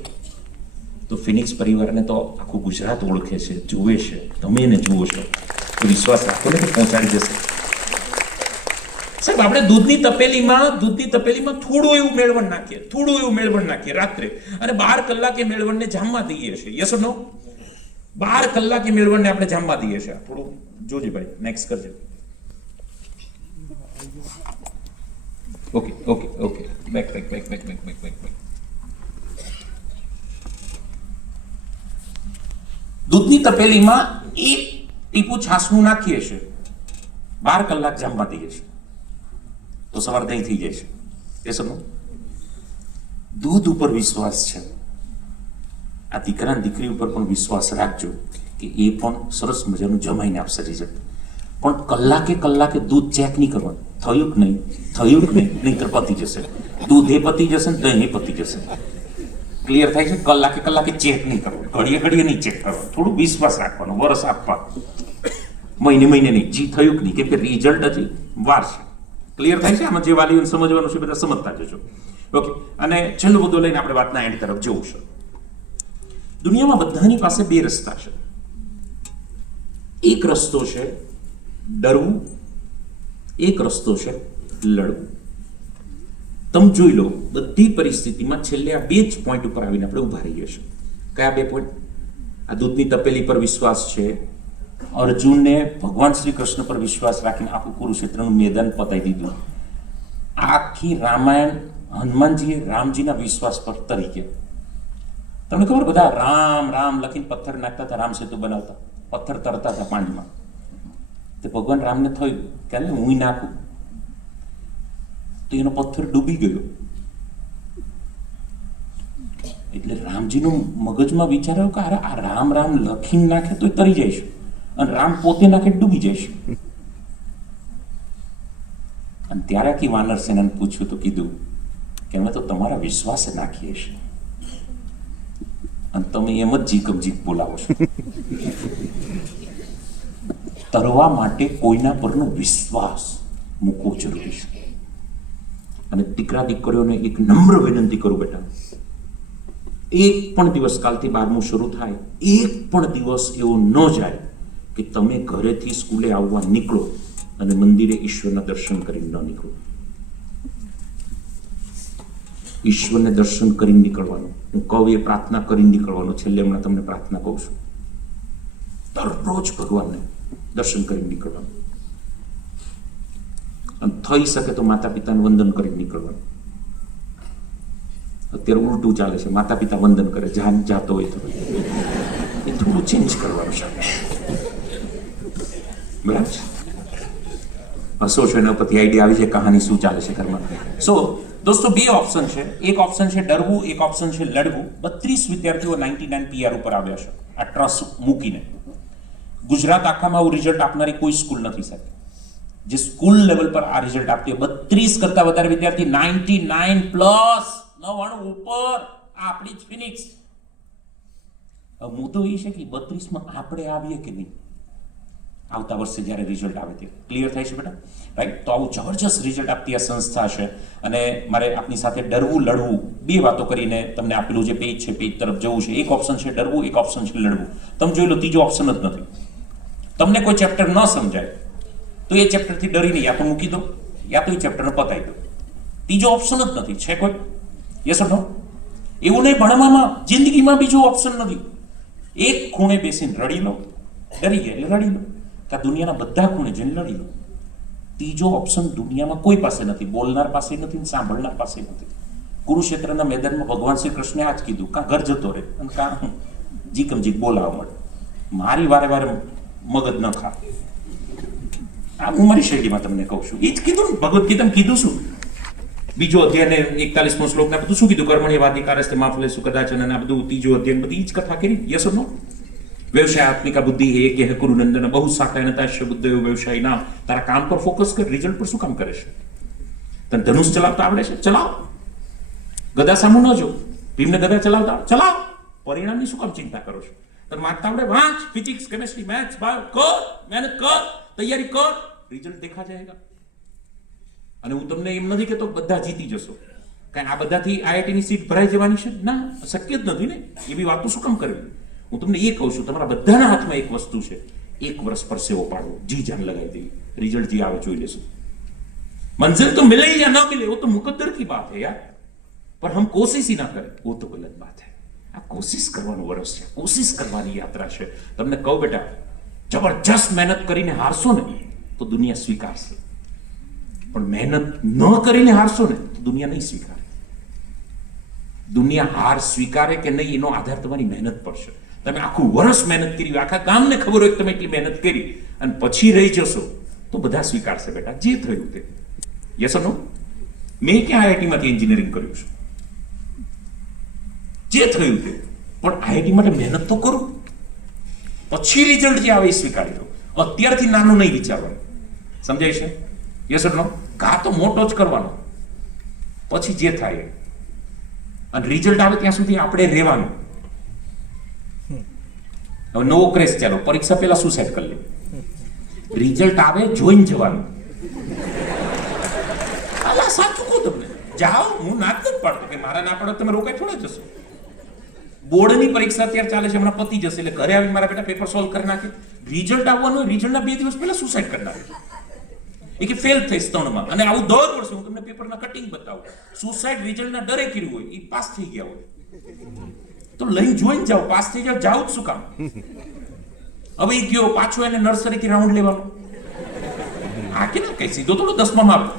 તો ફિનિક્સ પરિવારને તો આખું ગુજરાત ઓળખે છે, જુએ છે, તમે એને જુઓ છો, તો વિશ્વાસ રાખો ને કે પહોંચાડી જશે. સાહેબ, આપણે દૂધની તપેલીમાં થોડું એવું મેળવણ નાખીએ રાત્રે, અને 12 કલાકે મેળવણને જામવા દઈએ છીએ. યસ ઓર નો? 12 કલાકે મેળવણને આપણે જામવા દઈએ છીએ. થોડું જોજે ભાઈ, નેક્સ્ટ કરજે. ઓકે. બેક. દૂધની તપેલીમાં 1 ટીપું છાશનું નાખીએ છીએ, 12 કલાક જામવા દઈએ છીએ, તો સવાર દહીં થઈ જાય છે. એ સમજો, દૂધ ઉપર વિશ્વાસ છે. આ દીકરા દીકરી ઉપર પણ વિશ્વાસ રાખજો કે એ પણ સરસ મજાનું જમાઈને આપશે રિઝલ્ટ. પણ કલાકે દૂધ ચેક નહીં કરવાનું, થયું કે નહીં, નહીંતર પતી જશે. દૂધ એ પતી જશે ને દહીં એ પતી જશે. ક્લિયર થાય છે? કલાકે ચેક નહીં કરવાનું, ઘડીએ નહીં ચેક કરવાનું, થોડું વિશ્વાસ રાખવાનો, વરસ આપવા, મહિને નહીં. જી થયું કે નહીં, કેમ કે રિઝલ્ટ હજી વાર છે. ક્લિયર થાય છે? આમાં જે વાલીઓને સમજવાનું છે બધા સમજતા જજો. ઓકે, અને છેલ્લો મુદ્દો લઈને આપણે વાતના એન્ડ તરફ જવું છે. દુનિયામાં બધાની પાસે 2 રસ્તા છે. એક રસ્તો છે ડરવું એક રસ્તો છે લડવું. તમે જોઈ લો, બધી પરિસ્થિતિમાં છેલ્લે આ 2 જ પોઈન્ટ ઉપર આવીને આપણે ઉભા રહીએ છીએ. કયા 2 પોઈન્ટ? આ દૂધની તપેલી પર વિશ્વાસ છે. અર્જુનને ભગવાન શ્રી કૃષ્ણ પર વિશ્વાસ રાખીને આખું કુરુક્ષેત્રનું મેદાન પતાવી દીધું. આખી રામાયણ હનુમાનજીએ રામજીના વિશ્વાસ પર તરીકે. તમને ખબર, બધા રામ રામ લખીને પથ્થર નાખતા હતા, રામ સેતુ બનાવતા, પથ્થર તરતા હતા પાણીમાં. તે ભગવાન રામને થયું કે હું નાખું, તો એનો પથ્થર ડૂબી ગયો. એટલે રામજીનું મગજમાં વિચાર આવ્યો કે અરે આ રામ રામ લખીને નાખે તો તરી જઈશ, અને રામ પોતે નાખે ડૂબી જઈશ. અને ત્યારે આખી વાનર સેનાને પૂછ્યું તો કીધું કે અમે તો તમારા વિશ્વાસે નાખીએ છીએ, અને તમે એમ જ જીકમ જીક બોલાવો છો. તરવા માટે કોઈના પરનો વિશ્વાસ મૂકવો જરૂરી છે. અને દીકરા દીકરીઓને એક નમ્ર વિનંતી કરું, બેટા, એક પણ દિવસ, કાલથી 12મું શરૂ થાય, એક પણ દિવસ એવો ન જાય કે તમે ઘરેથી સ્કૂલે આવવા નીકળો અને મંદિરે ઈશ્વરના દર્શન કરીને ન નીકળો. ઈશ્વરને દર્શન કરીને નીકળવાનું. હું કહું એ પ્રાર્થના કરીને નીકળવાનું. છેલ્લે હમણાં તમને પ્રાર્થના કહું છું. દરરોજ ભગવાનને દર્શન કરીને નીકળવાનું. અને થઈ શકે તો માતા પિતાને વંદન કરીને નીકળવાનું. અત્યારે ઉલટું ચાલે છે, માતા પિતા વંદન કરે, જાતો હોય તો એ થોડું ચેન્જ કરવાનું છે. બરાબર છે? હસો છો એના પરથી આઈડિયા આવી છે કહાની શું ચાલે છે ઘરમાં. સો દોસ્તો, 2 ઓપ્શન છે. એક ઓપ્શન છે ડરવું, એક ઓપ્શન છે લડવું. 32 વિદ્યાર્થીઓ 99 PR ઉપર આવ્યા છે આ ટ્રસ્ટ મૂકીને. ગુજરાત આખામાં આવું રિઝલ્ટ આપનારી કોઈ સ્કૂલ નથી સાહેબ. જે સ્કૂલ લેવલ પર આ રિઝલ્ટ આપતી હોય, 32 કરતા વધારે વિદ્યાર્થી, 99 પ્લસ, 99 ઉપર, આપણી જ ફિનિક્સ. હવે મુદ્દો એ છે કે 32માં આપણે આવીએ કે નહીં આવતા વર્ષે જ્યારે રિઝલ્ટ આવે તે. ક્લિયર થાય છે બેટા? રાઈટ. તો આવું જબરજસ્ત રિઝલ્ટ આપતી આ સંસ્થા છે, અને મારે આપની સાથે ડરવું લડવું 2 વાતો કરીને તમને આપેલું જે પેજ છે, પેજ તરફ જવું છે. એક ઓપ્શન છે ડરવું, એક ઓપ્શન છે લડવું. તમે જોઈ લો, ત્રીજો ઓપ્શન જ નથી. તમને કોઈ ચેપ્ટર ન સમજાય તો એ ચેપ્ટરથી ડરીને યા તો મૂકી દો, યા તો એ ચેપ્ટરને પતાવી દો. ત્રીજો ઓપ્શન જ નથી. છે કોઈ? યસ ઓર નો? એવું નહીં, ભણવામાં જિંદગીમાં બીજો ઓપ્શન નથી. એક ખૂણે બેસીને રડી લો, ડરી ગયા એટલે રડી લો, કે દુનિયાના બધા ખૂણે જઈને લડી લો. ત્રીજો ઓપ્શન દુનિયામાં કોઈ પાસે નથી. બોલનાર પાસે નથી, સાંભળનાર પાસે નથી. કુરુક્ષેત્રના મેદાનમાં ભગવાન શ્રી કૃષ્ણે આ જ કીધું, કાં ઘર જતો રહે અને કાં જીકમ જીક બોલાવવા મળે. મારી વારે વારે મગજ ન ખા. આ હું મારી શૈલીમાં તમને કહું છું. એ જ કીધું ને, ભગવદ્ ગીતામાં કીધું શું? બીજો અધ્યાય 41મો શ્લોક ને બધું શું કીધું? કર્મણ્યવાધિકારસ્તે મા ફલેષુ કદાચન, અને આ બધું ત્રીજો અધ્યાય બધી જ કથા કરી. યસ ઓર નો? વ્યવસાયાત્મિકા બુદ્ધિ હે કે હે કુરુનંદન બહુ સાકાયનતાશ્ય બુદ્ધયો વ્યવસાય ના. તારા કામ પર ફોકસ કર, રિઝલ્ટ પર શું કામ કરે છે? તને ધનુષ ચલાવતા આવડે છે? ચલાવ. ગદા સામું ન જો. ભીમને ગદા ચલાવતા ચલાવ. પરિણામની શું કામ ચિંતા કરો છો? તને વાંચતા આવડે? વાંચ. ફિઝિક્સ, કેમિસ્ટ્રી, મેથ્સ, બાયો કર, મહેનત કર, તૈયારી કર, રિઝલ્ટ દેખા જાયગા. અને હું તમને એમ નથી કહેતો બધા જીતી જશો, કારણ આ બધાથી આઈઆઈટીની સીટ ભરાઈ જવાની છે ના, શક્ય જ નથી ને. એવી વાતો શું કામ કરવી? હું તમને એ કહું છું, તમારા બધાના હાથમાં એક વસ્તુ છે, 1 વર્ષ પરસેવો પાડવો, જી જાન લગાવી દેવી, रिजल्ट जी आवे જોઈ લેશું. मंजिल तो मिले या ना मिले वो तो मुकद्दर की बात है यार, पर हम कोशिश ही ना करें वो तो गलत बात है. આ કોશિશ કરવાનું વર્ષ છે, કોશિશ કરવાની યાત્રા છે. તમને કહું બેટા, જબરજસ્ત મહેનત કરીને હારશો ને તો દુનિયા સ્વીકારશે, પણ મહેનત ન કરીને હારશો ને તો દુનિયા નહીં સ્વીકારે. દુનિયા હાર સ્વીકારે કે નહીં એનો આધાર તમારી મહેનત પર છે. તમે આખું વર્ષ મહેનત કરી, આખા ગામને ખબર હોય કે તમે એટલી મહેનત કરી, અને પછી રહી જશો તો બધા સ્વીકારશે બેટા જે થયું તે. યસ ઓર નો? મેં ક્યાં આઈઆઈટી માંથી એન્જિનિયરિંગ કર્યું છે, જે થયું તે, પણ આઈઆઈટી માટે મહેનત તો કરું, પછી રિઝલ્ટ જે આવે એ સ્વીકારી દો. અત્યારથી નાનું નહીં વિચારવાનું, સમજાય છે? યસ ઓર નો? કા તો મોટો જ કરવાનો, પછી જે થાય. અને રિઝલ્ટ આવે ત્યાં સુધી આપણે રહેવાનું. હવે નવો ક્રેઝ ચાલો, પરીક્ષા પહેલા સુસાઇડ કરી લે, રિઝલ્ટ આવે જોઈને જવાનું. અલા સાચું કહું તમને, જાઓ, હું ના જ નથી પાડતો કે મારા ના પાડો તમે રોકાઈ થોડા જશો. બોર્ડની પરીક્ષા અત્યારે ચાલે છે, હમણાં પતી જશે એટલે ઘરે આવીને મારા બેટા પેપર સોલ્વ કરી નાખે. રિઝલ્ટ આવવાનું, રિઝલ્ટના 2 દિવસ પહેલા સુસાઇડ કરી નાખે. એ કે ફેલ થઈશ 3 માં. અને આવું દર વર્ષે હું તમને પેપરના કટિંગ બતાવું. સુસાઇડ રિઝલ્ટના ડરે કર્યું હોય એ પાસ થઈ ગયા હોય. તો લઈને જોઈને જાઓ, પાસ થઈ જાઓ, જાવ જ શું કામ? હવે એ ગયો પાછો એને નર્સરીથી રાઉન્ડ લેવાનો. આ કે ના કઈ સીધો થોડો 10માં આવે.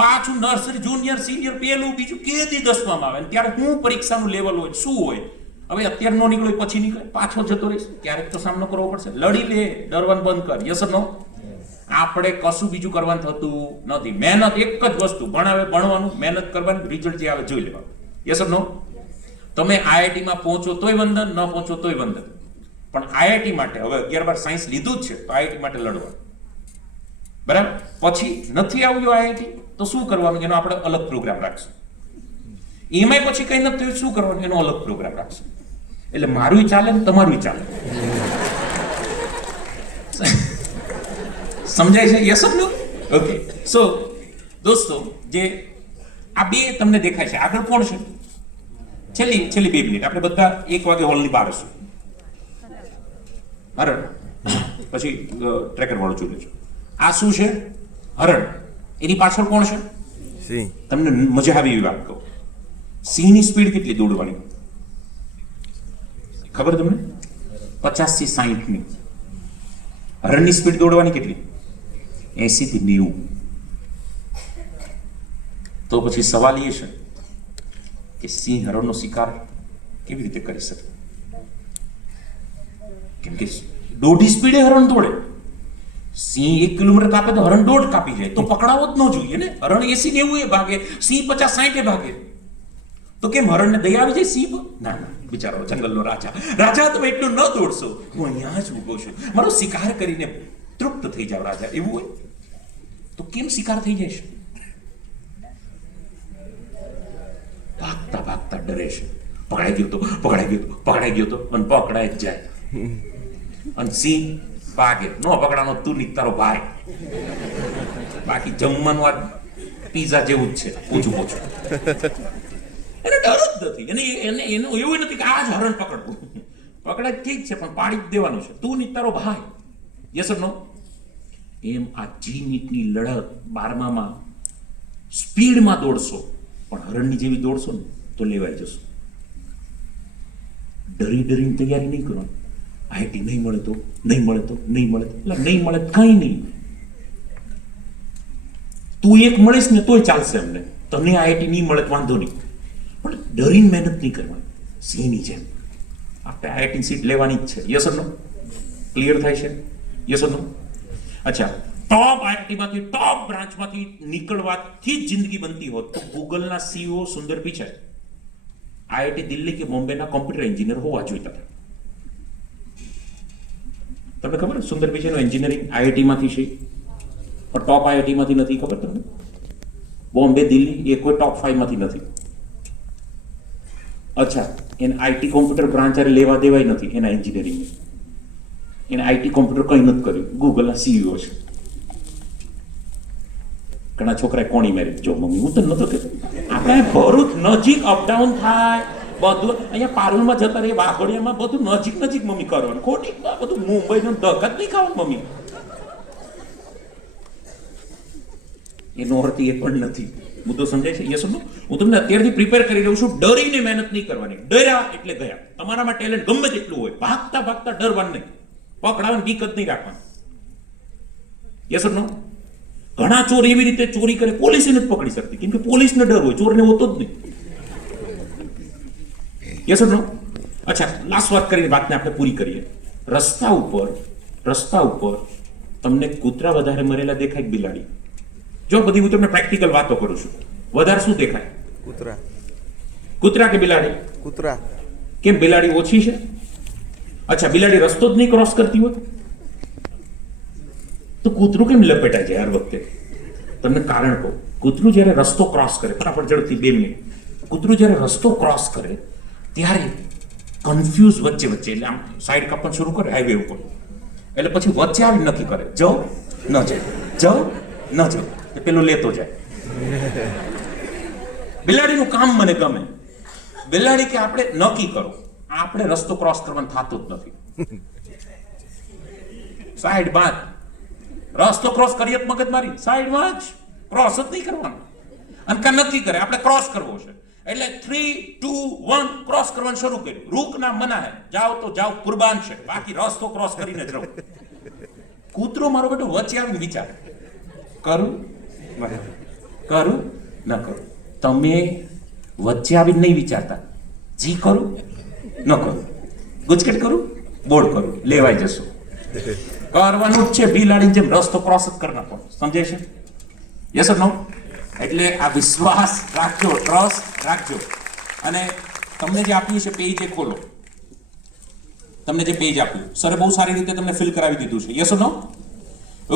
પાછું નર્સરી, જુનિયર, સિનિયર, પહેલું બીજું કેદી 10માં આવે. ત્યારે હું પરીક્ષાનું લેવલ હોય શું હોય. હવે અત્યારે નો નીકળ્યો પછી નીકળે, પાછો જતો રહીશ. ક્યારેક તો સામનો કરવો પડશે. લડી લે, ડરવાનું બંધ કર. યસ ઓર નો? આપણે કશું બીજું કરવાનું થતું નથી. મહેનત એક જ વસ્તુ, ભણાવે ભણવાનું, મહેનત કરવાની, રિઝલ્ટ જે આવે જોઈ લેવાનું. યસ ઓર નો? તમે આઈઆઈટીમાં પહોંચો તોય વંદન, ન પહોંચો તોય વંદન. પણ આઈઆઈટી માટે હવે 11-12 સાયન્સ લીધું જ છે તો આઈઆઈટી માટે લડવાનું. બરાબર? પછી નથી આવ્યું આઈઆઈટી તો શું કરવાનું? એનો આપણે અલગ પ્રોગ્રામ રાખશું. એમાંય પછી કઈ નથી થયું શું કરવાનું? એનો અલગ પ્રોગ્રામ રાખશું. એટલે મારું ચાલે ને તમારું ચાલે. સમજાય છે? Yes or no? ઓકે. સો દોસ્તો, જે આ બે તમને દેખાય છે, આગળ કોણ છે? છેલ્લી 2 મિનિટ આપણે બધા 1 વાગે હોલની બહાર હશું. હરણ, પછી ટ્રેકર વાળું જોઈ લેજો. આ શું છે? હરણ. એની પાછળ કોણ છે? સિંહ. તમને મજા આવી એવી વાત કહું. સિંહની સ્પીડ કેટલી દોડવાની ખબર તમને? 50 થી 60 ની. હરણની સ્પીડ દોડવાની કેટલી? 80 થી 90. તો પછી સવાલ એ છે કે સિંહ હરણનો શિકાર કેવી રીતે કરી શકે? કેમ કે દોઢી સ્પીડે હરણ દોડે. સિંહ 1 કિલોમીટર કાપે તો હરણ 1.5 કાપી જાય. તો પકડાવો જ ન જોઈએ ને. હરણ 80-90 એ ભાગે, સિંહ 50-60 એ ભાગે. તો કેમ હરણને દયા આવી જાય સિંહ પર? ના ના, બિચારો જંગલનો રાજા. રાજા તમે એટલું ન દોડશો, હું અહીંયા જ ઊભો છું, મારો શિકાર કરીને તૃપ્ત થઈ જાવ રાજા, એવું હોય તો કેમ શિકાર થઈ જાય છે? ભાગતા ભાગતા ડરે છે. પકડાઈ ગયો તો, પકડાઈ ગયો તો, પકડાઈ ગયો તો, અને પકડાઈ જ જાય. અને સિંહ ભાગે. નો પકડાનો તું ની તારો ભાઈ. બાકી જમવાનું આ પીઝા જેવું જ છે, પૂછું પૂછું. એને ડર જ નથી. એને એનું એવું નથી કે આ જ હરણ પકડવું. પકડાય ઠીક છે પણ પાડી જ દેવાનું છે. તું ની તારો ભાઈ. યસ ઓર નો? એમ આ G-NEET-ની લડત 12માં સ્પીડમાં દોડશો, પણ હરણની જેવી દોડશો ને તો લેવાઈ જશો. ડરી ડરીને તૈયારી નહીં કરવાની. આઈઆઈટી નહીં મળે તો, નહીં મળે તો, નહીં મળે તો. એટલે નહીં મળે કઈ નહીં. તું એક મળીશ ને તોય ચાલશે અમને. તને આઈઆઈટી નહીં મળે તો વાંધો નહીં. પણ ડરીને મહેનત નહીં કરવાની. સિંહની જેમ આપણે આઈઆઈટી સીટ લેવાની જ છે. Yes or no? ક્લિયર થાય છે? યસ ઓર નો? અચ્છા, ટોપ આઈઆઈટીમાંથી, ટોપ બ્રાન્ચમાંથી નીકળવાથી જ જિંદગી બનતી હોત તો ગૂગલના સીઈઓ સુંદર પિચાઈ આઈઆઈટી દિલ્હી કે બોમ્બેના કોમ્પ્યુટર એન્જિનિયર હોવા જોઈતા હતા. તમને ખબર? સુંદર પિચાઈનું એન્જિનિયરિંગ આઈઆઈટીમાંથી છે, પણ ટોપ આઈઆઈટીમાંથી નથી. ખબર તમને? બોમ્બે, દિલ્હી એ કોઈ ટોપ 5 માંથી નથી. અચ્છા, એને આઈટી કોમ્પ્યુટર બ્રાન્ચ લેવા દેવાય નથી એના એન્જિનિયરિંગ. એને આઈટી કોમ્પ્યુટર કંઈ નથી કર્યું. ગૂગલના સીઈઓ છે. ઘણા છોકરાએ કોણી મેરેજ. જો મમ્મી, હું તો નતો કહેતો, આપણે ભરૂચ નજીક અપડાઉન થાય બધું. અહીંયા પારુલમાં જતા રહે, વાઘોડિયામાં બધું નજીક નજીક મમ્મી કરવાનું. ખોટી બધું મુંબઈનું ધક્કા જ નહીં ખાવાનું મમ્મી. એનો અર્થ એ પણ નથી. મુદ્દો સમજાય છે? યસ ઓર નો? હું તમને અત્યારથી પ્રિપેર કરી રહ્યો છું. ડરીને મહેનત નહીં કરવાની. ડર્યા એટલે ગયા. તમારામાં ટેલેન્ટ ગમે તેટલું હોય, ભાગતા ભાગતા ડરવાનું નહીં. પકડાવાની બીક જ નહીં રાખવાની. યસ ઓર નો? ઘણા ચોર એવી રીતે ચોરી કરે, પોલીસ એને જ પકડી શકતી, કેમ કે પોલીસને ડર હોય, ચોરને હોતો જ નહીં. યસ ઓર નો? અચ્છા, લાસ્ટ વાત કરીને વાતને આપણે પૂરી કરીએ. રસ્તા ઉપર તમને કૂતરા વધારે મરેલા દેખાય બિલાડી? જો બધી હું તમને પ્રેક્ટિકલ વાતો કરું છું. વધારે શું દેખાય? કૂતરા. કૂતરા કે બિલાડી? કૂતરા. કેમ બિલાડી ઓછી છે? અચ્છા, બિલાડી રસ્તો જ નહીં ક્રોસ કરતી હોય તો કૂતરું કેમ લપેટાય છે હર વખતે? તમને કારણ કહું. કૂતરું જ્યારે રસ્તો ક્રોસ કરે, ફટાફટ ઝડપથી 2 મિનિટ. કૂતરું જ્યારે રસ્તો ક્રોસ કરે ત્યારે કન્ફ્યુઝ વચ્ચે એટલે આમ સાઈડ કાપવાનું શરૂ કરે હાઈવે ઉપર. એટલે પછી વચ્ચે આવી નક્કી કરે, જાઉં ન જાય, જાઉં ન જાઉં, પેલું લેતો જાય. બિલાડીનું કામ મને ગમે. બિલાડી કે આપણે નક્કી કરો, આપણે રસ્તો ક્રોસ કરવાનું થતું જ નથી. સાઈડ બાદ રસ્તો ક્રોસ કરીએ તો મગજ મારી સાઈડમાં જ ક્રોસ જ નહીં કરવાનો. અને કાં નક્કી કરે આપણે ક્રોસ કરવો છે એટલે 3, 2, 1 ક્રોસ કરવાનું શરૂ કર્યું. રૂક ના મના હે, જાઓ તો જાઓ કુરબાન છે, બાકી રસ્તો ક્રોસ કરીને જ રહો. કૂતરો મારો બેટો વચ્ચે આવીને વિચાર કરું ન કરું. તમે વચ્ચે આવીને નહીં વિચારતા, જી કરું ન કરું, ગુજકેટ કરું બોર્ડ કરું, લેવાઈ જશો. કરવાનું જ છે, બિલાડીની જેમ રસ્તો ક્રોસ જ કરી નાખો. સમજાય છે? યસ ઓર નો? એટલે આ વિશ્વાસ રાખજો, ટ્રસ્ટ રાખજો. અને તમને જે આપ્યું છે પેજ એ ખોલો. તમને જે પેજ આપ્યું સરે બહુ સારી રીતે તમને ફિલ કરાવી દીધું છે. Yes or no?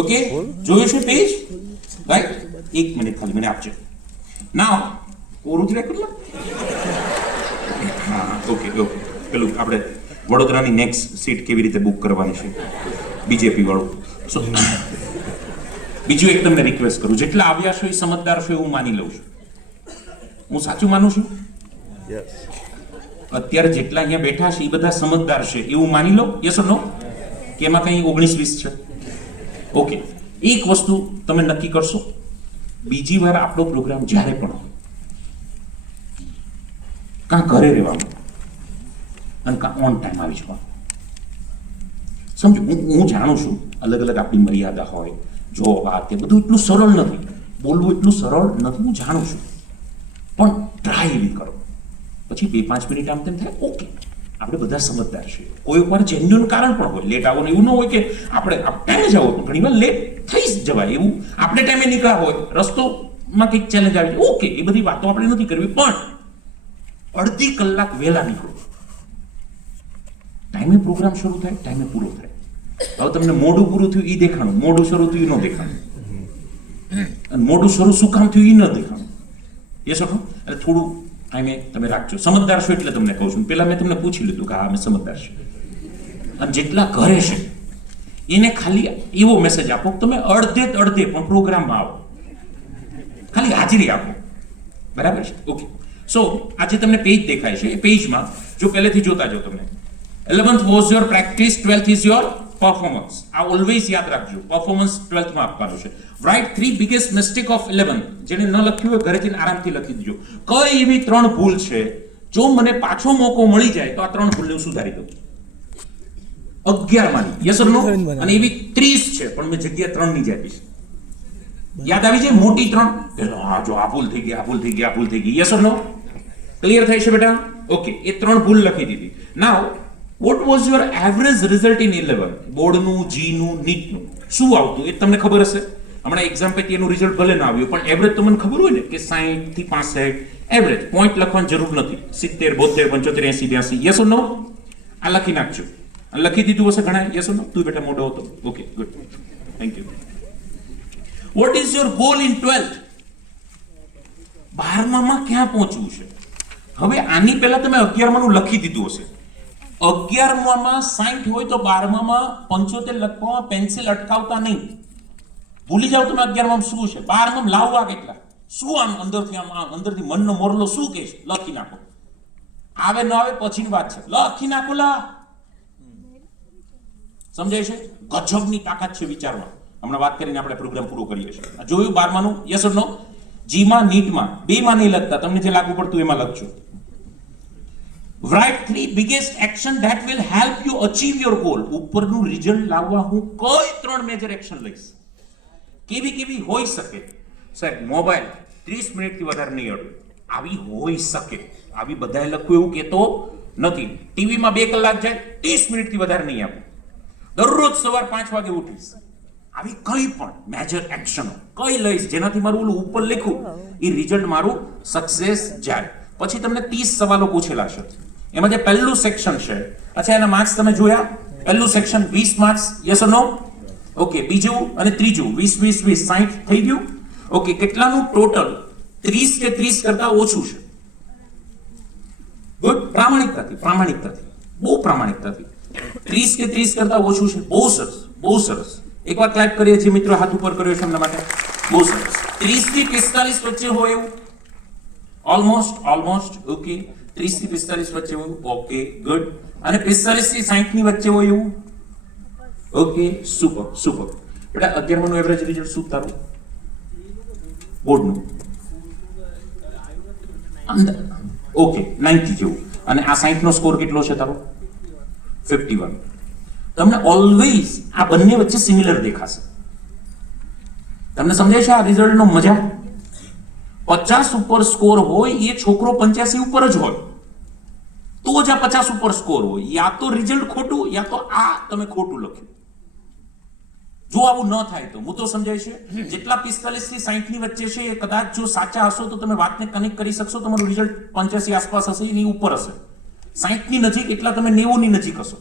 ઓકે, જોયું છે પેજ? રાઈટ. 1 મિનિટ ખાલી મને આપજો. નાવ પૂરું જ રેકોર્ડ. હા, ઓકે. પેલું આપણે વડોદરાની નેક્સ્ટ સીટ કેવી રીતે બુક કરવાની છે, બીજેપી વાળું. સો બીજું એક તમને રિક્વેસ્ટ કરું, જેટલા આવ્યા છો એ સમજદાર છો એવું માની લઉં છું. હું સાચું માનું છું? Yes. અત્યારે જેટલા અહીંયા બેઠા છે એ બધા સમજદાર છે એવું માની લો. યસ ઓર નો? કે એમાં કંઈ 19-20 છે? ઓકે, એક વસ્તુ તમે નક્કી કરશો, બીજી વાર આપણો પ્રોગ્રામ જ્યારે પણ હોય કાં ઘરે રહેવાનું અને કાં ઓન ટાઈમ આવી જવાનું. સમજો, હું જાણું છું અલગ અલગ આપણી મર્યાદા હોય, જો આ તે બધું એટલું સરળ નથી, બોલવું એટલું સરળ નથી, હું જાણું છું. પણ ટ્રાય એવી કરો, પછી 2-5 મિનિટ આમ તેમ થાય. ઓકે, આપણે બધા સમજદાર છીએ. કોઈ વાર જેન્યુઅન કારણ પણ હોય, લેટ આવવાનું એવું ન હોય કે આપણે ટાઈમે જ આવો, ઘણી વાર લેટ થઈ જ જવાય. એવું આપણે ટાઈમે નીકળ્યા હોય, રસ્તોમાં કંઈક ચેલેન્જ આવી જાય, ઓકે, એ બધી વાતો આપણે નથી કરવી, પણ અડધી કલાક વહેલા નીકળો. ટાઈમે પ્રોગ્રામ શરૂ થાય, ટાઈમે પૂરો થાય. હવે તમને મોડું પૂરું થયું એ દેખાણું, મોડું શરૂ થયું એ ન દેખાણું, અને મોડું શરૂ શું કામ થયું એ ન દેખાણું. એ શું? એટલે થોડું ટાઈમે તમે રાખજો. સમજદાર છો એટલે તમને કહું છું. પેલા મેં તમને પૂછી લીધું કે હા અમે સમજદાર છે. અને જેટલા ઘરે છે એને ખાલી એવો મેસેજ આપો કે તમે અડધે પણ પ્રોગ્રામમાં આવો, ખાલી હાજરી આપો. બરાબર છે? ઓકે. સો આજે તમને પેજ દેખાય છે, એ પેજમાં જો પહેલેથી જોતા જો તમને 11th was your practice, 12th is your performance. આ ઓલવેઝ યાદ રાખજો, પરફોર્મન્સ 12th માં આપવાનું છે. Right 3 biggest mistake of 11th. જેને ન લખ્યું હોય ઘરે જઈને આરામથી લખી દેજો. કઈ એવી 3 ભૂલ છે જો મને પાછો મોકો મળી જાય તો આ 3 ભૂલને હું સુધારી દઉં. 11 માની યસ ઓર નો? અને એવી 30 છે પણ મેં જગ્યા 3 ની જ આપી છે. યાદ આવી જાય મોટી 3? હા, જો આ ભૂલ થઈ ગઈ, આ ભૂલ થઈ ગઈ, આ ભૂલ થઈ ગઈ. Yes or no? ક્લિયર થાય છે બેટા? ઓકે, એ 3 ભૂલ લખી દીધી. નાઉ what was your average result in 11? બોર્ડનું, જીનું, નીટનું શું આવતું એ તમને ખબર હશે. હમણાં એક્ઝામ પછી એનું રિઝલ્ટ ભલે ના આવ્યું પણ એવરેજ તો મને ખબર હોય ને કે 60 થી 65 એવરેજ. પોઈન્ટ લખવાની જરૂર નથી. 70, 72, 75, 80, 82. યસ ઓર નો? આ લખી નાખજો. લખી દીધું હશે ઘણા. યસ ઓર નો? તું બેટા મોટો હતો. Okay, good, thank you. What is your goal in 12th? 12માં ક્યાં પહોંચવું છે? હવે આની પહેલા તમે 11માં નું લખી દીધું હશે. 11માં 60 હોય તો 12માં 75 લખવામાં પેન્સિલ અટકાવતા નહીં. ભૂલી જાવ તમે 11માં શું છે, 12માં લાવવા કેટલા, શું આમ અંદરથી મનનો મોરલો શું કહે છે, લખી નાખો. આવે ન આવે પછીની વાત છે, લખી નાખો. સમજાય છે? ગજબની તાકાત છે વિચારમાં. હમણાં વાત કરીને આપણે પ્રોગ્રામ પૂરો કરીએ છીએ. જોયું 12માં નું? યસ ઓર નો? જીમાં, નીટમાં બેમાં નહીં લખતા, તમને જે લાગુ પડતું એમાં લખજો. Write 3 biggest action that will help you achieve your goal. ઉપરનું રિઝલ્ટ લાવવા હું કઈ 3 મેજર એક્શન લઈશ. કેવી હોઈ શકે? સાહેબ મોબાઈલ 30 મિનિટથી વધારે નહીં અડવું, આવી હોઈ શકે. આવી બધાએ લખવું એવું કહેતો નથી. ટીવીમાં 2 કલાક જાય, 30 મિનિટથી વધારે નહીં આપું. દરરોજ સવાર 5 વાગે ઉઠીશ. આવી કઈ પણ મેજર એક્શન કઈ લઈશ જેનાથી મારું ઓલું ઉપર લખ્યું એ રિઝલ્ટ મારું સક્સેસ જાય. પછી તમને 30 સવાલો પૂછેલા છે. એમાં જે પહેલું સેક્શન છે, અચ્છા એના માર્ક્સ તમે જોયા? પહેલું section 20 marks. Yes or no? Okay. બીજું અને ત્રીજું 20 60 થઈ ગયું. Okay, કેટલાનું total? 30 કે 30 કરતા ઓછું છે. ગુડ. પ્રામાણિકતાથી બહુ પ્રામાણિકતાથી 30 કે 30 કરતા ઓછું છે. બહુ સરસ, બહુ સરસ. એકવાર ક્લેપ કરીએ છીએ મિત્રો, હાથ ઉપર કર્યો છે એમના માટે. બહુ સરસ. 30 થી 45 વચ્ચે હોય એવું ઓલમોસ્ટ. ઓકે, 30 થી 45 વચ્ચે હોય. Okay, good. અને 45 થી 60 ની વચ્ચે હોય એવું. Okay, super. બેટા 11 નું એવરેજ રિઝલ્ટ શું તારું બોર્ડનું અંદર ઓકે 90 જેવું, અને આ 60 નો સ્કોર કેટલો છે તારો 51. તમને ઓલવેઝ આ બંને વચ્ચે સિમિલર દેખાશે. તમને સમજાય છે આ રિઝલ્ટનો મજા? 50 ઉપર સ્કોર હોય એ છોકરો 85 ઉપર જ હોય તો જ આ 50 ઉપર સ્કોર હોય. યા તો રિઝલ્ટ ખોટું, યા તો આ તમે ખોટું લખ્યું. જો આવું ન થાય તો હું તો સમજાય છે જેટલા 45 થી 60 ની વચ્ચે છે એ કદાચ જો સાચા હશો તો તમે વાતને કનેક્ટ કરી શકશો. તમારું રિઝલ્ટ 85 આસપાસ હશે, એની ઉપર હશે. 60 ની નજીક એટલા તમે 90 ની નજીક હશો,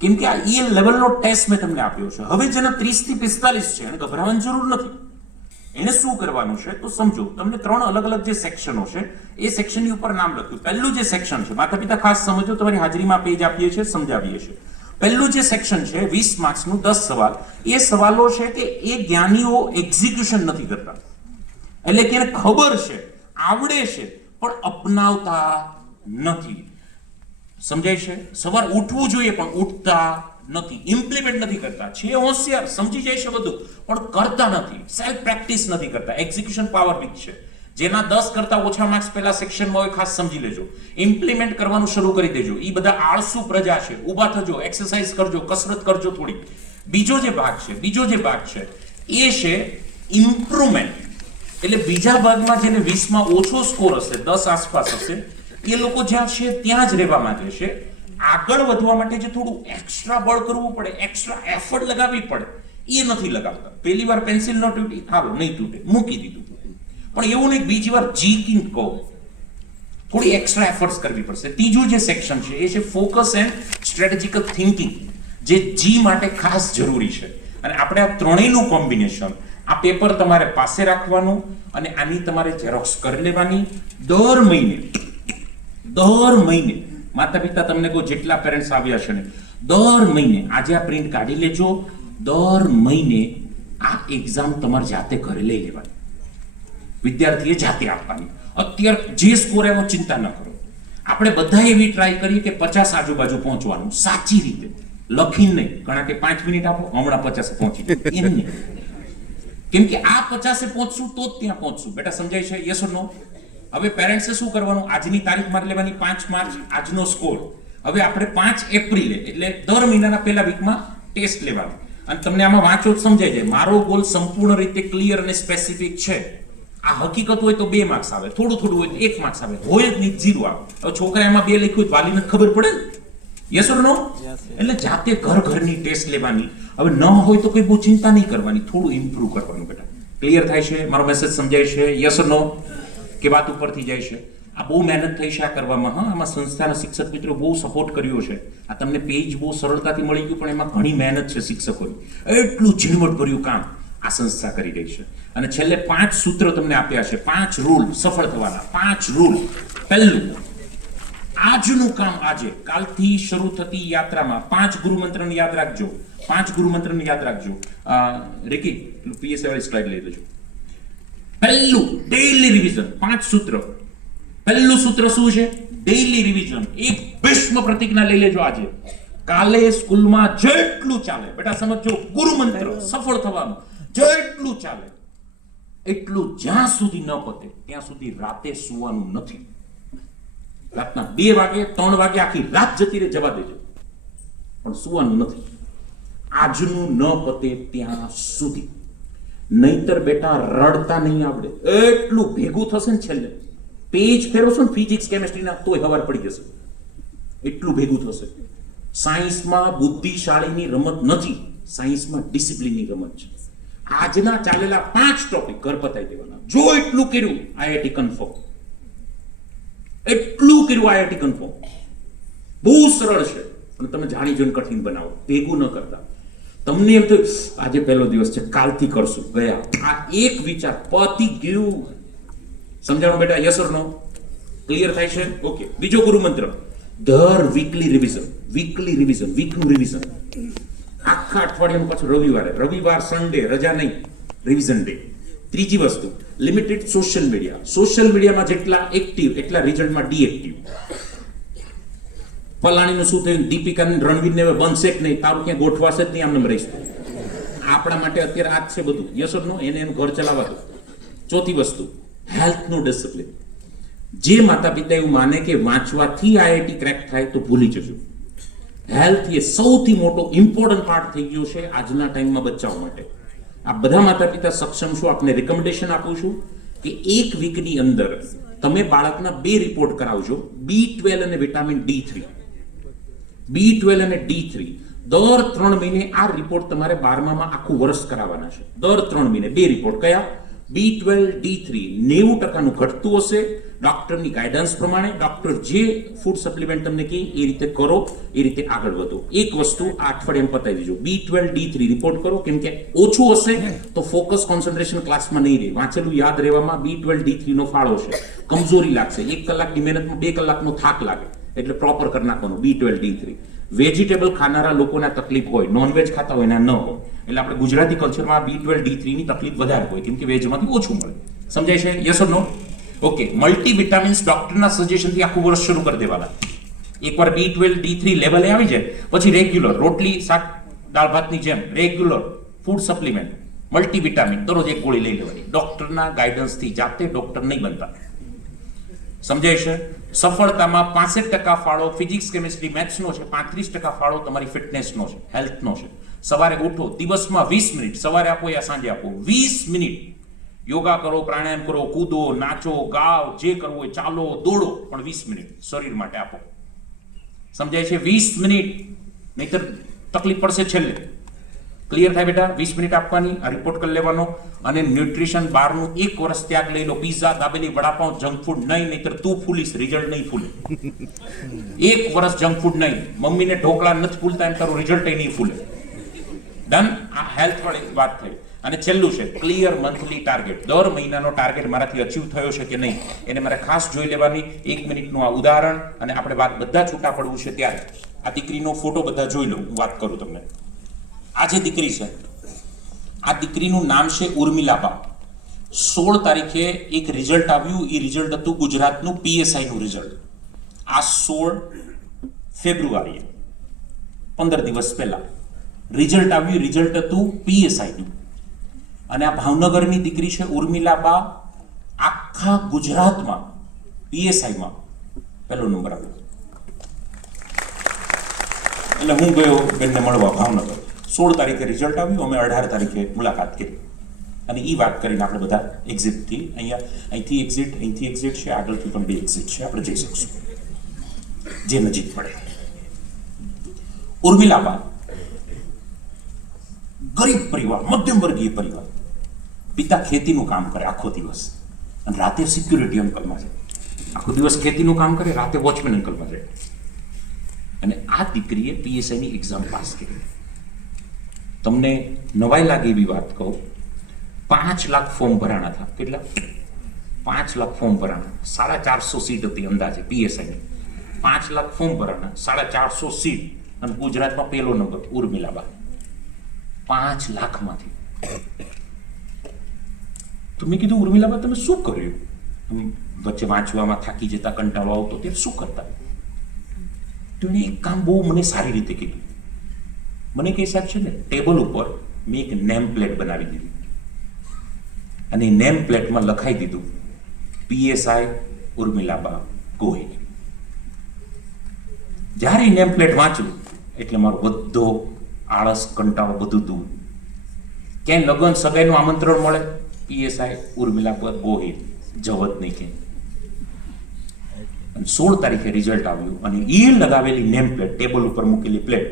કેમ કે આ એ લેવલનો ટેસ્ટ મેં તમને આપ્યો છે. હવે જેના 30 થી 45 છે એને ગભરાવાની જરૂર નથી. એને શું કરવાનું છે તો સમજો. તમને 3 અલગ અલગ જે સેક્શનો છે એ સેક્શનની ઉપર નામ લખ્યું. પહેલું જે સેક્શન છે, માતા પિતા ખાસ સમજો, તમારી હાજરીમાં પેજ આપીએ છીએ, સમજાવીએ છીએ. પહેલું જે સેક્શન છે 20 માર્ક્સનું 10 સવાલ. એ સવાલો છે કે એ જ્ઞાનીઓ એક્ઝિક્યુશન નથી કરતા, એટલે કે એને ખબર છે, આવડે છે, પણ અપનાવતા નથી. સમજાય છે? સવાર ઉઠવું જોઈએ પણ ઉઠતા નથી, ઇમ્પ્લિમેન્ટ નથી કરતા. છે હોશિયાર, સમજી જાય છે બધું, પણ કરતા નથી. સેલ્ફ પ્રેક્ટિસ નથી કરતા. એક્ઝિક્યુશન પાવર વીક છે. જેના 10 કરતા ઓછા માર્ક્સ પહેલા સેક્શનમાં હોય, ખાસ સમજી લેજો. ઇમ્પ્લિમેન્ટ કરવાનું શરૂ કરી દેજો. એ બધા આળસુ પ્રજા છે. ઊભા થજો, એક્સરસાઇઝ કરજો, કસરત કરજો થોડી. બીજો જે ભાગ છે એ છે ઇમ્પ્રુવમેન્ટ. એટલે બીજા ભાગમાં જેને 20 માં ઓછો સ્કોર હશે, 10 આસપાસ હશે, એ લોકો જ્યાં છે ત્યાં જ રહેવા માંગે છે. આગળ વધવા માટે જે થોડું એક્સ્ટ્રા બળ કરવું પડે, એક્સ્ટ્રા એફર્ટ લગાવવી પડે, એ નથી લગાવતા. પહેલી વાર પેન્સિલ ન તૂટી, હાલો નહીં તૂટે, મૂકી દીધું. પણ એવું નહીં બીજી વાર જી કિંગ કહો, થોડી એક્સ્ટ્રા એફર્ટ્સ કરવી પડશે. ત્રીજું જે સેક્શન છે એ છે ફોકસ એન્ડ સ્ટ્રેટેજિકલ થિંકિંગ, જે જી માટે ખાસ જરૂરી છે. અને આપણે આ ત્રણેયનું કોમ્બિનેશન, આ પેપર તમારે પાસે રાખવાનું અને આની તમારે ઝેરોક્સ કરી લેવાની. દર મહિને માતા પિતા તમને કહો, જેટલા પેરેન્ટ્સ આવ્યા છે ને, દર મહિને આજે આ પ્રિન્ટ કાઢી લેજો. દર મહિને આ એક્ઝામ તમારે જાતે ઘરે લઈ લેવાની, વિદ્યાર્થીએ જાતે આપવાની. અત્યારે જે સ્કોર એનો ચિંતા ન કરો. આપણે બધા એવી ટ્રાય કરીએ કે 50 આજુબાજુ પહોંચવાનું, સાચી રીતે લખીને નહીં. ઘણા કે 5 મિનિટ આપો, હમણાં 50 પહોંચી જાય, એમ નહીં. કેમ કે આ 50 પહોંચશું તો જ ત્યાં પહોંચશું. બેટા સમજાય છે? યસ ઓર નો? હવે પેરેન્ટ્સે શું કરવાનું? આજની તારીખ મારી લેવાની, 5 માર્ચ આજનો સ્કોર. હવે આપણે 5 એપ્રિલે એટલે દર મહિનાના પહેલા વીકમાં ટેસ્ટ લેવાનો. અને તમને આમાં વાંચો જ સમજાય જાય. મારો ગોલ સંપૂર્ણ રીતે ક્લિયર અને સ્પેસિફિક છે. આ હકીકત હોય તો 2 માર્ક્સ આવે, થોડું હોય તો 1 માર્ક્સ આવે, હોય જ નહીં 0 આવે. હવે છોકરા એમાં 2 લખ્યું હોય વાલીને ખબર પડે ને? યસ ઓર નો? એટલે જાતે ઘરની ટેસ્ટ લેવાની. હવે ન હોય તો કોઈ બહુ ચિંતા નહીં કરવાની, થોડું ઇમ્પ્રૂવ કરવાનું. બેટા ક્લિયર થાય છે? મારો મેસેજ સમજાય છે? યસ ઓર નો? કે વાત ઉપરથી જાય છે? આ બહુ મહેનત થઈ છે આ કરવામાં. હા, આમાં સંસ્થાના શિક્ષક મિત્રો બહુ સપોર્ટ કર્યો છે. આ તમને પેજ બહુ સરળતાથી મળી ગયું, પણ એમાં ઘણી મહેનત છે શિક્ષકોની. એટલું ઝીણવટભર્યું કામ આ સંસ્થા કરી રહી છે. અને છેલ્લે 5 સૂત્ર તમને આપ્યા છે, 5 રૂલ સફળ થવાના. 5 રૂલ. પહેલું, આજનું કામ આજે, કાલથી શરૂ થતી યાત્રામાં 5 ગુરુ મંત્રને યાદ રાખજો. 5 ગુરુ મંત્રને યાદ રાખજો. રેકી પીએસ વાળી સ્લાઇડ લઈ લેજો. પહેલું, ડેઈલી રિવિઝન. 5 સૂત્ર. પહેલું સૂત્ર શું છે? Daily revision. એક ભીષ્મ પ્રતિજ્ઞા લઈ લેજો આજે. કાલે સ્કૂલમાં જેટલું ચાલે, બેટા સમજો, ગુરુ મંત્ર સફળ થવાનું, જેટલું ચાલે એટલું જ્યાં સુધી ન પતે ત્યાં સુધી રાતે સુવાનું નથી. રાતના 2 વાગે 3 વાગે આખી રાત જતી રહે, જવા દેજો, પણ સુવાનું નથી આજનું ન પતે ત્યાં સુધી. નહીતર બેટા રડતા નહીં આવડે. એટલું ભેગું થશે ને છેલ્લે પેજ ફેરવશો ને ફિઝિક્સ કેમેસ્ટ્રીના તોય હવાર પડી જશે. એટલું ભેગું થશે. સાયન્સમાં બુદ્ધિશાળીની રમત નથી, સાયન્સમાં ડિસિપ્લિનની રમત છે. આજના ચાલેલા 5 ટોપિક ઘર પતાવી દેવાના. જો એટલું કર્યું આઈઆઈટી કન્ફર્મ, એટલું કર્યું આઈઆઈટી કન્ફર્મ. બહુ સરળ છે, પણ તમે જાણી જોઈને કઠિન બનાવો, ભેગું ન કરતા. તમને એમ તો આજે પહેલો દિવસ છે, કાલથી કરશું, ગયા. આ એક વિચાર પતી ગયું. સમજાણું બેટા? Yes or no? ક્લિયર થાય છે? ઓકે. બીજો ગુરુ મંત્ર, દર વીકલી રિવિઝન. વીકનું રિવિઝન. આખા અઠવાડિયાનું પાછું રવિવાર સન્ડે રજા નહીં, રિવિઝન ડે. ત્રીજી વસ્તુ, લિમિટેડ સોશિયલ મીડિયામાં જેટલા એક્ટિવ એટલા રિઝલ્ટમાં ડીએક્ટિવ. ફલાણીનું શું થયું, દીપિકા રણવીરને હવે બનશે કે નહીં, તારું ક્યાં ગોઠવાશે જ નહીં, આમને રહીશું. આપણા માટે અત્યારે આ જ છે બધું. યસ ઓર નો? એને એનું ઘર ચલાવવા દો. ચોથી વસ્તુ, હેલ્થનું ડિસિપ્લિન. જે માતા પિતા એવું માને કે વાંચવાથી આઈઆઈટી ક્રેક થાય તો ભૂલી જજો. હેલ્થ એ સૌથી મોટો ઇમ્પોર્ટન્ટ પાર્ટ થઈ ગયો છે આજના ટાઈમમાં બચ્ચાઓ માટે. આ બધા માતા પિતા સક્ષમ છો, આપને રિકમેન્ડેશન આપું છું કે એક વીકની અંદર તમે બાળકના 2 રિપોર્ટ કરાવજો, B12 અને વિટામિન D3. B12 અને D3 દર 3 મહિને આ રિપોર્ટ તમારે 12મામાં આખું વર્ષ કરાવવાના છે. દર 3 મહિને 2 રિપોર્ટ. કયા? B12 D3 90% ઘટતું હશે ડોક્ટરની ગાઈડન્સ પ્રમાણે. ડોક્ટર જે ફૂડ સપ્લિમેન્ટ તમને કહે એ રીતે કરો, એ રીતે આગળ વધો. એક વસ્તુ આ અઠવાડિયામાં પતાવી દેજો, B12 D3 રિપોર્ટ કરો, કેમ કે ઓછું હશે તો ફોકસ કોન્સન્ટ્રેશન ક્લાસમાં નહીં રહે. વાંચેલું યાદ રહેવામાં B12 D3 નો ફાળો છે. કમજોરી લાગશે, 1 કલાકની મહેનતમાં 2 કલાકનો થાક લાગે, એટલે પ્રોપર કરી નાખવાનું B12 D3. વેજીટેબલ ખાનારા લોકોને તકલીફ હોય, નોનવેજ ખાતા હોય ને ન હોય, એટલે આપણે ગુજરાતી કલ્ચરમાં B12 D3 ની તકલીફ વધારે હોય, કેમ કે વેજમાંથી ઓછું મળે. સમજાય છે? Yes or no? Okay. Multivitamins ડોક્ટરના સજેશનથી આખું વર્ષ શરૂ કરી દેવાના. એકવાર B12 D3 લેવલે આવી જાય પછી રેગ્યુલર રોટલી શાક દાળ ભાતની જેમ રેગ્યુલર ફૂડ સપ્લિમેન્ટ મલ્ટીવિટામિન દરરોજ 1 ગોળી લઈ લેવાની. ડોક્ટરના ગાઈડન્સથી, જાતે ડોક્ટર નહીં બનતા. સમજાય છે? સફળતામાં 65% ફાળો ફિઝિક્સ કેમિસ્ટ્રી મેથ્સનો છે, 35% ફાળો તમારી ફિટનેસનો છે, હેલ્થનો છે. સવારે ઉઠો, દિવસમાં 20 મિનિટ સવારે આપો યા સાંજે આપો, 20 મિનિટ યોગા કરો, પ્રાણાયામ કરો, કૂદો, નાચો, ગાઓ, જે કરવું હોય, ચાલો, દોડો, પણ 20 મિનિટ શરીર માટે આપો. સમજાય છે? 20 મિનિટ, નહીતર તકલીફ પડશે છેલ્લે. ક્લિયર થાય બેટા? 20 મિનિટ આપવાની, આ રિપોર્ટ કરી લેવાનો. અને ન્યુટ્રિશન બારનું 1 વર્ષ ત્યાગ લઈ લો. Pizza, dabeli, vada pav, junk food નહીં, નહીતર તું ફૂલીશ, રિઝલ્ટ નહીં ફૂલે. 1 વર્ષ જંક ફૂડ નહીં. મમ્મીને ઢોકળા નથી ફૂલતા એમ તારું રિઝલ્ટ નહીં ફૂલે. ડન? આ હેલ્થ વાળી વાત થઈ. અને છેલ્લું છે ક્લિયર મંથલી ટાર્ગેટ. દર મહિનાનો ટાર્ગેટ મારાથી અચીવ થયો છે કે નહીં એને મારે ખાસ જોઈ લેવાની. 1 મિનિટનું આ ઉદાહરણ, અને આપણે વાત બધા છૂટા પડવું છે ત્યારે આ દીકરીનો ફોટો બધા જોઈ લો. હું વાત કરું તમને. આ જે દીકરી છે, આ દીકરીનું નામ છે ઉર્મિલાબા. 16 તારીખે એક રિઝલ્ટ આવ્યું. એ રિઝલ્ટ હતું ગુજરાતનું PSI નું રિઝલ્ટ. આ 16 ફેબ્રુઆરીએ 15 દિવસ પહેલા રિઝલ્ટ આવ્યું. રિઝલ્ટ હતું PSI નું. અને આ ભાવનગરની દીકરી છે ઉર્મિલાબા. આખા ગુજરાતમાં PSIમાં પહેલો નંબર આવ્યો. એટલે હું ગયો બેનને મળવા ભાવનગર. 16 તારીખે રિઝલ્ટ આવ્યું. અમે 18 તારીખે મુલાકાત કરી અને એ વાત કરીને આપણે બધા એક્ઝિટથી અહીંથી એક્ઝિટ છે, આગળથી પણ 2 એક્ઝિટ છે, આપણે જઈ શકશું જે નજીક પડે. ઉર્મિલાબા ગરીબ પરિવાર, મધ્યમ વર્ગીય પરિવાર. પિતા ખેતીનું કામ કરે આખો દિવસ અને રાતે સિક્યુરિટી અંકલમાં છે. આખો દિવસ ખેતીનું કામ કરે, રાતે વોચમેન અંકલમાં છે. અને આ દીકરીએ PSI ની એક્ઝામ પાસ કરી. તમને નવાઈ લાગે એવી વાત કહું, 5 લાખ ફોર્મ ભરાણા હતા. કેટલા? 5 લાખ ફોર્મ ભરાણા. 450 સીટ હતી અંદાજે PSI ની. 5 લાખ ફોર્મ ભરાણા, 450 સીટ, અને ગુજરાતમાં પહેલો નંબર ઉર્મિલાબા. 5 લાખમાંથી. તો મેં કીધું ઉર્મિલાબા તમે શું કર્યું? વચ્ચે વાંચવામાં થાકી જતા, કંટાળો આવતો, તે શું કરતા? તો એને એક કામ બહુ મને સારી રીતે કીધું. મને કહે સાહેબ છે ને, ટેબલ ઉપર મેં એક નેમ પ્લેટ બનાવી દીધી અને એ નેમ પ્લેટમાં લખાઈ દીધું PSI ઉર્મિલાબા ગોહિલ. જ્યારે એ નેમ પ્લેટ વાંચું એટલે મારો બધો આળસ, કંટાળો બધું દૂર. ક્યાંય લગ્ન સગાઈનું આમંત્રણ મળે, PSI ઉર્મિલાબા ગોહિલ, જવત નહીં કે. 16 તારીખે રિઝલ્ટ આવ્યું અને એ લગાવેલી નેમ પ્લેટ, ટેબલ ઉપર મૂકેલી પ્લેટ,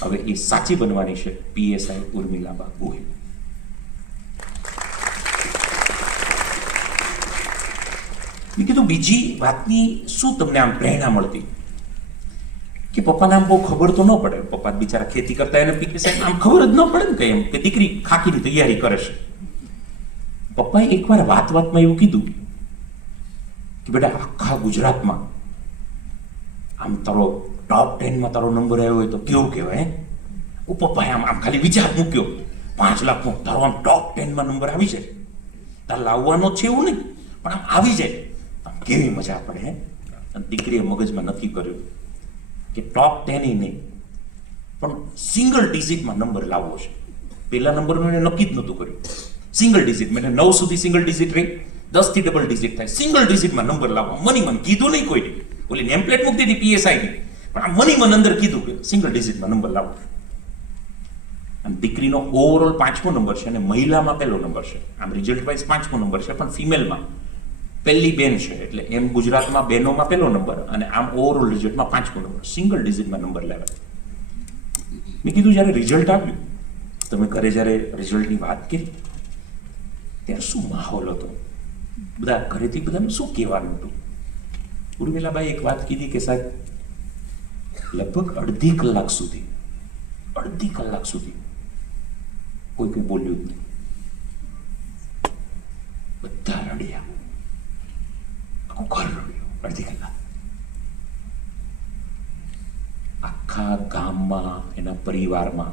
હવે એ સાચી બનવાની છે PSI ઉર્મિલાબા ગોહિલ. મેં કીધું બીજી વાતની શું તમને આમ પ્રેરણા મળતી? કે પપ્પાને આમ બહુ ખબર તો ન પડે. પપ્પા બિચારા ખેતી કરતા, એને PSI આમ ખબર જ ન પડે ને કઈ એમ કે દીકરી ખાકીની તૈયારી કરે છે. પપ્પાએ એકવાર વાતમાં એવું કીધું કે બેટા આખા ગુજરાતમાં આમ તારો ટોપ 10માં તારો નંબર આવ્યો હોય તો કેવું કહેવાય? પપ્પાએ આમ ખાલી વિચાર મૂક્યો, 5 લાખનો તારો આમ ટોપ 10માં નંબર આવી જાય, તાર લાવવાનો છે એવું નહીં, પણ આમ આવી જાય આમ કેવી મજા પડે. અને દીકરીએ મગજમાં નક્કી કર્યું કે ટોપ 10 નહીં પણ સિંગલ ડિજિટમાં નંબર લાવવો છે. પહેલા નંબરનું એને નક્કી જ નહોતું કર્યું. સિંગલ ડિજિટ, મેં 9 સુધી સિંગલ ડિજિટ રહી, 10 થી ડબલ ડિજિટ થાય, સિંગલ ડિજિટમાં નંબર લાવવા મન કીધું નહીં કોઈને. ઓલી નેમ પ્લેટ મૂકી દીધી પીએસઆઈ ની, પણ આ મન અંદર કીધું કે સિંગલ ડિજિટમાં નંબર લાવો. અને દીકરીનો ઓવરઓલ 5મો નંબર છે અને મહિલામાં પહેલો નંબર છે. આમ રિઝલ્ટ વાઇઝ 5મો નંબર છે, પણ ફિમેલમાં પહેલી બેન છે, એટલે એમ ગુજરાતમાં બહેનોમાં પહેલો નંબર અને આમ ઓવરઓલ રિઝલ્ટમાં 5મો નંબર, સિંગલ ડિજિટમાં નંબર લેવાય. મેં કીધું જ્યારે રિઝલ્ટ આવ્યું, તમે ઘરે જ્યારે રિઝલ્ટની વાત કરી ત્યારે શું માહોલ હતો, બધા ઘરેથી બધાને શું કહેવાનું હતું? ઉર્મિલાબાઈ એક વાત કીધી કે સાહેબ લગભગ અડધી કલાક સુધી કોઈ કોઈ બોલ્યું જ નહીં, બધા રડ્યા, આખું ઘર રડ્યું અડધી કલાક. આખા ગામમાં એના પરિવારમાં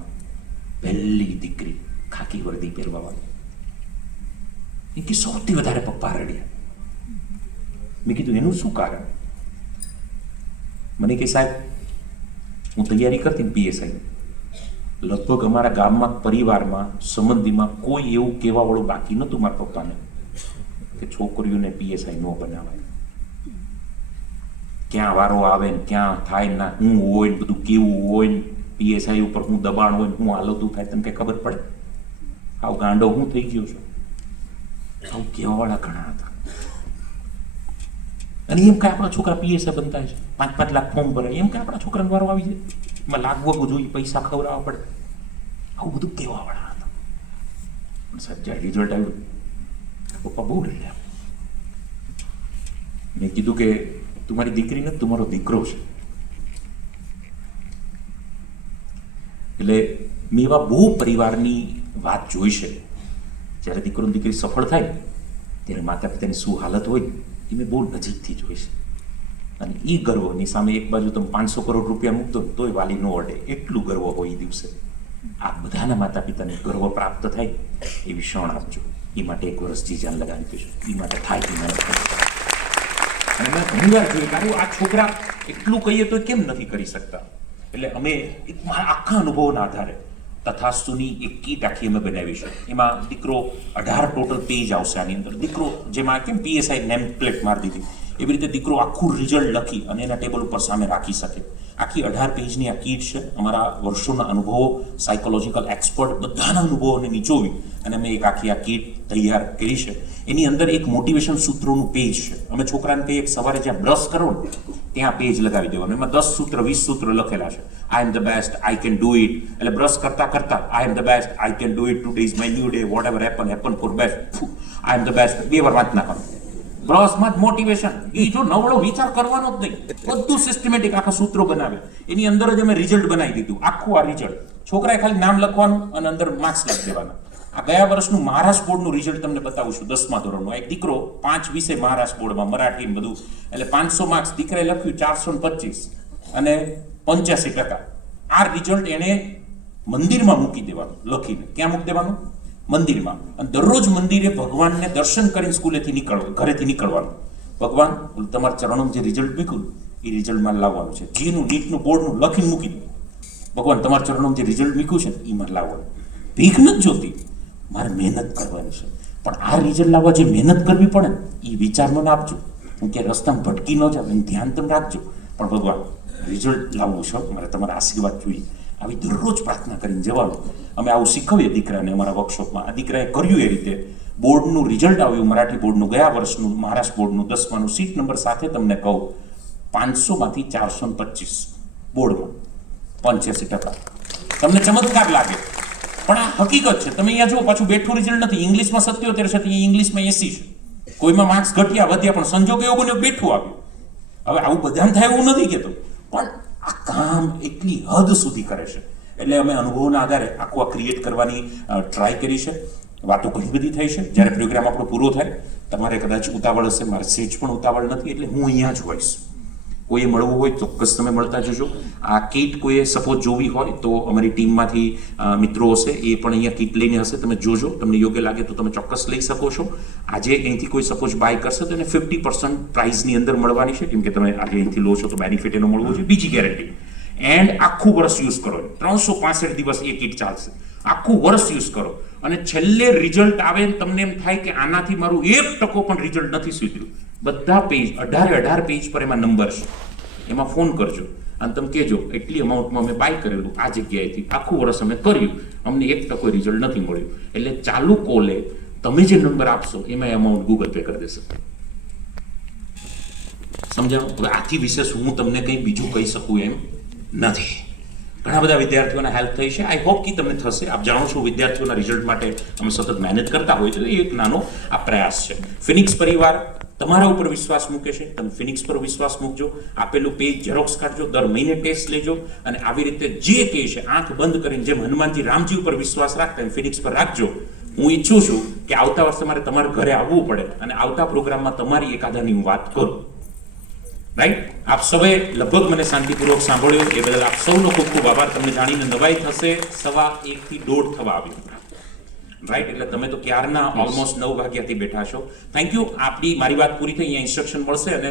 પહેલી દીકરી ખાકી વર્દી પહેરવાવાળી, એ કે સૌથી વધારે પપ્પા રડ્યા. મેં કીધું એનું શું કારણ? મને કે સાહેબ હું તૈયારી કરતી પીએસઆઈ, લગભગ અમારા ગામમાં પરિવારમાં સંબંધીમાં કોઈ એવું કહેવાવાળું બાકી નહોતું મારા પપ્પાને કે છોકરીઓને પીએસઆઈ ન બનાવાય. ક્યાં વારો આવે ને ક્યાં થાય ના, હું હોય ને બધું કેવું હોય ને પીએસઆઈ ઉપર હું દબાણ હોય ને હું હાલતું થાય તને કઈ ખબર પડે? આવું ગાંડો હું થઈ ગયો છું. આવું કહેવાવાળા ઘણા હતા. અને એમ કે આપણા છોકરા પીએસઆઈ બનતા છે, 5-5 લાખ ફોર્મ ભરાય, એમ કે આપણા છોકરાને વારો આવી જાય, એમાં લાગવું જોઈએ, પૈસા ખવડાવવા પડે, આવું બધું કહેવાવાળા હતા. પણ સાહેબ જ્યારે રિઝલ્ટ આવ્યું પપ્પા બહુ રડ્યા. મેં કીધું કે તું મારી દીકરી નથી, તું મારો દીકરો છે. એટલે મેં એવા બહુ પરિવારની વાત જોઈ છે, જ્યારે દીકરો દીકરી સફળ થાય ત્યારે માતા પિતાની શું હાલત હોય એ મેં બહુ નજીકથી જોઈ છે. અને એ ગર્વની સામે એક બાજુ તમે 500 કરોડ રૂપિયા મૂકતો તોય વાલી ન અડે, એટલું ગર્વ હોય એ દિવસે. આ બધાના માતા પિતાને ગર્વ પ્રાપ્ત થાય એવી ક્ષણ આપજો. એ માટે 1 વર્ષ જાન લગાવી દેજો, એ માટે થાય કે મહેનત કરજો. અને મેં ઘણી વાર જોયું કે આ છોકરા એટલું કહીએ તો કેમ નથી કરી શકતા. એટલે અમે એક મારા આખા અનુભવના આધારે તથાસ્તુની એક કીટ આખી અમે બનાવી છે. એમાં દીકરો 18 ટોટલ પેજ આવશે આની અંદર. દીકરો જેમાં કેમ પીએસઆઈ નેમ પ્લેટ મારી દીધી એવી રીતે દીકરો આખું રિઝલ્ટ લખી અને એના ટેબલ ઉપર સામે રાખી શકે. આખી 18 પેજની આ કીટ છે. અમારા વર્ષોના અનુભવો, સાયકોલોજીકલ એક્સપર્ટ બધાના અનુભવોને નીચોવી અને અમે એક આખી આ કીટ તૈયાર કરી છે. એની અંદર એક મોટિવેશન સૂત્રોનું પેજ છે. અમે છોકરાને કહીએ કે સવારે જ્યાં બ્રશ કરો ને ત્યાં પેજ લગાવી દેવાનું. એમાં 10 સૂત્ર 20 સૂત્ર લખેલા છે. I am the best, I can do it. એટલે બ્રશ કરતા કરતા I am the best, I can do it, today is my new day, whatever happen for best, I am the best 2 વાર વાંચ નાખવાનું. બ્રશમાં જ મોટિવેશન. એ જો નવળો વિચાર કરવાનો જ નહીં, બધું સિસ્ટમેટિક આખા સૂત્રો બનાવે. એની અંદર જ અમે રિઝલ્ટ બનાવી દીધું, આખું આ રિઝલ્ટ. છોકરાએ ખાલી નામ લખવાનું અને અંદર માર્ક્સ લખી દેવાના. આ ગયા વર્ષનું મહારાષ્ટ્ર બોર્ડનું રિઝલ્ટ તમને બતાવું છું. 10મા ધોરણનું એક દીકરો 5 વિષય મહારાષ્ટ્ર બોર્ડમાં, મરાઠી બધું, એટલે 500 માર્ક્સ. દીકરાએ લખ્યું 425 અને 85%. આ રિઝલ્ટ એને મંદિરમાં મૂકી દેવાનું લખીને. ક્યાં મૂકી દેવાનું? મંદિરમાં. અને દરરોજ મંદિરે ભગવાનને દર્શન કરીને ઘરેથી નીકળવાનું. ભગવાન તમારા ચરણોમાં જે રિઝલ્ટ મૂક્યું એ રિઝલ્ટમાં લાવવાનું છે. જીનું નીટનું બોર્ડનું લખીને મૂકી દો. ભગવાન તમારા ચરણોમાં જે રિઝલ્ટ મૂક્યું છે એમાં લાવવાનું. ભીખ નથી જોતી, મારે મહેનત કરવાની છે. પણ આ રિઝલ્ટ લાવવા જે મહેનત કરવી પડે ને એ વિચાર મને આપજો. હું કે રસ્તામાં ભટકી ન જાવ એનું ધ્યાન તમે રાખજો. પણ ભગવાન રિઝલ્ટ લાવવું છે, મારે તમારા આશીર્વાદ જોઈએ. આવી દરરોજ પ્રાર્થના કરીને જવાનું. અમે આવું શીખવીએ દીકરાને અમારા વર્કશોપમાં. આ દીકરાએ કર્યું એ રીતે. બોર્ડનું રિઝલ્ટ આવ્યું, મરાઠી બોર્ડનું, ગયા વર્ષનું મહારાષ્ટ્ર બોર્ડનું 10માનું. સીટ નંબર સાથે તમને કહું, 500માંથી 425 બોર્ડમાં, 85%. તમને ચમત્કાર લાગે પણ આ હકીકત છે. તમે અહીંયા જુઓ, પાછું બેઠું રિઝલ્ટ નથી. ઇંગ્લિશમાં 77 છે, ઇંગ્લિશમાં 80 છે. કોઈમાં માર્ક્સ ઘટ્યા વધ્યા, પણ સંજોગ એવો બન્યો બેઠું આવ્યું. હવે આવું બધાને થાય એવું નથી કહેતો, પણ આ કામ એટલી હદ સુધી કરે છે. એટલે અમે અનુભવના આધારે આખું આ ક્રિએટ કરવાની ટ્રાય કરી છે. વાતો ઘણી બધી થઈ છે. જ્યારે પ્રોગ્રામ આપણો પૂરો થાય, તમારે કદાચ ઉતાવળ હશે, મારે સેજ પણ ઉતાવળ નથી, એટલે હું અહીંયા જ હોઈશ. કોઈએ મળવું હોય ચોક્કસ તમે મળતા જજો. આ કીટ કોઈએ સપોઝ જોવી હોય તો અમારી ટીમમાંથી મિત્રો હશે, એ પણ અહીંયા કીટ લઈને હશે. તમે જોજો, તમને યોગ્ય લાગે તો તમે ચોક્કસ લઈ શકો છો. આજે અહીંથી કોઈ સપોઝ બાય કરશે તો એને 50% પ્રાઇઝની અંદર મળવાની છે, કેમ કે તમે આજે અહીંથી લો છો તો બેનિફિટ એનો મળવો છે. બીજી ગેરંટી, એન્ડ આખું વર્ષ યુઝ કરો, 365 દિવસ એ કીટ ચાલશે. આખું વર્ષ યુઝ કરો અને છેલ્લે રિઝલ્ટ આવે ને તમને એમ થાય કે આનાથી મારું 1% પણ રિઝલ્ટ નથી સુધર્યું, બધા પેજ 18 પેજ પર એમાં નંબર છે, એમાં ફોન કરજો અને તમે કહેજો એટલી અમાઉન્ટમાં અમે બાય કરેલું આ જગ્યાએથી, આખું વર્ષ અમે કર્યું, અમને 1% રિઝલ્ટ નથી મળ્યું. એટલે ચાલુ કોલે તમે જે નંબર આપશો એમાં અમાઉન્ટ ગૂગલ પે કરી દેશે. સમજાવો? હવે આથી વિશેષ હું તમને કંઈ બીજું કહી શકું એમ નથી. ઘણા બધા વિદ્યાર્થીઓને હેલ્પ થઈ છે. આઈ હોપ કે તમને થશે. આપ જાણો છો વિદ્યાર્થીઓના રિઝલ્ટ માટે અમે સતત મહેનત કરતા હોઈએ છીએ. એ એક નાનો આ પ્રયાસ છે. ફિનિક્સ પરિવાર તમારા ઉપર વિશ્વાસ મૂકે છે. તમે ફિનિક્સ પર વિશ્વાસ મૂકજો. આપેલું પેજ ઝેરોક્સ કાઢજો, દર મહિને ટેસ્ટ લેજો અને આવી રીતે જે કહે છે આંખ બંધ કરીને જેમ હનુમાનજી રામજી ઉપર વિશ્વાસ રાખતા એમ ફિનિક્સ પર રાખજો. હું ઈચ્છું છું કે આવતા વર્ષે મારે તમારા ઘરે આવવું પડે અને આવતા પ્રોગ્રામમાં તમારી એકાદાની હું વાત કરું. રાઈટ? આપ સૌએ લગભગ મને શાંતિપૂર્વક સાંભળ્યો એ બદલ આપ સૌનો ખૂબ ખૂબ આભાર. તમને જાણીને નવાઈ થશે 1:15 થી 1:30 થવા આવ્યું. રાઈટ? એટલે તમે તો ક્યારના ઓલમોસ્ટ 9 વાગ્યાથી બેઠા છો. Thank you. આપણી મારી વાત પૂરી થઈ. અહીંયા ઇન્સ્ટ્રક્શન મળશે અને